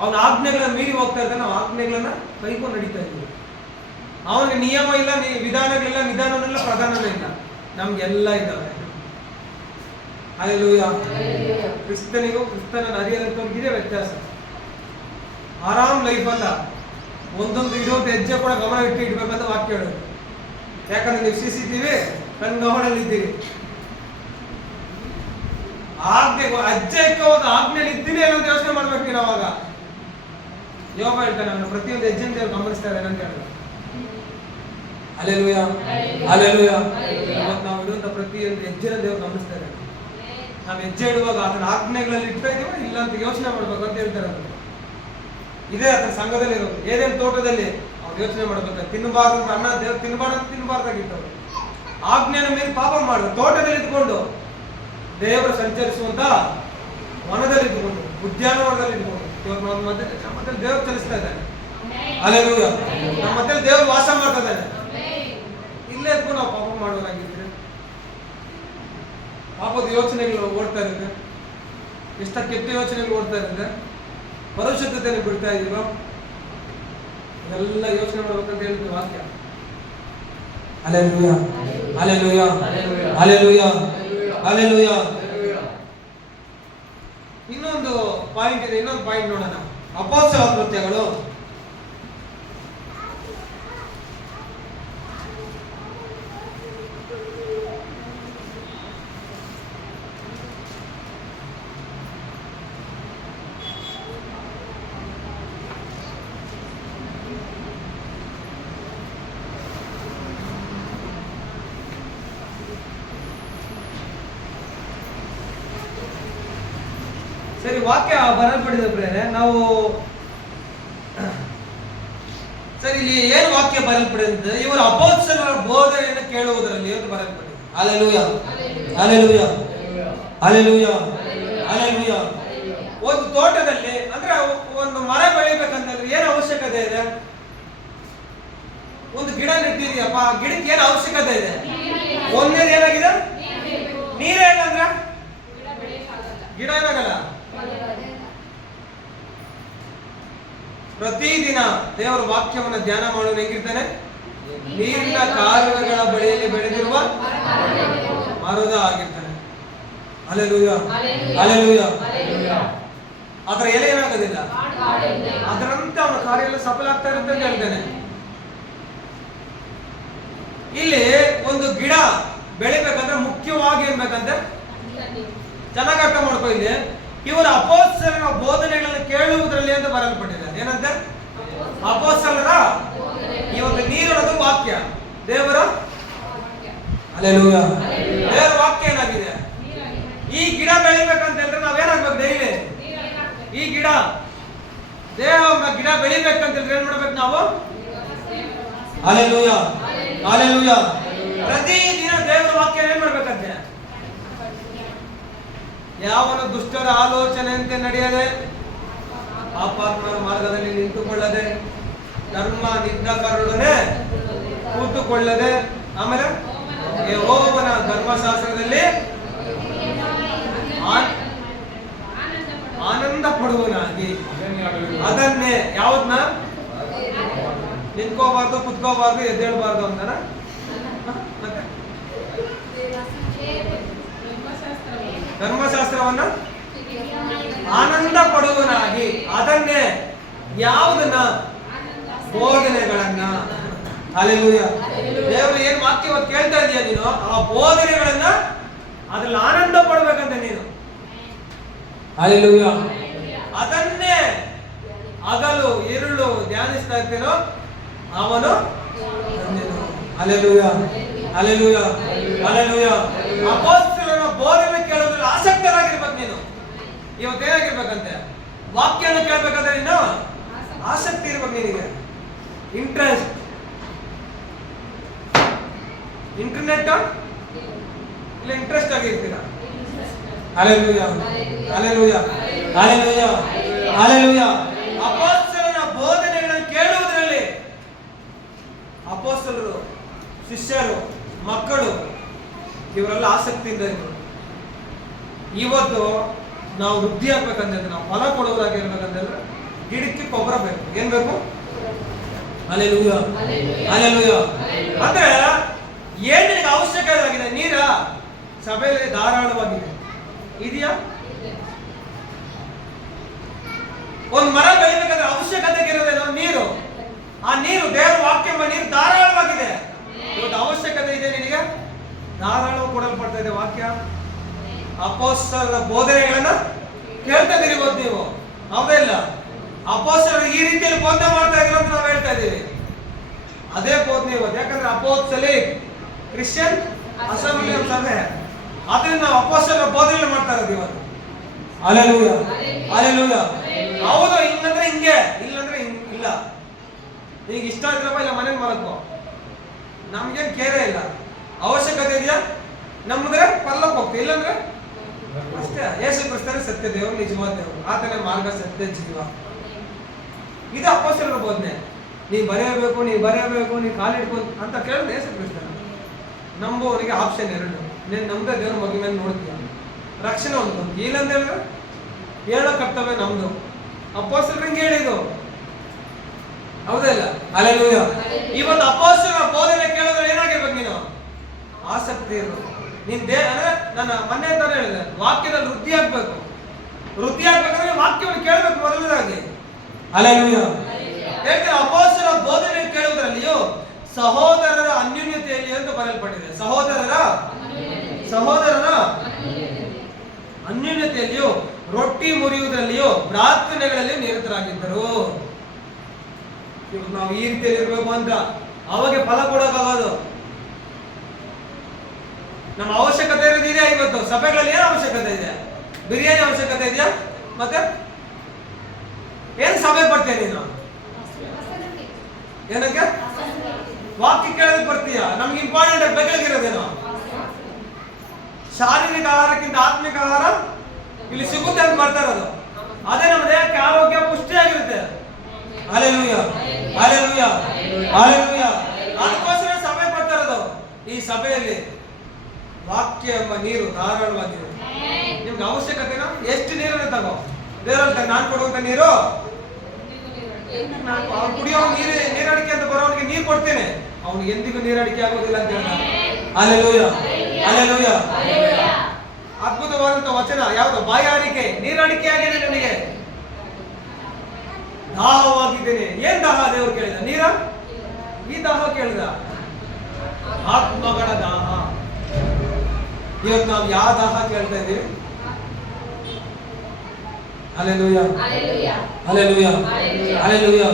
ಅವನ ಆಜ್ಞೆಗಳನ್ನ ಮೀರಿ ಹೋಗ್ತಾ ಇದ್ದ ನಾವು ಆಜ್ಞೆಗಳನ್ನ ಕೈಕೊಂಡು ನಡೀತಾ ಇದ್ದೀವಿ. ಅವನಿಗೆ ನಿಯಮ ಇಲ್ಲ, ವಿಧಾನಗಳಿಲ್ಲ, ನಿಧಾನವಿಲ್ಲ, ಪ್ರಧಾನವೂ ಇಲ್ಲ. ನಮ್ಗೆಲ್ಲ ಇದ್ದಾವೆ. ಹಲ್ಲೆಲೂಯಾ. ಕ್ರಿಸ್ತನಿಗೂ ಕ್ರಿಸ್ತನನ್ನು ಅರಿಯದಂತವ್ರಿಗಿದೆ ವ್ಯತ್ಯಾಸ. ಆರಾಮ್ ಲೈಫ್ ಅಲ್ಲ, ಒಂದೊಂದು ಇಡೋದು ಹೆಜ್ಜೆ ಕೂಡ ಗಮನ ಇಡ್ಬೇಕಂತ ವಾಕ್ಯ ಹೇಳೋದು. ಯಾಕಂದ್ರೆ ನೀವು CCTV ಕಣ್ಗವಣಲ್ಲಿದ್ದೀರಿ. ಆಜ್ಞೆ ಹೆಜ್ಜೆ ಇಕ್ಕವಾಗ ಆಜ್ಞೆಯಲ್ಲಿ ಇದ್ದೀನಿ ಏನಂತ ಯೋಚನೆ ಮಾಡ್ಬೇಕು ನೀನು. ಅವಾಗ ಯೋಗ ಹೇಳ್ತಾನೆ, ಅವನು ಪ್ರತಿಯೊಂದು ಹೆಜ್ಜೆನ ದೇವರು ಗಮನಿಸ್ತಾ ಇದ್ದಾನೆ ಅಂತ ಹೇಳಿದ್ರು. Hallelujah, hallelujah. ಇವತ್ತು ನಾವು ಇಡುವಂತ ಪ್ರತಿಯೊಂದು ಹೆಜ್ಜೆನ ದೇವರು ಗಮನಿಸ್ತಾ ಇದ್ದಾನೆ. ನಾವು ಹೆಜ್ಜೆ ಇಡುವಾಗ ಅದನ್ನ ಆಜ್ಞೆಗಳಲ್ಲಿ ಇಡ್ತಾ ಇದೀವ ಇಲ್ಲ ಅಂತ ಯೋಚನೆ ಮಾಡ್ಬೇಕು ಅಂತ ಹೇಳ್ತಾರೆ. ಇದೇ ಅದನ್ನ ಸಂಘದಲ್ಲಿ ಇರೋದು. ಏನೇನು ತೋಟದಲ್ಲಿ ಅವ್ರು ಯೋಚನೆ ಮಾಡ್ಬೇಕು. ತಿನ್ನಬಾರ್ದು ಅನ್ನ ದೇವ್ರು ತಿನ್ನಬಾರ್ದಾಗಿತ್ತು. ಆಜ್ಞೆನ ಮೇಲೆ ಪಾಪ ಮಾಡುದು. ತೋಟದಲ್ಲಿ ಇದ್ಕೊಂಡು ದೇವರು ಸಂಚರಿಸುವಂತ ವನದಲ್ಲಿ ಇದ್ಕೊಂಡು, ಉದ್ಯಾನವನದಲ್ಲಿ ಇದ್ಕೊಂಡು ನಮ್ಮ ಮಧ್ಯೆ ದೇವರು ಚಲಿಸ್ತಾ ಇದ್ದಾನೆ. ಹಲ್ಲೆಲೂಯಾ. ನಮ್ಮ ಮಧ್ಯೆ ದೇವರು ವಾಸ ಮಾಡ್ತಾ ಇದ್ದಾನೆ. ಇಲ್ಲೇ ಇದ್ಕೊಂಡು ನಾವು ಪಾಪ ಮಾಡೋದಾಗಿದ್ರೆ ಪಾಪದ ಯೋಚನೆಗಳು ಓಡ್ತಾ ಇರುತ್ತೆ. ಎಷ್ಟ ಕೆಟ್ಟ ಯೋಚನೆಗಳು ಓಡ್ತಾ ಇರುತ್ತೆ. ಪರಿಶುದ್ಧತೆಯನ್ನು ಬಿಡ್ತಾ ಇದೀವ. ಇದೆಲ್ಲ ಯೋಚನೆ ಮಾಡ್ಬೇಕಂತ ಹೇಳಿದ್ರು ವಾಕ್ಯ. Hallelujah, hallelujah, hallelujah, hallelujah. ಇನ್ನೊಂದು ಪಾಯಿಂಟ್ ಇದೆ, ಇನ್ನೊಂದು ಪಾಯಿಂಟ್ ನೋಡೋಣ. ಅಪೊಸ್ತಲರ ಕೃತ್ಯಗಳು ಸರಿ. ವಾಕ್ಯ ಬರಲ್ಪಡಿದ ಪ್ರೇರೆ ನಾವು ಸರಿ, ಇಲ್ಲಿ ಏನು ವಾಕ್ಯ ಬರಲ್ಪಡಿದೆ? ಇವರು ಅಪೊಸ್ತಲರ ಬೋಧನೆಯನ್ನು ಕೇಳುವುದರಲ್ಲಿ ಅಂತ ಬರಲ್ಪಡಿದೆ. Hallelujah, hallelujah, hallelujah, hallelujah. ಒಂದು ತೋಟದಲ್ಲಿ ಅಂದ್ರೆ ಒಂದು ಮರ ಬೆಳಿಬೇಕಂತಂದ್ರೆ ಏನು ಅವಶ್ಯಕತೆ ಇದೆ? ಒಂದು ಗಿಡ ನೆಟ್ಟಿದೆಯಪ್ಪ, ಆ ಗಿಡಕ್ಕೆ ಏನು ಅವಶ್ಯಕತೆ ಇದೆ? ಒಂದೇದು ಏನಾಗಿದೆ? ನೀರೇ ಇಲ್ಲ ಅಂದ್ರೆ ಗಿಡ ಏನಾಗಲ್ಲ. ಪ್ರತಿದಿನ ದೇವರ ವಾಕ್ಯವನ್ನು ಧ್ಯಾನ ಮಾಡೋನು ಹೆಂಗಿರ್ತಾನೆ? ನೀರಿನ ಕಾಲುವೆಗಳ ಬಳಿಯಲ್ಲಿ ಬೆಳೆದಿರುವ ಮರದ ಆಗಿರ್ತಾನೆ. Hallelujah, hallelujah. ಅದರ ಎಲೆ ಏನಾಗೋದಿಲ್ಲ, ಅದರಂತೆ ಅವನ ಕಾರ್ಯ ಎಲ್ಲ ಸಫಲ ಆಗ್ತಾ ಇರುತ್ತೆ ಅಂತ ಹೇಳ್ತಾನೆ. ಇಲ್ಲಿ ಒಂದು ಗಿಡ ಬೆಳಿಬೇಕಂದ್ರೆ ಮುಖ್ಯವಾಗಿ ಏನ್ ಬೇಕಂದ್ರೆ ಚೆನ್ನಾಗಿ ಅರ್ಥ ಮಾಡ್ಕೊ. ಇಲ್ಲಿ ಇವರು ಅಪೊಸ್ತಲರ ಬೋಧನೆಗಳನ್ನು ಕೇಳುವುದರಲ್ಲಿ ಅಂತ ಬರಲ್ಪಟ್ಟಿದೆ. ಏನಂತೆ? ಅಪೊಸ್ತಲರ ಇವತ್ತು ನೀರಿನದು ವಾಕ್ಯ, ದೇವರ ಹಲ್ಲೆಲೂಯಾ, ದೇವರ ವಾಕ್ಯ ಏನಾಗಿದೆ? ಈ ಗಿಡ ಬೆಳಿಬೇಕಂತ ಹೇಳಿದ್ರೆ ನಾವೇನಾಗ್ಬೇಕು? ಡೈಲಿ ಈ ಗಿಡ ಗಿಡ ಬೆಳಿಬೇಕಂತ ಹೇಳಿದ್ರೆ ಏನ್ ಮಾಡ್ಬೇಕು ನಾವು? Hallelujah, hallelujah. ಪ್ರತಿದಿನ ದೇವರ ವಾಕ್ಯ ಏನ್ ಮಾಡ್ಬೇಕಂತೆ? ಯಾವನು ದುಷ್ಟರ ಆಲೋಚನೆಯಂತೆ ನಡೆಯದೆ, ಪಾಪಾತ್ಮರ ಮಾರ್ಗದಲ್ಲಿ ನಿಂತುಕೊಳ್ಳದೆ, ಧರ್ಮ ನಿಂದಕರೊಡನೆ ಕೂತುಕೊಳ್ಳದೆ, ಆಮೇಲೆ ಯೆಹೋವನ ಧರ್ಮಶಾಸ್ತ್ರದಲ್ಲಿ ಆನಂದ ಪಡುವನಾಗಿ ಅದನ್ನೇ ಯಾವದ್ನ ನಿಂತ್ಕೋಬಾರ್ದು, ಕುತ್ಕೋಬಾರ್ದು, ಎದ್ದೇಳಬಾರ್ದು ಅಂತಾನ. ಧರ್ಮಶಾಸ್ತ್ರವನ್ನ ಆನಂದ ಪಡುವನಾಗಿ ಅದನ್ನೇ ಯಾವುದನ್ನ? ಬೋಧನೆಗಳನ್ನ. ಹಲ್ಲೆಲೂಯಾ. ದೇವರು ಏನ್ ವಾಕ್ಯ ಕೇಳ್ತಾ ಇದೀಯ ನೀನು, ಆ ಬೋಧನೆಗಳನ್ನ ಅದ್ರಲ್ಲಿ ಆನಂದ ಪಡ್ಬೇಕಂತ ನೀನು. ಹಲ್ಲೆಲೂಯಾ. ಅದನ್ನೇ ಹಗಲು ಇರುಳು ಧ್ಯಾನಿಸ್ತಾ ಇರ್ತೇನೋ ಅವನು ಧನ್ಯನು. Hallelujah, hallelujah, hallelujah. ಅಪೊಸ್ತಲರ ಬೋಧನೆ ಕೇಳೋದ್ರಲ್ಲಿ ಆಸಕ್ತರಾಗಿರ್ಬೇಕು ನೀನು. ಇವತ್ತೇನಾಗಿರ್ಬೇಕಂತೆ? ವಾಕ್ಯನ ಕೇಳ್ಬೇಕಂದ್ರೆ ನೀನು ಆಸಕ್ತಿ ಇರ್ಬೇಕು ನಿನಗೆ, ಇಂಟ್ರೆಸ್ಟ್. ಇಂಟರ್ನೆಟ್ ಇಲ್ಲ ಇಂಟ್ರೆಸ್ಟ್ ಆಗಿರ್ತೀರಾ? Hallelujah, hallelujah, hallelujah, hallelujah. ಅಪೊಸ್ತಲರ ಬೋಧನೆಗಳನ್ನು ಕೇಳುವುದರಲ್ಲಿ ಅಪೊಸ್ತಲರು, ಶಿಷ್ಯರು, ಮಕ್ಕಳು ಇವರೆಲ್ಲ ಆಸಕ್ತಿಯಿಂದ ಇದ್ರು. ಇವತ್ತು ನಾವು ವೃದ್ಧಿ ಆಗ್ಬೇಕಂದ್ರೆ, ನಾವು ಫಲ ಕೊಡುವುದಾಗಿರ್ಬೇಕಂತಂದ್ರೆ ಗಿಡಕ್ಕೆ ಗೊಬ್ಬರ ಬೇಕು. ಏನ್ ಬೇಕು? Hallelujah, hallelujah. ಅಂದ್ರೆ ಏನ್ ನಿನಗೆ ಅವಶ್ಯಕವಾಗಿದೆ? ನೀರ ಸಭೆಯಲ್ಲಿ ಧಾರಾಳವಾಗಿದೆ, ಇದೆಯಾ? ಒಂದು ಮರ ಬೆಳಿಬೇಕಾದ್ರೆ ಅವಶ್ಯಕತೆ ಇರೋದೇನೋ ನೀರು. ಆ ನೀರು ದೇವರ ವಾಕ್ಯ ನೀರು ಧಾರಾಳವಾಗಿದೆ. ಇವತ್ತು ಅವಶ್ಯಕತೆ ಇದೆ ನಿನಗೆ, ಧಾರಾಳವಾಗಿ ಕೊಡಲ್ಪಡ್ತಾ ಇದೆ ವಾಕ್ಯ. ಅಪೊಸ್ತಲರ ಬೋಧನೆಗಳನ್ನ ಕೇಳ್ತಾ ಇದೀರಿ ಇವತ್ತು ನೀವು, ಹೌದಾ ಇಲ್ಲ? ಅಪೊಸ್ತಲರು ಈ ರೀತಿಯಲ್ಲಿ ಬೋಧನೆ ಮಾಡ್ತಾ ಇದ್ರು ಅಂತ ನಾವು ಹೇಳ್ತಾ ಇದೀವಿ. ಅದೇ ಬೋಧನೆ ಇವತ್ತು. ಯಾಕಂದ್ರೆ ಅಪೊಸ್ತಲಿಕ್ ಕ್ರಿಶ್ಚಿಯನ್ ಅಸೆಂಬ್ಲಿ ಸಭೆ, ಅದನ್ನ ನಾವು ಅಪೊಸ್ತಲರ ಬೋಧನೆ ಮಾಡ್ತಾ ಇರೋದು ಇವತ್ತು. Hallelujah, hallelujah. ಹೌದು, ಹಿಂಗಂದ್ರೆ ಹಿಂಗೆ, ಇಲ್ಲಂದ್ರೆ ಇಲ್ಲ. ಈಗ ಇಷ್ಟ ಇದ್ರಪ್ಪ ಇಲ್ಲ ಮನೆಗೆ ಮಲಕೋ, ನಮ್ಗೇನ್ ಕೇರೆ ಇಲ್ಲ. ಅವಶ್ಯಕತೆ ಇದೆಯಾ? ನಮ್ದ್ರೆ ಪಲ್ಲಕ್ಕೆ ಹೋಗ್ತೀವಿ, ಇಲ್ಲಂದ್ರೆ ಅಷ್ಟೇ. ಯೇಸು ಕ್ರಿಸ್ತನೇ ಸತ್ಯ ದೇವರು, ನಿಜವಾದ ದೇವರು, ಆತನೇ ಮಾರ್ಗ, ಸತ್ಯ, ಜೀವ. ಇದು ಅಪೊಸ್ತಲರ ಬೋಧನೆ. ನೀನ್ ಬರೆಯಬೇಕು, ನೀನ್ ಕಾಲಿಡ್ಕೊಂಡು ಅಂತ ಕೇಳಿದ್ರೆ ಯೇಸು ಕ್ರಿಸ್ತನ ನಂಬುವವನಿಗೆ ಆಪ್ಷನ್ ಎರಡು. ನೀನ್ ನಮ್ದೇ ದೇವ್ರ ಮಗ ಮೇಲೆ ನೋಡ್ತೀಯ, ರಕ್ಷಣೆ ಒಂದು. ಇಲ್ಲಂತ ಹೇಳಿದ್ರೆ ಹೇಳೋ ಕರ್ತವ್ಯ ನಮ್ದು. ಅಪೊಸ್ತಲರು ಹಿಂಗೆ ಹೇಳಿದ್ದು, ಹೌದಾ ಇಲ್ಲ? ಹಲ್ಲೆಲೂಯಾ. ಇವತ್ತು ಅಪೊಸ್ತಲರ ಬೋಧನೆ ಕೇಳಿದ್ರೆ ಏನಾಗಿರ್ಬೇಕು? ನೀನು ಆಸಕ್ತಿ ಇರೋದು. ನೀನ್ ಅಂದ್ರೆ ನನ್ನ ಮೊನ್ನೆ ಅಂತ ಹೇಳಿದೆ, ವಾಕ್ಯದಲ್ಲಿ ವೃದ್ಧಿ ಆಗ್ಬೇಕು. ವೃದ್ಧಿ ಆಗ್ಬೇಕಂದ್ರೆ ವಾಕ್ಯವನ್ನು ಕೇಳಬೇಕು ಮೊದಲನೇದಾಗಿ. ಹಲ್ಲೆಲೂಯಾ. ಹೇಳ್ತಾರೆ ಅಪೊಸ್ತಲರ ಬೋಧನೆ ಕೇಳುವುದರಲ್ಲಿಯೂ ಸಹೋದರರ ಅನ್ಯೋನ್ಯತೆಯಲ್ಲಿ ಅಂತ ಬರೆಯಲ್ಪಟ್ಟಿದೆ. ಸಹೋದರರ ಅನ್ಯೋನ್ಯತೆಯಲ್ಲಿಯೂ ರೊಟ್ಟಿ ಮುರಿಯುವುದರಲ್ಲಿಯೂ ಪ್ರಾರ್ಥನೆಗಳಲ್ಲಿ ನಿರತರಾಗಿದ್ದರು. ನಾವು ಈ ರೀತಿಯಲ್ಲಿ ಇರ್ಬೇಕು ಅಂತ ಅವಾಗ ಫಲ ಕೊಡೋಕ್ಕಾಗೋದು. ನಮ್ಮ ಅವಶ್ಯಕತೆ ಇರೋದಿದೆ. ಇವತ್ತು ಸಭೆಗಳಲ್ಲಿ ಏನು ಅವಶ್ಯಕತೆ ಇದೆ? ಬಿರಿಯಾನಿ ಅವಶ್ಯಕತೆ ಇದೆಯಾ? ಮತ್ತೆ ಏನ್ ಸಭೆ ಬರ್ತೀಯ ನೀನು? ಏನಕ್ಕೆ? ವಾಕ್ಯ ಕೇಳೋದಕ್ಕೆ ಬರ್ತೀಯ. ನಮ್ಗೆ ಇಂಪಾರ್ಟೆಂಟ್ ಬೇಕಾಗಿರೋದೇನೋ ಶಾರೀರಿಕ ಆಹಾರಕ್ಕಿಂತ ಆತ್ಮಿಕ ಆಹಾರ ಇಲ್ಲಿ ಸಿಗುತ್ತೆ ಅಂತ ಬರ್ತಾ ಇರೋದು. ಅದೇ ನಮ್ಮ ದೇಹಕ್ಕೆ ಆರೋಗ್ಯ, ಪುಷ್ಟಿಯಾಗಿರುತ್ತೆ. Hallelujah, hallelujah, hallelujah. ಅದಕ್ಕೋಸ್ಕರ ಸಭೆ ಬರ್ತಾ ಇರೋದು. ಈ ಸಭೆಯಲ್ಲಿ ವಾಕ್ಯ ಎಂಬ ನೀರು ಧಾರಾಳವಾಗಿರುತ್ತೆ. ನಿಮ್ಗೆ ಅವಶ್ಯಕತೆನೋ ಎಷ್ಟು ನೀರನ್ನು ತಗೋ. ದೇವರಲ್ಲಿ ನಾನು ಕೊಡುವಂತ ನೀರು, ಅವ್ನು ಕುಡಿಯೋ ನೀರಡಿಕೆ ಅಂತ ಬರೋನಿಗೆ ನೀರು ಕೊಡ್ತೇನೆ, ಅವನಿಗೆ ಎಂದಿಗೂ ನೀರಡಿಕೆ ಆಗೋದಿಲ್ಲ ಅಂತ ಹೇಳ್ತಾರೆ. Hallelujah, hallelujah. ಅದ್ಭುತವಾದಂತ ವಚನ ಯಾವುದು? ಬಾಯಾರಿಕೆ, ನೀರಡಿಕೆ ಆಗಿದೆ ನನಗೆ, ದಾಹವಾಗಿದ್ದೇನೆ. ಏನ್ ದಾಹ? ದೇವರು ಕೇಳಿದ ನೀರ, ಈ ದಾಹ ಕೇಳಿದ ಆತ್ಮಗಳ ದಾಹ. ಇವತ್ತು ನಾವು ಯಾವ ದಾಹ ಕೇಳ್ತಾ ಇದ್ದೀವಿ? Hallelujah, hallelujah, hallelujah,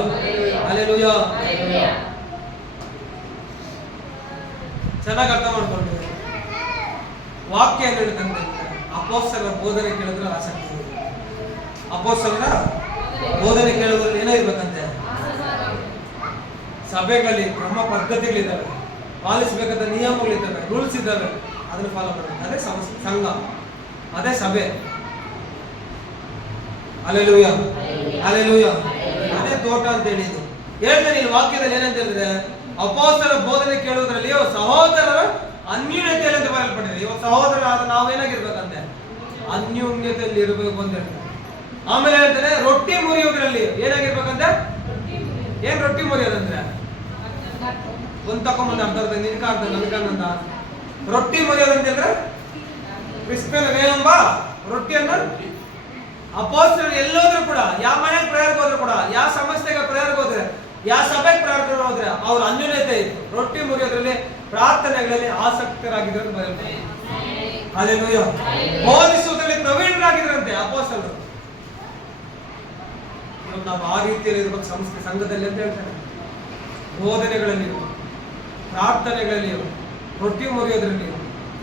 hallelujah. ಚೆನ್ನಾಗಿ ಅರ್ಥ ಮಾಡ್ಕೊಂಡಿದ್ದೀವಿ. ವಾಕ್ಯ ಏನು ಹೇಳ್ತಂತೆ? ಅಪೊಸ್ತಲರ ಬೋಧನೆ ಕೇಳಿದ್ರೆ ಆಸಕ್ತಿ ಇದೆ. ಅಪೊಸ್ತಲರ ಬೋಧನೆ ಕೇಳುವುದರಲ್ಲಿ ಏನೋ ಇರ್ಬೇಕಂತೆ. ಸಭೆಗಳಲ್ಲಿ ಕ್ರಮ ಪದ್ಧತಿಗಳಿದ್ದಾವೆ, ಪಾಲಿಸಬೇಕಾದ ನಿಯಮಗಳಿದ್ದಾವೆ, ರೂಲ್ಸ್ ಇದ್ದಾವೆ, ಅದನ್ನು ಫಾಲೋ ಮಾಡಬೇಕು. ಅದೇ ಸಂಘ, ಅದೇ ಸಭೆ. Hallelujah, hallelujah. ಅದೇ ತೋಟ ಅಂತ ಹೇಳಿದ್ದು. ಹೇಳ್ತೇನೆ ಇಲ್ಲಿ ವಾಕ್ಯದಲ್ಲಿ ಏನಂತ ಹೇಳಿದ್ರೆ, ಅಪೊಸ್ತಲರ ಬೋಧನೆ ಕೇಳುವುದರಲ್ಲಿಯೂ ಸಹೋದರರ ಅನ್ಯೋನ್ಯತೆಯಲ್ಲಿ ಅಂತ ಬರೆಯಲ್ಪಟ್ಟಿದೆ. ಇವಾಗ ಸಹೋದರ ಆದ ನಾವೇನಾಗಿರ್ಬೇಕಂತೆ? ಅನ್ಯೋನ್ಯತೆಯಲ್ಲಿ ಇರಬೇಕು ಅಂತ ಹೇಳ್ತಾರೆ. ಆಮೇಲೆ ಹೇಳ್ತಾರೆ ರೊಟ್ಟಿ ಮುರಿಯೋದ್ರಲ್ಲಿ ಏನಾಗಿರ್ಬೇಕಂತೆ? ಏನ್ ರೊಟ್ಟಿ ಮುರಿಯೋದಂದ್ರೆ? ಒಂದ್ ತಕೊಂಬಂದ ಅರ್ಥ ನಿನ್ಕ ಅರ್ಥ ನನ್ಕಂದ. ರೊಟ್ಟಿ ಮುರಿಯೋದಂತ ಹೇಳಿದ್ರೆ ಕ್ರಿಸ್ತನ ವೇಳೆಂಬ ರೊಟ್ಟಿಯನ್ನ ಅಪೊಸ್ತಲರು ಎಲ್ಲೋದ್ರು ಕೂಡ, ಯಾವ ಮನೆಗೆ ಪ್ರೇಯರ್ಗೆ ಹೋದ್ರು ಕೂಡ, ಯಾವ ಸಮಸ್ಯೆಗೆ ಪ್ರೇಯರ್ಗೆ ಹೋದ್ರೆ, ಯಾವ ಸಭೆಗೆ ಪ್ರೇಯರ್ಗೆ ಹೋದ್ರೆ ಅವ್ರ ಅನ್ಯೋನ್ಯತೆ ಇತ್ತು. ರೊಟ್ಟಿ ಮುರಿಯೋದ್ರಲ್ಲಿ, ಪ್ರಾರ್ಥನೆಗಳಲ್ಲಿ ಆಸಕ್ತರಾಗಿದ್ರು ಅಂತ ಬರೆಯುತ್ತೆ. ಹಲ್ಲೆಲೂಯಾ. ಬೋಧಿಸುವುದರಲ್ಲಿ ಪ್ರವೀಣರಾಗಿದ್ರಂತೆ ಅಪೊಸ್ತಲರು. ನಾವು ಆ ರೀತಿಯಲ್ಲಿ ಇರಬೇಕು ಸಂಸ್ಥೆ, ಸಂಘದಲ್ಲಿ ಅಂತ ಹೇಳ್ತಾರೆ. ಬೋಧನೆಗಳಲ್ಲಿಯೂ, ಪ್ರಾರ್ಥನೆಗಳಲ್ಲಿಯೂ, ರೊಟ್ಟಿ ಮುರಿಯೋದ್ರಲ್ಲಿಯೂ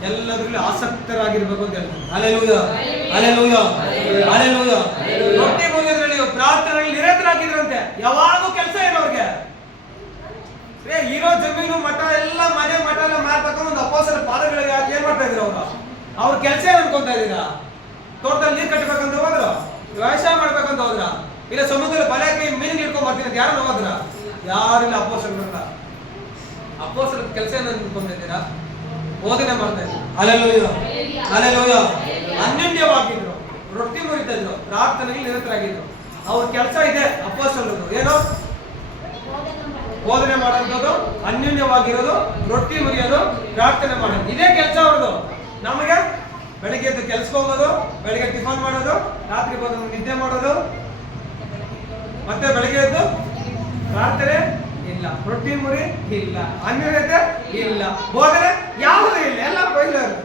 ಎಲ್ಲದರಲ್ಲಿ ಆಸಕ್ತರಾಗಿರ್ಬೇಕು ಅಂತ ಹೇಳ್ತಾರೆ. Hallelujah, hallelujah, hallelujah. ರೊಟ್ಟಿ ಮುರಿಯೋದ್ರಲ್ಲಿಯೂ ಪ್ರಾರ್ಥನೆಯಲ್ಲಿ ನಿರತರಾಗಿದ್ರಂತೆ. ಯಾವಾಗೂ ಕೆಲಸ ಏನು ಅವ್ರಿಗೆ? ಇರೋ ಜಮೀನು ಮಠ ಎಲ್ಲ ಮನೆ ಮಠ ಎಲ್ಲ ಮಾರ್ತಕೊಂಡು ಒಂದು ಅಪೊಸ್ತಲರ ಪಾದಗಳಿಗೆ ಹಾಕಿ ಏನ್ ಮಾಡ್ತಾ ಇದ್ರು ಅವರು? ಅವ್ರ ಕೆಲಸ ಏನ್ ಅನ್ಕೊಂತಾ ಇದ್ದೀರಾ? ತೋಟದಲ್ಲಿ ನೀರು ಕಟ್ಟಬೇಕಂತ ಹೋದ್ರ? ವ್ಯವಸಾಯ ಮಾಡ್ಬೇಕಂತ ಹೋದ್ರ? ಇಲ್ಲ ಸಮುದ್ರದಲ್ಲಿ ಬಲೆ ಹಾಕಿ ಮೀನು ಹಿಡ್ಕೊಂಡ್ ಬರ್ತೀನಿ ಅಂತ ಯಾರನ್ನ ಹೋದ್ರ? ಯಾರಿಲ್ಲ ಅಪೊಸ್ತಲರಲ್ಲ. ಅಪೊಸ್ತಲರ ಕೆಲಸ ಏನು ಅನ್ಕೊಂತ ಇದ್ದೀರಾ? ಬೋಧನೆ ಮಾಡ್ತಾ ಇದ್ರು. Hallelujah, hallelujah. ಅನ್ಯೋನ್ಯವಾಗಿದ್ರು, ರೊಟ್ಟಿ ಮುರಿತಾ ಇದ್ರು, ಪ್ರಾರ್ಥನೆಯಲ್ಲಿ ನಿರತರಾಗಿದ್ರು. ಅವ್ರ ಕೆಲಸ ಇದೆ ಅಪೊಸ್ತಲರದು. ಏನೋ ಬೋಧನೆ ಮಾಡೋದು, ಅನ್ಯೋನ್ಯವಾಗಿರೋದು, ರೊಟ್ಟಿ ಮುರಿಯೋದು, ಪ್ರಾರ್ಥನೆ ಮಾಡೋದು, ಇದೇ ಕೆಲಸ ಅವ್ರದ್ದು. ನಮಗೆ ಬೆಳಿಗ್ಗೆ ಎದ್ದು ಕೆಲ್ಸಕ್ಕೆ ಹೋಗೋದು, ಬೆಳಿಗ್ಗೆ ಟಿಫನ್ ಮಾಡೋದು, ರಾತ್ರಿ ಬಂದು ನಿದ್ದೆ ಮಾಡೋದು, ಮತ್ತೆ ಬೆಳಿಗ್ಗೆ ಎದ್ದು ಪ್ರಾರ್ಥನೆ ಇಲ್ಲ, ರೊಟ್ಟಿ ಮುರಿ ಇಲ್ಲ, ಅನ್ಯೋನ್ಯತೆ ಇಲ್ಲ, ಬೋಧನೆ ಯಾವುದೂ ಇಲ್ಲ, ಎಲ್ಲ ಬೈಲರ್.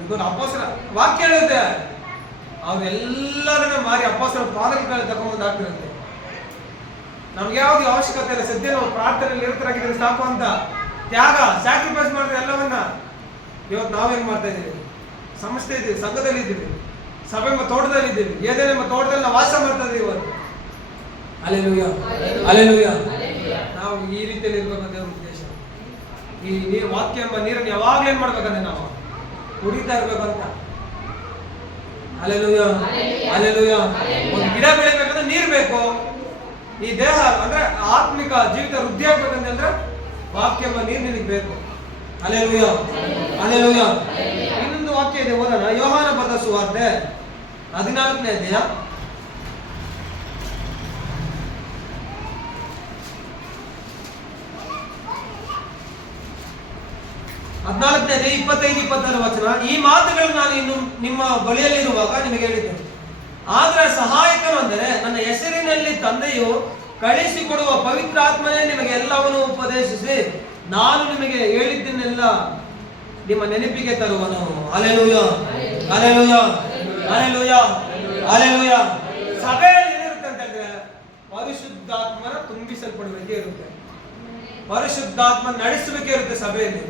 ಇದೊಂದು ಅಪೋಸ್ತರ ವಾಕ್ಯ ಹೇಳುತ್ತೆ, ಅವ್ರೆಲ್ಲರನ್ನ ಮಾರಿ ಅಪೋಸ್ತರ ಪಾದಗಳ ತಗೊಂಡು ಹಾಕ್ತಿರುತ್ತೆ. ನಮ್ಗೆ ಯಾವ್ದು ಅವಶ್ಯಕತೆ ಇಲ್ಲ, ಸದ್ಯ ನಾವು ಪ್ರಾರ್ಥನೆಯಲ್ಲಿ ನಿರತರಾಗಿದ್ರೆ ಸಾಕು ಅಂತ ತ್ಯಾಗ, ಸ್ಯಾಕ್ರಿಫೈಸ್ ಮಾಡಿದ್ರೆ ಎಲ್ಲವನ್ನ. ಇವತ್ತು ನಾವೇನ್ ಮಾಡ್ತಾ ಇದ್ದೀವಿ? ಸಂಸ್ಥೆ ಇದ್ದೀವಿ, ಸಂಘದಲ್ಲಿ ಇದ್ದೀವಿ, ಸಭೆ ತೋಟದಲ್ಲಿ ಇದ್ದೀವಿ, ಏದೇನೆಂಬ ತೋಟದಲ್ಲಿ ನಾವು ವಾಸ ಮಾಡ್ತಾ ಇದ್ದೀವಿ ಇವತ್ತು. Hallelujah, hallelujah. ನಾವು ಈ ರೀತಿಯಲ್ಲಿ ಇರ್ಬೇಕಂತ ದೇವರ ಉದ್ದೇಶ. ಈ ನೀರು ವಾಕ್ಯ ಎಂಬ ನೀರನ್ನು ಯಾವಾಗ್ಲೂ ಏನ್ ಮಾಡ್ಬೇಕಂದ್ರೆ ನಾವು ಕುಡಿತಾ ಇರ್ಬೇಕಂತ. Hallelujah, hallelujah. ಒಂದು ಗಿಡ ಬೆಳಿಬೇಕಂದ್ರೆ ನೀರು ಬೇಕು. ಈ ದೇಹ ಅಂದ್ರೆ ಆತ್ಮಿಕ ಜೀವಿತ ವೃದ್ಧಿ ಆಗ್ಬೇಕಂತಂದ್ರೆ ವಾಕ್ಯ ಎಂಬ ನೀರು ನಿನಗೆ ಬೇಕು. Hallelujah, hallelujah. ಇನ್ನೊಂದು ವಾಕ್ಯ ಇದೆ, ಓದೋಣ. ಯೋಹಾನ ಬರೆದ ಸುವಾರ್ತೆ 14ನೇ ಅಧ್ಯಾಯ 25-26 ವಚನ. ಈ ಮಾತುಗಳನ್ನು ನಾನು ಇನ್ನು ನಿಮ್ಮ ಬಳಿಯಲ್ಲಿರುವಾಗ ನಿಮಗೆ ಹೇಳಿದ್ದೇನೆ. ಆದ್ರೆ ಸಹಾಯಕನು ಅಂದರೆ ನನ್ನ ಹೆಸರಿನಲ್ಲಿ ತಂದೆಯು ಕಳಿಸಿಕೊಡುವ ಪವಿತ್ರಾತ್ಮನೇ ನಿಮಗೆ ಎಲ್ಲವನ್ನು ಉಪದೇಶಿಸಿ ನಾನು ನಿಮಗೆ ಹೇಳಿದ್ದನ್ನೆಲ್ಲ ನಿಮ್ಮ ನೆನಪಿಗೆ ತರುವನು. Hallelujah, hallelujah, hallelujah, hallelujah. ಸಭೆಯಲ್ಲಿ ಏನಿರುತ್ತೆ ಅಂತ ಹೇಳಿದ್ರೆ ಪರಿಶುದ್ಧಾತ್ಮನ ತುಂಬಿಸಲ್ಪಡುವಿಕೆ ಇರುತ್ತೆ, ಪರಿಶುದ್ಧಾತ್ಮ ನಡೆಸುವಿಕೆ ಇರುತ್ತೆ ಸಭೆಯಲ್ಲಿ.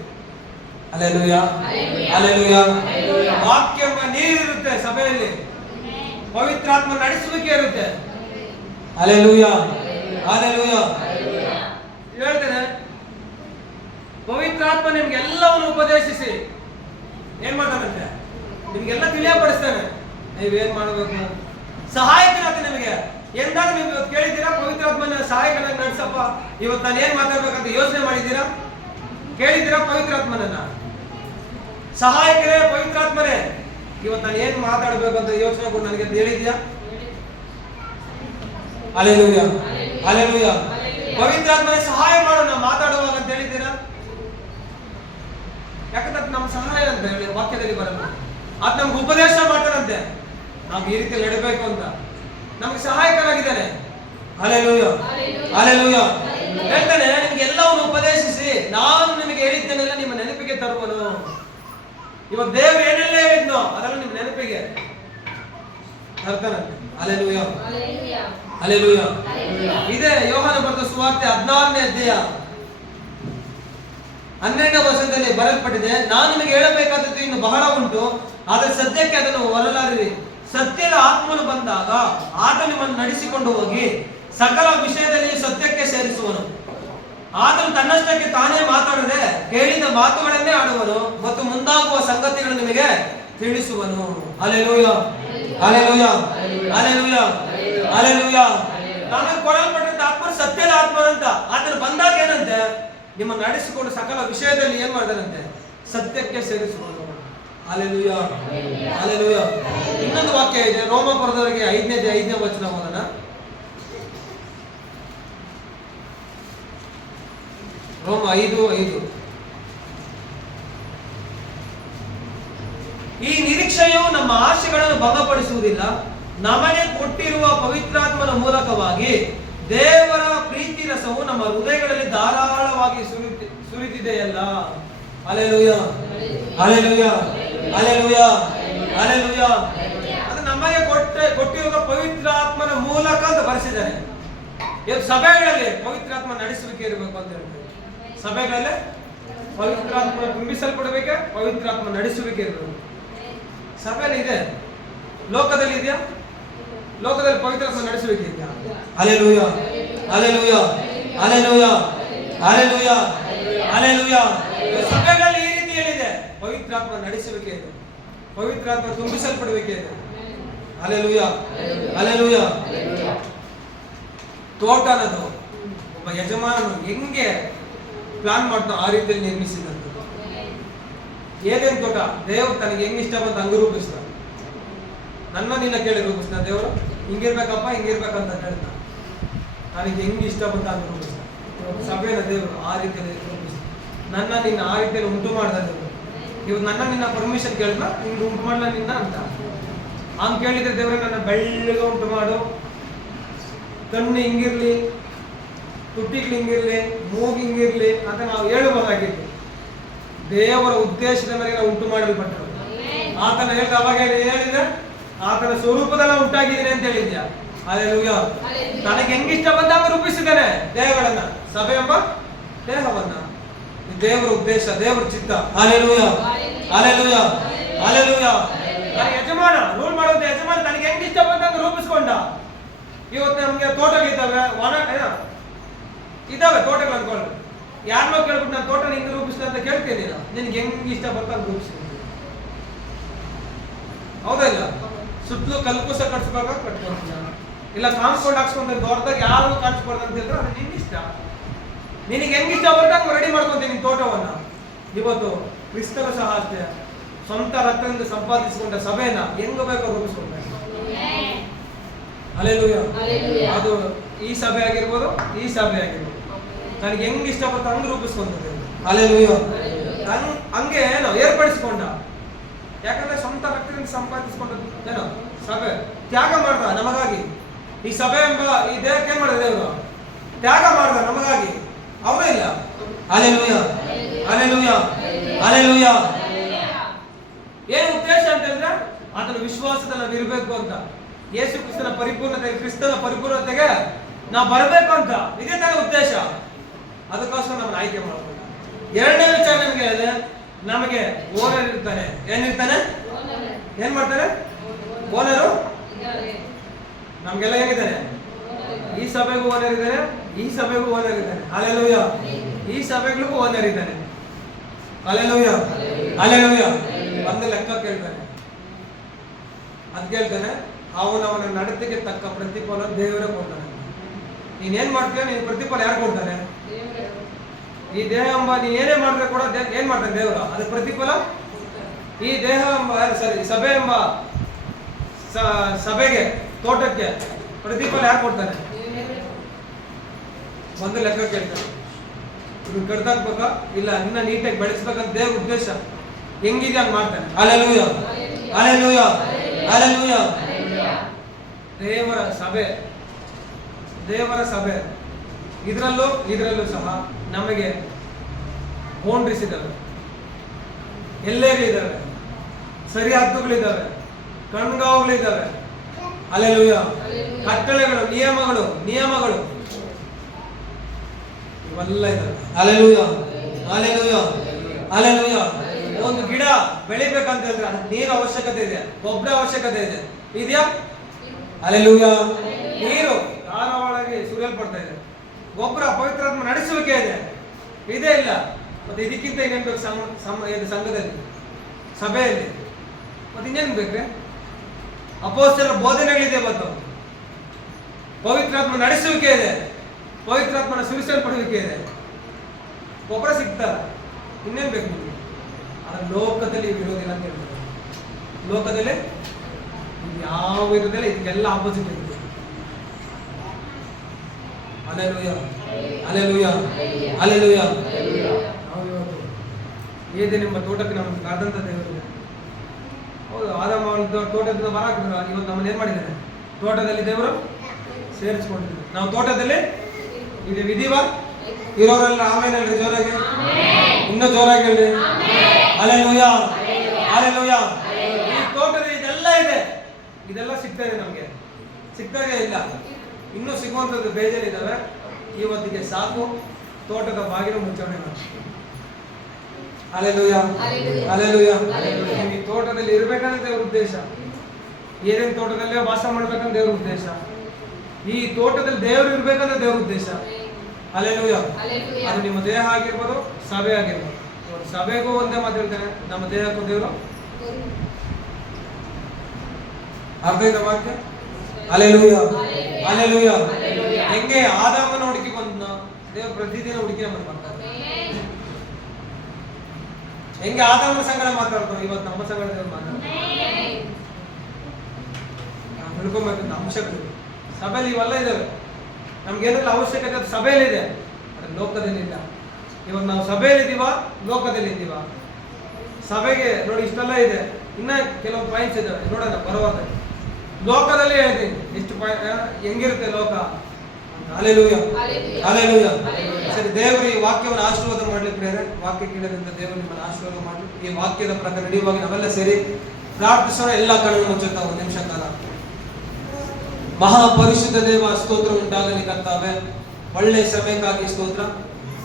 Hallelujah, hallelujah. ವಾಕ್ಯ ನೀರಿರುತ್ತೆ ಸಭೆಯಲ್ಲಿ, ಪವಿತ್ರಾತ್ಮ ನಡೆಸುವಿಕೆ ಇರುತ್ತೆ. Hallelujah, hallelujah. ಹೇಳ್ತೇನೆ, ಪವಿತ್ರಾತ್ಮ ನಿಮ್ಗೆ ಎಲ್ಲವನ್ನು ಉಪದೇಶಿಸಿ ಏನ್ ಮಾಡ್ತಾನಂತೆ, ನಿಮ್ಗೆಲ್ಲ ತಿಳಿಯಪಡಿಸ್ತಾನೆ. ನೀವೇನ್ ಮಾಡಬೇಕು, ಸಹಾಯಕನಾಗ್ತಾನೆ ನಿಮಗೆ. ಎಂದಾದ್ರೂ ನೀವು ಇವತ್ತು ಕೇಳಿದ್ದೀರಾ ಪವಿತ್ರಾತ್ಮನ ಸಹಾಯಕನಾಗಿ ನಡ್ಸಪ್ಪ, ಇವತ್ತು ನಾನು ಏನ್ ಮಾತಾಡ್ಬೇಕಂತ ಯೋಚನೆ ಮಾಡಿದ್ದೀರಾ? ಕೇಳಿದ್ದೀರಾ ಪವಿತ್ರಾತ್ಮನನ್ನ? ಸಹಾಯಕರೇ ಪವಿತ್ರಾತ್ಮರೇ, ಇವತ್ತು ನಾನು ಏನ್ ಮಾತಾಡ್ಬೇಕಂತ ಯೋಚನೆ ಕೊಟ್ಟು ನನಗೆ ಹೇಳಿದ್ಯಾ? Hallelujah, hallelujah. ಪವಿತ್ರಾತ್ಮನೇ ಸಹಾಯ ಮಾಡು ನಾವು ಮಾತಾಡುವಾಗ ಅಂತ ಹೇಳಿದ್ದೀರಾ? ಯಾಕಂದ್ರೆ ನಮ್ಮ ಸಹಾಯ ಅಂತ ಹೇಳಿ ವಾಕ್ಯದಲ್ಲಿ ಬರಲ್ಲ. ಅದು ನಮ್ಗೆ ಉಪದೇಶ ಮಾಡ್ತಾರಂತೆ, ನಾವು ಈ ರೀತಿ ನಡಬೇಕು ಅಂತ ನಮ್ಗೆ ಸಹಾಯಕನಾಗಿದ್ದಾನೆ. Hallelujah, hallelujah. ಹೇಳ್ತಾನೆ, ನಿಮ್ಗೆ ಎಲ್ಲವನ್ನು ಉಪದೇಶಿಸಿ ನಾನು ನಿಮಗೆ ಹೇಳಿದ್ದೇನೆಲ್ಲ ನಿಮ್ಮ ನೆನಪಿಗೆ ತರುವನು. ಇವಾಗ ದೇವರು ಏನೆಲ್ಲ ಹೇಳಿದ್ನೋ ಅದೆಲ್ಲ ನಿಮ್ಮ ನೆನಪಿಗೆ ತರ್ತಾನಂತೆ. Hallelujah, hallelujah. ಇದೇ ಯೋಹಾನ ಬರೆದ ಸುವಾರ್ತೆ 16ನೇ ಅಧ್ಯಾಯ 12ನೇ ವರ್ಷದಲ್ಲಿ ಬರೆಯಲ್ಪಟ್ಟಿದೆ. ನಾನು ನಿಮಗೆ ಹೇಳಬೇಕಾದದ್ದು ಇನ್ನು ಬಹಳ ಉಂಟು, ಆದರೆ ಸದ್ಯಕ್ಕೆ ಅದನ್ನು ಹೊರಲಾರಿರಿ. ಸತ್ಯದ ಆತ್ಮನು ಬಂದಾಗ ಆತ ನಿಮ್ಮನ್ನು ನಡೆಸಿಕೊಂಡು ಹೋಗಿ ಸಕಲ ವಿಷಯದಲ್ಲಿ ಸತ್ಯಕ್ಕೆ ಸೇರಿಸುವನು. ಆತನು ತನ್ನಷ್ಟಕ್ಕೆ ತಾನೇ ಮಾತಾಡದೆ ಕೇಳಿದ ಮಾತುಗಳನ್ನೇ ಆಡುವನು ಮತ್ತು ಮುಂದಾಗುವ ಸಂಗತಿಗಳು ನಿಮಗೆ ತಿಳಿಸುವನು. Hallelujah, hallelujah, hallelujah, hallelujah. ನಮಗೆ ಕೊಡಲ್ಪಟ್ಟಂತ ಆತ್ಮ ಸತ್ಯದ ಆತ್ಮನಂತ. ಆತನು ಬಂದಾಗ ಏನಂತೆ, ನಿಮ್ಮನ್ನು ನಡೆಸಿಕೊಂಡು ಸಕಲ ವಿಷಯದಲ್ಲಿ ಏನ್ ಮಾಡ್ತಾರಂತೆ, ಸತ್ಯಕ್ಕೆ ಸೇರಿಸುವನು. Hallelujah, hallelujah. ಇನ್ನೊಂದು ವಾಕ್ಯ ಇದೆ, ರೋಮಾಪುರದವರಿಗೆ 5ನೇ ವಚನ ಓದೋಣ. ರೋಮ 5:5. ಈ ನಿರೀಕ್ಷೆಯು ನಮ್ಮ ಆಶೆಗಳನ್ನು ಭಂಗಪಡಿಸುವುದಿಲ್ಲ, ನಮಗೆ ಕೊಟ್ಟಿರುವ ಪವಿತ್ರಾತ್ಮನ ಮೂಲಕವಾಗಿ ದೇವರ ಪ್ರೀತಿ ರಸವು ನಮ್ಮ ಹೃದಯಗಳಲ್ಲಿ ಧಾರಾಳವಾಗಿ ಸುರಿದಿದೆಯಲ್ಲ. Hallelujah, hallelujah, hallelujah, hallelujah. ಅದು ನಮಗೆ ಕೊಟ್ಟಿರುವ ಪವಿತ್ರಾತ್ಮನ ಮೂಲಕ ಅಂತ ಬರೆಸಿದ್ದಾರೆ. ಇವತ್ತು ಸಭೆಗಳಲ್ಲಿ ಪವಿತ್ರಾತ್ಮ ನಡೆಸುವಿಕೆ ಇರಬೇಕು ಅಂತ ಹೇಳ್ತಾರೆ. ಸಭೆಗಳಲ್ಲಿ ಪವಿತ್ರಾತ್ಮ ತುಂಬಿಸಲ್ಪಡಬೇಕೆ, ಪವಿತ್ರಾತ್ಮ ನಡೆಸುವಿಕೆ ಇರಬೇಕು. ಸಭೆಯಲ್ಲಿ ಇದೆ, ಲೋಕದಲ್ಲಿ ಇದೆಯಾ? ಲೋಕದಲ್ಲಿ ಪವಿತ್ರಾತ್ಮ ನಡೆಸುವಿಕೆ ಇದೆಯಾ? Hallelujah, hallelujah, hallelujah, hallelujah, hallelujah. ಸಭೆಗಳಲ್ಲಿ ಈ ರೀತಿಯಲ್ಲಿದೆ, ಪವಿತ್ರಾತ್ಮ ನಡೆಸುವಿಕೆ ಇದೆ, ಪವಿತ್ರಾತ್ಮ ತುಂಬಿಸಲ್ಪಡುವಿಕೆ ಇದೆ. Hallelujah, hallelujah. ತೋಟ ಅನ್ನೋದು ಒಬ್ಬ ಯಜಮಾನನು ಹೆಂಗೆ ಪ್ಲಾನ್ ಮಾಡ್ತಾನೋ ಆ ರೀತಿಯಲ್ಲಿ ನಿರ್ಮಿಸಿದಂತ. ಏನೇನ್ ತೋಟ ದೇವ್ರು ತನಗೆ ಹೆಂಗ್ ಇಷ್ಟ ಬಂತ ಹಂಗ ರೂಪಿಸ್ತ. ನನ್ನ ನಿನ್ನ ಕೇಳಿ ರೂಪಿಸ್ತ ದೇವರು, ಹಿಂಗಿರ್ಬೇಕಪ್ಪ ಹಿಂಗಿರ್ಬೇಕಂತ ಹೇಳ್ತಾನೆ. ನನಗೆ ಹೆಂಗೆ ಇಷ್ಟ ಬಂತ ಅಂತ ರೂಪಿಸ್ತಾನೆ. ಇವತ್ತು ಸಭೆಯ ದೇವರು ಆ ರೀತಿಯಲ್ಲಿ ರೂಪಿಸ್ತಾನೆ. ನನ್ನ ನಿನ್ನ ಆ ರೀತಿಯಲ್ಲಿ ಉಂಟು ಮಾಡಿದ ದೇವರು. ಇವತ್ತು ನನ್ನ ನಿನ್ನ ಪರ್ಮಿಷನ್ ಕೇಳಿದ್ನ ನಿಂಗೆ ಉಂಟು ಮಾಡಲ್ಲ ನಿನ್ನ ಅಂತ. ಹಂಗೆ ಕೇಳಿದ್ರೆ ದೇವ್ರೆ ನನ್ನ ಬೆಳ್ಳಗೆ ಉಂಟು ಮಾಡು, ಕಣ್ಣು ಹಿಂಗಿರ್ಲಿ, ತುಟಿಗಳು ಹಿಂಗಿರ್ಲಿ, ಮೂಗು ಹಿಂಗಿರ್ಲಿ ಅಂತ ನಾವು ಹೇಳಬಹುದಾಗಿತ್ತು. ದೇವರ ಉದ್ದೇಶದ ಮೇಲೆ ನಾವು ಉಂಟು ಮಾಡಲ್ಪಟ್ಟರು. ಆತನ ಹೇಳಿದ ಅವಾಗ ಹೇಳಿದ ಆತನ ಸ್ವರೂಪದಲ್ಲ ಉಂಟಾಗಿದ್ದೀನಿ ಅಂತ ಹೇಳಿದ್ಯಾ. ಹಲ್ಲೆಲೂಯಾ. ತನಗೆ ಹೆಂಗಿಷ್ಟ ಬಂದಾಗ ರೂಪಿಸಿದ್ದಾನೆ ದೇಹಗಳನ್ನ, ಸಭೆ ಎಂಬ ದೇಹವನ್ನ. ದೇವರ ಉದ್ದೇಶ, ದೇವರ ಚಿತ್ತ. Hallelujah, hallelujah, hallelujah. ಯಜಮಾನ ರೂಲ್ ಮಾಡೋದು ಯಜಮಾನ ತನಗೆ ಹೆಂಗಿಷ್ಟ ಬಂದಾಗ ರೂಪಿಸ್ಕೊಂಡ. ಇವತ್ತು ನಮ್ಗೆ ತೋಟಗಳಿದ್ದಾವೆ, ವನ ಇದಾವೆ ತೋಟಗಳು ಅನ್ಕೊಳ್ಳಿ. ಯಾರನ್ನೋ ಕೇಳ್ಬಿಟ್ಟು ನಾನು ತೋಟ ಹಿಂಗೆ ರೂಪಿಸ್ತೆ ಅಂತ ಕೇಳ್ತೀನಿ. ನಿನ್ಗೆ ಹೆಂಗ್ ಇಷ್ಟ ಬಂದಾಗ ರೂಪಿಸ್ತೀನಿ. ಹೌದಾ ಇಲ್ಲ? ಸುತ್ತಲೂ ಕಲ್ಕುಸ ಕಟ್ಸ್ಬೇಕಾಗ ಕಟ್ಕೊಡ್ತೀನಿ, ಇಲ್ಲ ಕಾಂಪೌಂಡ್ ಹಾಕ್ಸ್ಕೊಂತ ದೊಡ್ಡದಾಗ ಯಾರು ಕಾಣಿಸ್ಬಾರ್ದು ಅಂತ ಹೇಳಿದ್ರೆ ಅದು ನಿನ್ ಇಷ್ಟ. ನಿನಗೆ ಹೆಂಗಿಷ್ಟ ಬರ್ದಂಗೆ ರೆಡಿ ಮಾಡ್ಕೊಂತೀನಿ ನಿನ್ ತೋಟವನ್ನ. ಇವತ್ತು ಕ್ರಿಸ್ತರು ಸಹ ಅಷ್ಟೇ ಸ್ವಂತ ರಕ್ತದಿಂದ ಸಂಪಾದಿಸಿಕೊಂಡ ಸಭೆಯನ್ನ ಹೆಂಗ ಬೇಕೋ ರೂಪಿಸ್ಕೊಂಡ. ಹಲ್ಲೆಲೂಯಾ. ಅದು ಈ ಸಭೆ ಆಗಿರ್ಬೋದು, ಈ ಸಭೆ ಆಗಿರ್ಬೋದು, ನನಗೆ ಹೆಂಗ್ ಇಷ್ಟ ಬರ್ತ ಹಂಗೆ ರೂಪಿಸ್ಕೊಂತದೆ. ಹಲ್ಲೆಲೂಯಾ. ಹಂಗೆ ಏನೋ ಏರ್ಪಡಿಸ್ಕೊಂಡ. ಯಾಕಂದ್ರೆ ಸ್ವಂತ ರಕ್ತದಿಂದ ಸಂಪಾದಿಸಿಕೊಂಡದ್ದು ಏನೋ ಸಭೆ ತ್ಯಾಗ ಮಾಡ್ದ ನಮಗಾಗಿ. ಈ ಸಭೆ ಎಂಬ ಈ ದೇಹಕ್ಕೆ ಏನ್ ಮಾಡಿದ ದೇವರು? ತ್ಯಾಗ ಮಾಡ್ದ ನಮಗಾಗಿ. ಅವರೇ ಇಲ್ಲ. Hallelujah, hallelujah, hallelujah. ಏನು ಉದ್ದೇಶ ಅಂತಂದ್ರೆ ಆತನ ವಿಶ್ವಾಸದಲ್ಲಿ ನಾವು ಇರಬೇಕು ಅಂತ. ಯೇಸು ಕ್ರಿಸ್ತನ ಪರಿಪೂರ್ಣತೆ, ಕ್ರಿಸ್ತನ ಪರಿಪೂರ್ಣತೆಗೆ ನಾವು ಬರಬೇಕು ಅಂತ. ಇದೇ ತರ ಉದ್ದೇಶ. ಅದಕ್ಕೋಸ್ಕರ ನಮ್ಮನ್ನು ಆಯ್ಕೆ ಮಾಡಬೇಕು. ಎರಡನೇ ವಿಚಾರ ನಮಗೆ ಇದೆ, ನಮಗೆ ಓನರ್ ಇರ್ತಾನೆ. ಏನಿರ್ತಾನೆ? ಏನ್ ಮಾಡ್ತಾನೆ? ಓನರು ನಮ್ಗೆಲ್ಲ ಹೇಗಿದ್ದಾನೆ? ಈ ಸಭೆಗೂ ಓನರ್ ಇದ್ದಾನೆ, ಈ ಸಭೆಗೂ ಓನರ್ ಇದ್ದಾನೆ. ಹಲ್ಲೆಲೂಯಾ. ಈ ಸಭೆಗಳಿಗೂ ಓನರ್ ಇದ್ದಾನೆ. Hallelujah, hallelujah. ಒಂದು ಲೆಕ್ಕ ಕೇಳ್ತಾನೆ. ಅದ್ ಕೇಳ್ತಾನೆ, ಅವನವನ ನಡತೆಗೆ ತಕ್ಕ ಪ್ರತಿಫಲ ದೇವರೇ ಕೊಡ್ತಾನೆ. ನೀನೇನ್ ಮಾಡ್ತೀಯ, ನೀನ್ ಪ್ರತಿಫಲ ಯಾರು ಕೊಡ್ತಾನೆ? ಈ ದೇಹ ಎಂಬ ನೀ ಏನೇ ಮಾಡಿದ್ರೆ ಕೂಡ ಏನ್ ಮಾಡ್ತಾನೆ ದೇವರು? ಅದು ಪ್ರತಿಫಲ ಈ ದೇಹ ಎಂಬ ಸಭೆ ಎಂಬ ಸಭೆಗೆ, ತೋಟಕ್ಕೆ ಪ್ರತಿಫಲ ಯಾರು ಕೊಡ್ತಾನೆ? ಒಂದು ಲೆಕ್ಕ ಕೇಳ್ತಾನೆ. ಇದು ಕಡ್ದಾಕ್ಬೇಕಾ ಇಲ್ಲ ಇನ್ನ ನೀಟಾಗಿ ಬೆಳೆಸ್ಬೇಕಂತ ದೇವ್ರ ಉದ್ದೇಶ ಹೆಂಗಿದೆ ಹಂಗ್ ಮಾಡ್ತಾನೆ. Hallelujah, hallelujah, hallelujah. ದೇವರ ಸಭೆ, ದೇವರ ಸಭೆ ಇದರಲ್ಲೂ ಸಹ ನಮಗೆ ಬೌಂಡ್ರೀಸ್ ಇದ್ದಾವೆ, ಎಲ್ಲೆಗಳಿದ್ದಾವೆ, ಸರಿ ಹದ್ದುಗಳಿದ್ದಾವೆ, ಕಣ್ಗಾವುಗಳಿದ್ದಾವೆ. ಹಲ್ಲೆಲೂಯಾ. ಕಟ್ಟಳೆಗಳು, ನಿಯಮಗಳು ಇವೆಲ್ಲ ಇದ್ದಾವೆ. Hallelujah, hallelujah, hallelujah. ಒಂದು ಗಿಡ ಬೆಳಿಬೇಕಂತ ಹೇಳಿದ್ರೆ ಅದಕ್ಕೆ ನೀರು ಅವಶ್ಯಕತೆ ಇದೆ, ಗೊಬ್ಬರ ಅವಶ್ಯಕತೆ ಇದೆ. ಇದೆಯಾ? ಹಲ್ಲೆಲೂಯಾ. ನೀರು ಧಾರಾಳವಾಗಿ ಸುರಿಯಲ್ಪಡ್ತಾ ಇದೆ, ಗೊಬ್ಬರ ಪವಿತ್ರಾತ್ಮ ನಡೆಸುವಿಕೆ ಇದೆ. ಇದೇ ಇಲ್ಲ. ಮತ್ತೆ ಇದಕ್ಕಿಂತ ಇನ್ನೇನ್ ಬೇಕು? ಸಂಘದಲ್ಲಿ, ಸಭೆಯಲ್ಲಿ ಮತ್ತೆ ಇನ್ನೇನ್ ಬೇಕ್ರಿ? ಅಪೊಸ್ತಲರ ಬೋಧನೆಗಳಿದೆ, ಮತ್ತು ಪವಿತ್ರಾತ್ಮ ನಡೆಸುವಿಕೆ ಇದೆ, ಪವಿತ್ರಾತ್ಮನ ಸುರಿಸಲ್ಪಡುವಿಕೆ ಇದೆ. ಗೊಬ್ಬರ ಸಿಗ್ತಾರ, ಇನ್ನೇನ್ ಬೇಕು ನಿಮಗೆ? ಆದ್ರೆ ಲೋಕದಲ್ಲಿ ಇರೋದಿಲ್ಲ ಅಂತ ಹೇಳ್ತಾರೆ. ಲೋಕದಲ್ಲಿ ಯಾವ ಇರೋದಿಲ್ಲ, ಇದಕ್ಕೆಲ್ಲ ಆಪೋಸಿಟ್ ಇದೆ. Hallelujah, hallelujah, hallelujah. ನಾವು ಇವತ್ತು ಏದೇನೆಂಬ ತೋಟಕ್ಕೆ ನಮ್ಮನ್ನು ಕರೆದಂತ ದೇವರು. ಹೌದು, ಆದಾಮ ತೋಟದಿಂದ ಮರ ಹಾಕಿದ್ರು. ಇವತ್ತು ನಮ್ಮನ್ನು ಏನ್ ಮಾಡಿದ್ದಾನೆ? ತೋಟದಲ್ಲಿ ದೇವರು ಸೇರಿಸ್ಕೊಂಡಿದ್ರು. ನಾವು ತೋಟದಲ್ಲಿ ಇದೆ ವಿಧಿವ ಇರೋರೆಲ್ಲ ಆಮೇಲೆ ಹೇಳ್ರಿ ಜೋರಾಗಿ, ಇನ್ನೂ ಜೋರಾಗಿ ಹೇಳ್ರಿ. Hallelujah, hallelujah. ಈ ತೋಟದಲ್ಲಿ ಇದೆಲ್ಲ ಇದೆ, ಇದೆಲ್ಲ ಸಿಗ್ತಾ ಇದೆ ನಮ್ಗೆ, ಸಿಗ್ತಾಗೆ ಇಲ್ಲ. ಇನ್ನೂ ಸಿಗುವಂಥದ್ದು ಬೇಜಾರಿದ್ದಾವೆ. ಇವತ್ತಿಗೆ ಸಾಕು, ತೋಟದ ಬಾಗಿಲು ಮುಚ್ಚಣೆ ಮಾಡಿ. Hallelujah, hallelujah. ಈ ತೋಟದಲ್ಲಿ ಇರ್ಬೇಕಂತ ದೇವ್ರ ಉದ್ದೇಶ. ಏನೇನ್ ತೋಟದಲ್ಲೇ ವಾಸ ಮಾಡ್ಬೇಕಂತ ದೇವ್ರ ಉದ್ದೇಶ. ಈ ತೋಟದಲ್ಲಿ ದೇವರು ಇರ್ಬೇಕಂತ ದೇವ್ರ ಉದ್ದೇಶ. ಹಲ್ಲೆಲೂಯಾ. ಅದು ನಿಮ್ಮ ದೇಹ ಆಗಿರ್ಬೋದು, ಸಭೆ ಆಗಿರ್ಬೋದು. ಸಭೆಗೂ ಒಂದೇ ಮಾತಾಡ್ತೇನೆ, ನಮ್ಮ ದೇಹಕ್ಕೂ ದೇವರು ಅರ್ಥ ಇದೆ ವಾಕ್ಯ. Hallelujah, hallelujah. ಹೆಂಗೆ ಆದಾಮನ ಹುಡುಕಿ ಬಂದ ದೇವರು ಪ್ರತಿದಿನ ಹುಡುಕಿ ನಮ್ಮನ್ನು ಬರ್ತಾರೆ. ಹೆಂಗೆ ಆದಾಮನ ಸಂಗಡ ಮಾತಾಡ್ತಾರೆ, ಇವತ್ತು ನಮ್ಮ ಸಂಗಡ ದೇವರು ಮಾತಾಡ್ತಾರೆ. ನಾವು ತಿಳ್ಕೊಬೇಕಂತ ಅಂಶಗಳು ಸಭೆಯಲ್ಲಿ ಇವೆಲ್ಲ ಇದಾವೆ. ನಮ್ಗೇನೆಲ್ಲ ಅವಶ್ಯಕತೆ ಅದು ಸಭೆಯಲ್ಲಿದೆ, ಆದರೆ ಲೋಕದಲ್ಲಿಲ್ಲ. ಇವಾಗ ನಾವು ಸಭೆಯಲ್ಲಿದ್ದೀವ, ಲೋಕದಲ್ಲಿದ್ದೀವ? ಸಭೆಗೆ ನೋಡಿ ಇಷ್ಟೆಲ್ಲ ಇದೆ, ಇನ್ನ ಕೆಲವು ಪಾಯಿಂಟ್ಸ್ ಇದ್ದಾವೆ, ನೋಡೋಣ ಬರುವಾಗ. ಲೋಕದಲ್ಲಿ ಹೇಳ್ತೀನಿ ಎಷ್ಟು ಹೆಂಗಿರುತ್ತೆ ಲೋಕ. Hallelujah, hallelujah. ಸರಿ, ದೇವರು ಈ ವಾಕ್ಯವನ್ನು ಆಶೀರ್ವಾದ ಮಾಡಲಿ ಪ್ರಿಯರೇ. ವಾಕ್ಯ ಕೇಳೋದ್ರಿಂದ ದೇವರು ನಿಮ್ಮನ್ನು ಆಶೀರ್ವಾದ ಮಾಡಲಿ. ಈ ವಾಕ್ಯದ ಪ್ರಕಾರ ನಡೆಯುವಾಗ ನಾವೆಲ್ಲ ಸೇರಿ ಪ್ರಾರ್ಥಿಸೋಣ. ಎಲ್ಲ ಕಣ್ಣು ಮುಚ್ಚುತ್ತಾ ಒಂದು ನಿಮಿಷ ಕಾಲ. ಮಹಾಪರಿಶುದ್ಧ ದೇವ, ಸ್ತೋತ್ರ ಉಂಟಾಗಲಿ ಕರ್ತಾವೆ. ಒಳ್ಳೆ ಸಮಯಕ್ಕಾಗಿ ಸ್ತೋತ್ರ.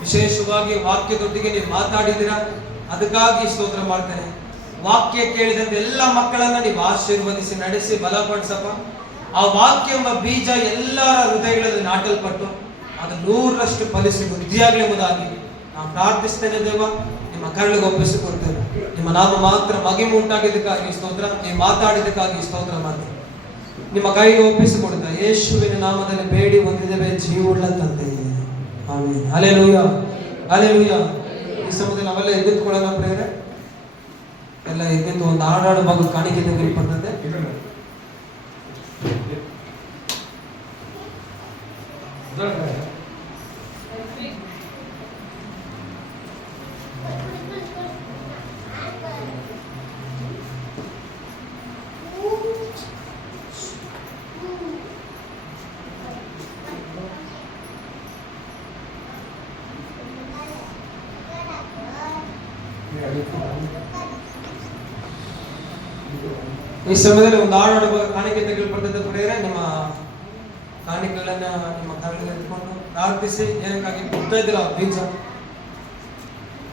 ವಿಶೇಷವಾಗಿ ವಾಕ್ಯದೊಟ್ಟಿಗೆ ನೀವು ಮಾತಾಡಿದ್ದೀರಾ, ಅದಕ್ಕಾಗಿ ಸ್ತೋತ್ರ ಮಾಡ್ತೇನೆ. ವಾಕ್ಯ ಕೇಳಿದಂತೆ ಎಲ್ಲ ಮಕ್ಕಳನ್ನ ನೀವು ಆಶೀರ್ವದಿಸಿ ನಡೆಸಿ ಬಲಪಡಿಸಪ್ಪ. ಆ ವಾಕ್ಯ ಎಂಬ ಬೀಜ ಎಲ್ಲರ ಹೃದಯಗಳಲ್ಲಿ ನಾಟಲ್ಪಟ್ಟು ಅದು 100ರಷ್ಟು ಫಲಿಸಿ ಬುದ್ಧಿಯಾಗಲಿ ಎಂಬುದಾಗಿ ನಾವು ಪ್ರಾರ್ಥಿಸ್ತೇನೆ ದೇವ. ನಿಮ್ಮ ಕರುಳಿಗೆ ಒಪ್ಪಿಸಿಕೊಡ್ತೇನೆ. ನಿಮ್ಮ ನಾಮ ಮಾತ್ರ ಮಹಿಮೆ ಉಂಟಾಗಿದ್ದಕ್ಕಾಗಿ ಸ್ತೋತ್ರ. ನೀವು ಮಾತಾಡಿದ್ದಕ್ಕಾಗಿ ಸ್ತೋತ್ರ ಮಾಡಿ ನಿಮ್ಮ ಕೈಗೆ ಒಪ್ಪಿಸಿಕೊಡ್ತಾ ಯೇಸುವಿನ ನಾಮದಲ್ಲಿ ಬೇಡಿ ಹೊಂದಿದ್ದೇವೆ, ಜೀವವುಳ್ಳ ತಂದೆಯೇ, ಆಮೆನ್. Hallelujah, hallelujah. ಈ ಸಮಯದಲ್ಲಿ ನಾವೆಲ್ಲ ಎದ್ದುಕೊಳ್ಳೋಣ ಪ್ರೇರೆ. ಎಲ್ಲ ಎದ್ದು ಒಂದು ಹಾಡಾಡು ಮಗು ಕಾಣಿಕೆ ತೆಗೆದುಕೊಂಡಂತೆ ಈ ಸಮಯದಲ್ಲಿ ಒಂದು ಹಾಡು ಕಾಣಿಕೆ ತೆಗೆದುಕೊಂಡಂತೆ ಪ್ರೇರೆ. ನಿಮ್ಮ ಕಾಣಿಕೆಗಳನ್ನ ನಿಮ್ಮ ಕರಳಿಗೆ ಎತ್ಕೊಂಡು ಪ್ರಾರ್ಥಿಸಿ. ಏನಕ್ಕಾಗಿ ಕೊಡ್ತಾ ಇದ್ದಿಲ್ಲ ಆ ಬೀಜ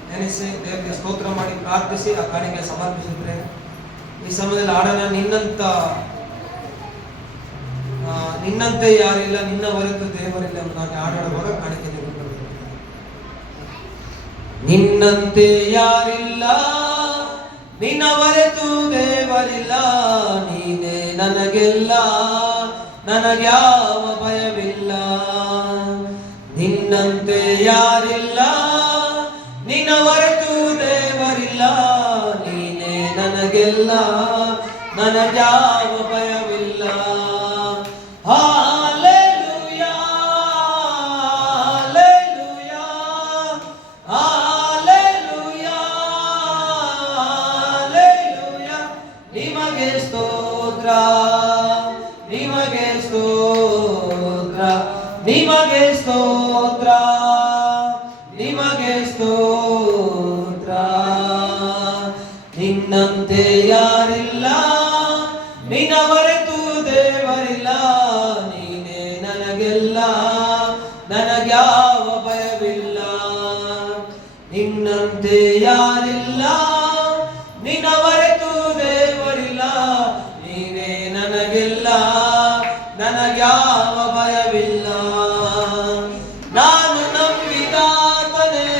ನೆನೆಸಿ ದೇವರಿಗೆ ಸ್ತೋತ್ರ ಮಾಡಿ ಪ್ರಾರ್ಥಿಸಿ ಆ ಕಾಣಿಕೆ ಸಮರ್ಪಿಸಿದ್ರೆ ಈ ಸಮಯದಲ್ಲಿ ಹಾಡೋಣ. ನಿನ್ನಂತೆ ಯಾರಿಲ್ಲ, ನಿನ್ನ ಹೊರತು ದೇವರಿಲ್ಲ ಎಂಬುದಾಗಿ ಹಾಡಾಡುವಾಗ ಕಾಣಿಕೆ ತೆಗೆದುಕೊಂಡು. ನಿನ್ನಂತೆ ಯಾರಿಲ್ಲ, ನಿನ್ನ ಹೊರತು ದೇವರಿಲ್ಲ, ನೀನೇ ನನಗೆಲ್ಲ, ನನಗ್ಯಾವ ಭಯವಿಲ್ಲ. ನಿನ್ನಂತೆ ಯಾರಿಲ್ಲ, ನಿನ್ನ ಹೊರತು ದೇವರಿಲ್ಲ, ನೀನೇ ನನಗೆಲ್ಲ, ನನಗ್ಯಾವ ಭಯವಿಲ್ಲ. Hallelujah, hallelujah, hallelujah, hallelujah. ನಿಮಗೆ ಸ್ತೋತ್ರ, ನಿಮಗೆ ಸ್ತೋತ್ರ, ನಿಮಗೆ ಸ್ತೋತ್ರ, ನಿಮಗೆ ಸ್ತೋತ್ರ. ನಿನ್ನಂತೆ ಯಾರಿಲ್ಲ, ನಿನ್ನ ಹೊರತು ದೇವರಿಲ್ಲ, ನೀನೇ ನನಗೆಲ್ಲ, ನನಗ್ಯಾವ ಭಯವಿಲ್ಲ. ನಿನ್ನಂತೆ ಯಾರಿಲ್ಲ, ನಿನ್ನ ಹೊರತು ದೇವರಿಲ್ಲ, ನೀನೇ ನನಗೆಲ್ಲ, ನನಗ್ಯಾವ ಭಯವಿಲ್ಲ. ನಾನು ನಂಬಿದಾತನೇ,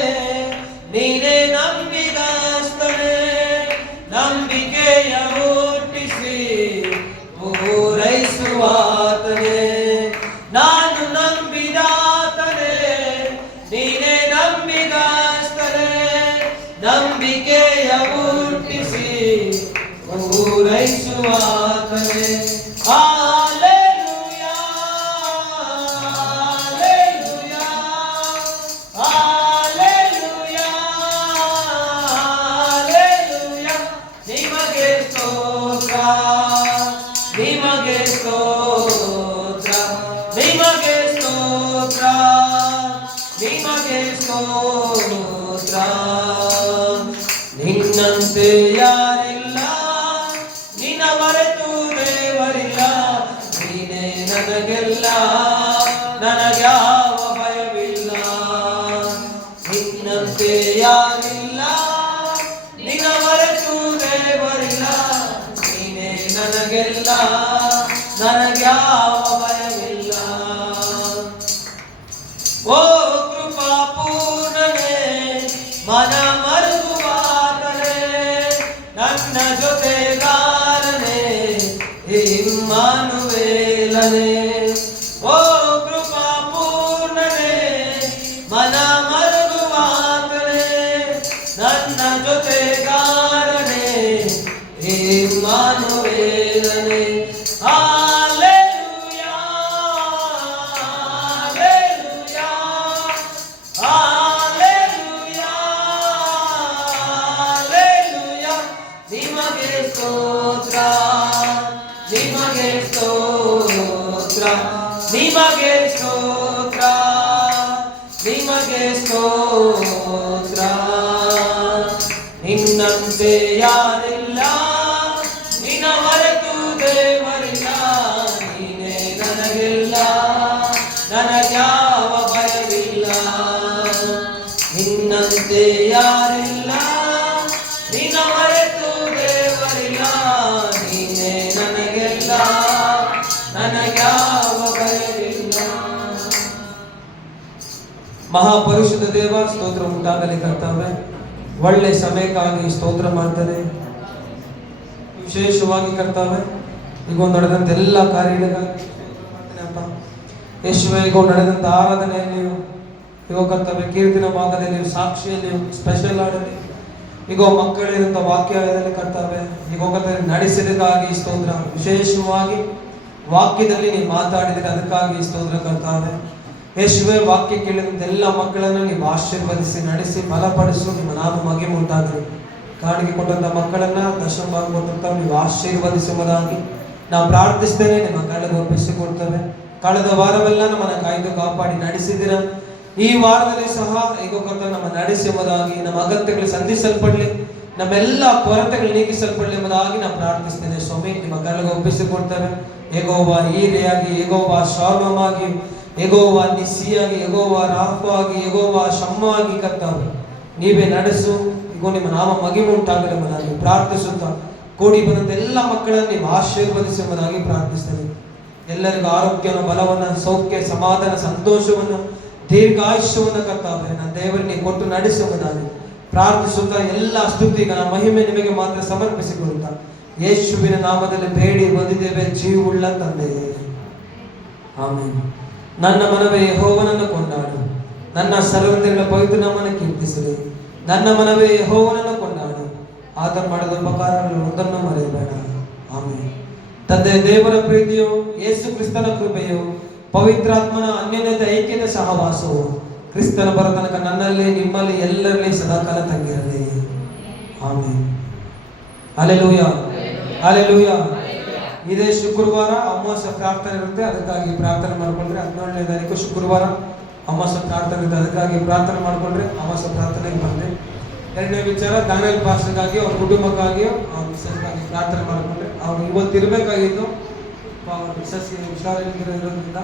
ನೀನೇ ನಂಬಿದಸ್ತನೇ, ನಂಬಿಕೆಯ ಹುಟ್ಟಿಸಿ ಪೂರೈಸುವಾತನೇ. ನಾನು ನಂಬಿದಾತನೇ, ನೀನೇ ನಂಬಿದಸ್ತನೇ, ನಂಬಿಕೆಯ ಹುಟ್ಟಿಸಿ ಪೂರೈಸುವಾತನೇ. Hallelujah, hallelujah, hallelujah, hallelujah. ನಿಮಗೆ ಸ್ತೋತ್ರ, ನಿಮಗೆ ಸ್ತೋತ್ರ, ನಿಮಗೆ ಸ್ತೋತ್ರ, ನಿಮಗೆ ಸ್ತೋತ್ರ. ನಿನ್ನಂತೆ ಯಾರಿಲ್ಲ, ನಿನ್ನ ಹೊರತು ದೇವರಿಲ್ಲ, ನೀನೇ ನನಗೆಲ್ಲ, ನನಗ್ಯಾವ ಭಯವಿಲ್ಲ. ನಿನ್ನಂತೆ ಯಾರಿಲ್ಲ, ನಿನ್ನ ಹೊರತು ದೇವರಿಲ್ಲ, ನೀನೇ ನನಗೆಲ್ಲ, ನನಗ್ಯಾವ ಭಯವಿಲ್ಲ. ಓ ಕೃಪಾ ಪೂರ್ಣನೇ, ಮನ ಮರುಗುವಾತನೇ, ನನ್ನ ಜೊತೆಗಾರನೇ, ಇಮ್ಮಾನುವೇಲನೇ. ಓ ಕೃಪಾ ಪೂರ್ಣನೇ, ಮನ ಮರುಗುವಾತನೇ, ನನ್ನ ಜೊತೆಗಾರನೇ, ಇಮ್ಮಾನುವೇಲನೇ. ಹಲ್ಲೆಲೂಯಾ, ನಿಮಗೆ ಸ್ತೋತ್ರ, ನಿಮಗೆ ಸ್ತೋತ್ರ. ನಿನ್ನಂತೆ ಯಾರಿಲ್ಲ, ನಿನ್ನ ಹೊರತು ದೇವರಿಲ್ಲ. ನೀನೇ ನನಗಿಲ್ಲ, ನನಗ್ಯಾವ ಭಯವಿಲ್ಲ. ನಿನ್ನಂತೆ ಯಾರಿಲ್ಲ, ನಿನ್ನ ಹೊರತು ದೇವರಿಲ್ಲ. ನೀನೇ ನನಗೆಲ್ಲ, ನನಗ್ಯಾವ ಭಯವಿಲ್ಲ. ಮಹಾಪರಿಶುದ್ಧ ದೇವ, ಸ್ತೋತ್ರ ಉಂಟಾಗಲಿ ಕರ್ತವ್ಯ. ಒಳ್ಳೆ ಸಮಯಕ್ಕಾಗಿ ಸ್ತೋತ್ರ ಮಾಡ್ತಾರೆ. ವಿಶೇಷವಾಗಿ ಕರ್ತವ್ಯ ಈಗ ನಡೆದಂತ ಎಲ್ಲ ಕಾರ್ಯಗಳಿಗಾಗಿ ಸ್ತೋತ್ರ ಮಾಡ್ತೇನೆ ಅಪ್ಪ. ಯೇಸುವೆ, ಈಗ ನಡೆದಂತ ಆರಾಧನೆಯಲ್ಲಿಯೂ, ಈಗ ಕರ್ತವ್ಯ ಕೀರ್ತನ ಭಾಗದಲ್ಲಿ, ಸಾಕ್ಷಿಯಲ್ಲಿ, ಸ್ಪೆಷಲ್ ಆಡಲಿ, ಈಗ ಮಕ್ಕಳಿರುವಂತ ವಾಕ್ಯದಲ್ಲಿ ಕರ್ತವ್ಯ ಈಗ ಕರ್ತವ್ಯ ನಡೆಸಿದಕ್ಕಾಗಿ ಸ್ತೋತ್ರ. ವಿಶೇಷವಾಗಿ ವಾಕ್ಯದಲ್ಲಿ ನೀವು ಮಾತಾಡಿದರೆ ಅದಕ್ಕಾಗಿ ಸ್ತೋತ್ರ ಕರ್ತವ್ಯ. ಯೇಸುವೆ, ವಾಕ್ಯ ಕೇಳಿದಂತ ಎಲ್ಲ ಮಕ್ಕಳನ್ನು ನೀವು ಆಶೀರ್ವದಿಸಿ ನಡೆಸಿ ಬಲಪಡಿಸು. ನಿಮ್ಮ ನಾಮ ಮಹಿಮೆ ಉಂಟಾಗಲಿ. ಕಾಣಿಕೆ ಕೊಟ್ಟಂತ ಮಕ್ಕಳನ್ನ, ದರ್ಶನ ಭಾಗ ಕೊಟ್ಟಂತ ನೀವು ಆಶೀರ್ವದಿಸುವುದಾಗಿ ನಾವು ಪ್ರಾರ್ಥಿಸ್ತೇನೆ. ನಿಮ್ಮ ಕಳೆಗೆ ಒಪ್ಪಿಸಿಕೊಡ್ತೇವೆ. ಕಳೆದ ವಾರವೆಲ್ಲ ನಮ್ಮನ್ನು ಕಾಯ್ದು ಕಾಪಾಡಿ ನಡೆಸಿದಿರ. ಈ ವಾರದಲ್ಲಿ ಸಹ ಈಗ ನಮ್ಮ ನಡೆಸುವುದಾಗಿ, ನಮ್ಮ ಅಗತ್ಯಗಳು ಸಂಧಿಸಲ್ಪಡಲಿ, ನಮ್ಮೆಲ್ಲ ಕೊರತೆಗಳು ನೀಗಿಸಲ್ಪಡಲಿ ಎಂಬುದಾಗಿ ನಾವು ಪ್ರಾರ್ಥಿಸ್ತೇನೆ. ಸ್ವಾಮಿ, ನಿಮ್ಮ ಕಳೆಗೆ ಒಪ್ಪಿಸಿಕೊಡ್ತೇವೆ. ಯೆಹೋವ ಈರೆಯಾಗಿ, ಯೆಹೋವ ಶಾಲೋಮ್ ಆಗಿ, ಯೆಹೋವ ನಿಸ್ಸಿಯಾಗಿ, ಯೆಹೋವ ರಾಫ ಆಗಿ, ಯೆಹೋವ ಶಮ್ಮ ಆಗಿ ಕರ್ತವ್ಯ ನೀವೇ ನಡೆಸು. ಈಗ ನಿಮ್ಮ ನಾಮ ಮಹಿಮೆ ಉಂಟಾಗಲಿ ಎಂಬುದಾಗಿ ಪ್ರಾರ್ಥಿಸುತ್ತಾ, ಕೂಡಿ ಬಂದಂತ ಎಲ್ಲ ಮಕ್ಕಳನ್ನು ನೀವು ಆಶೀರ್ವದಿಸುವುದಾಗಿ ಪ್ರಾರ್ಥಿಸ್ತೇನೆ. ಎಲ್ಲರಿಗೂ ಆರೋಗ್ಯವನ್ನು, ಬಲವನ್ನು, ಸೌಖ್ಯ, ಸಮಾಧಾನ, ಸಂತೋಷವನ್ನು, ದೀರ್ಘಾಯುಷ್ಯವನ್ನು ಕರ್ತವ್ಯ ನನ್ನ ದೇವರಿಗೆ ಕೊಟ್ಟು ನಡೆಸುವುದಾಗಿ ಪ್ರಾರ್ಥಿಸುತ್ತಾ, ಎಲ್ಲ ಸ್ತುತಿಗಳ ಮಹಿಮೆ ನಿಮಗೆ ಮಾತ್ರ ಸಮರ್ಪಿಸಿಕೊಳ್ಳುತ್ತಾ, ಯೇಸುವಿನ ನಾಮದಲ್ಲಿ ಬೇಡಿ ಬಂದಿದ್ದೇವೆ ಜೀವವುಳ್ಳ ತಂದೆಯೇ, ಆಮೆನ್. ನನ್ನ ಮನವೇ ಯೆಹೋವನನ್ನು ಕೊಂಡಾಡು, ನನ್ನ ಸರ್ವದೇವರ ಪವಿತ್ರ ನಾಮವನ್ನು ಕೀರ್ತಿಸಲಿ. ನನ್ನ ಮನವೇ ಯೆಹೋವನನ್ನು ಕೊಂಡಾಡು, ಆತ ಮಾಡಿದ ಉಪಕಾರಗಳು ಒಂದನ್ನು ಮರೆಯಬೇಡ. ಆಮೆನ್. ತಂದೆ ದೇವರ ಪ್ರೀತಿಯು, ಯೇಸು ಕ್ರಿಸ್ತನ ಕೃಪೆಯು, ಪವಿತ್ರಾತ್ಮನ ಅನ್ಯೋನ್ಯತೆ ಐಕ್ಯದ ಸಹವಾಸವು ಕ್ರಿಸ್ತನ ಬರೋ ತನಕ ನನ್ನಲ್ಲಿ, ನಿಮ್ಮಲ್ಲಿ, ಎಲ್ಲರಲ್ಲಿ ಸದಾಕಾಲ ತಂಗಿರಲಿ. ಆಮೆನ್. Hallelujah, hallelujah. ಇದೇ ಶುಕ್ರವಾರ ಅಮಾವಾಸ್ಯ ಪ್ರಾರ್ಥನೆ ಇರುತ್ತೆ, ಅದಕ್ಕಾಗಿ ಪ್ರಾರ್ಥನೆ ಮಾಡ್ಕೊಂಡ್ರೆ. 17ನೇ ತಾರೀಕು ಶುಕ್ರವಾರ ಅಮಾವಾಸ್ಯ ಪ್ರಾರ್ಥನೆ ಇರುತ್ತೆ, ಅದಕ್ಕಾಗಿ ಪ್ರಾರ್ಥನೆ ಮಾಡ್ಕೊಂಡ್ರೆ ಅಮಾವಾಸ್ಯ ಪ್ರಾರ್ಥನೆಗೆ ಬಂದ್ರೆ. ಎರಡನೇ ವಿಚಾರ, ದಾನಿಯಲ್ ಪಾಸ್ಟರ್ಗಾಗಿ, ಅವ್ರ ಕುಟುಂಬಕ್ಕಾಗಿ, ಅವ್ರ ಮಿಸಸ್ಗಾಗಿ ಪ್ರಾರ್ಥನೆ ಮಾಡ್ಕೊಂಡ್ರೆ. ಅವ್ರು ಇವತ್ತು ಇರಬೇಕಾಗಿತ್ತು, ಅವ್ರ ಮಿಸಸ್ಗೆ ಹುಷಾರಿರೋದ್ರಿಂದ,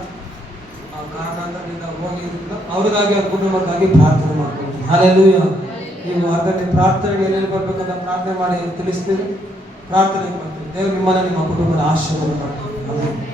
ಆ ಕಾರಣಾಂತರದಿಂದ ಹೋಗಿರೋದ್ರಿಂದ ಅವ್ರಿಗಾಗಿ, ಅವ್ರ ಕುಟುಂಬಕ್ಕಾಗಿ ಪ್ರಾರ್ಥನೆ ಮಾಡ್ಕೊಂಡ್ರಿ. ಹಲ್ಲೆಲೂಯಾ. ಈ ವಾರದಲ್ಲಿ ಪ್ರಾರ್ಥನೆಗೆ ಎಲ್ಲೆಲ್ಲಿ ಬರ್ಬೇಕಂತ ಪ್ರಾರ್ಥನೆ ಮಾಡಿ ತಿಳಿಸ್ತೀವಿ. ಪ್ರಾರ್ಥನೆ ಮಾಡ್ತೀವಿ. ದೇವರು ನಿಮ್ಮನ್ನ, ನಿಮ್ಮ ಕುಟುಂಬದ ಆಶೀರ್ವಾದ ಮಾಡ್ತೀವಿ.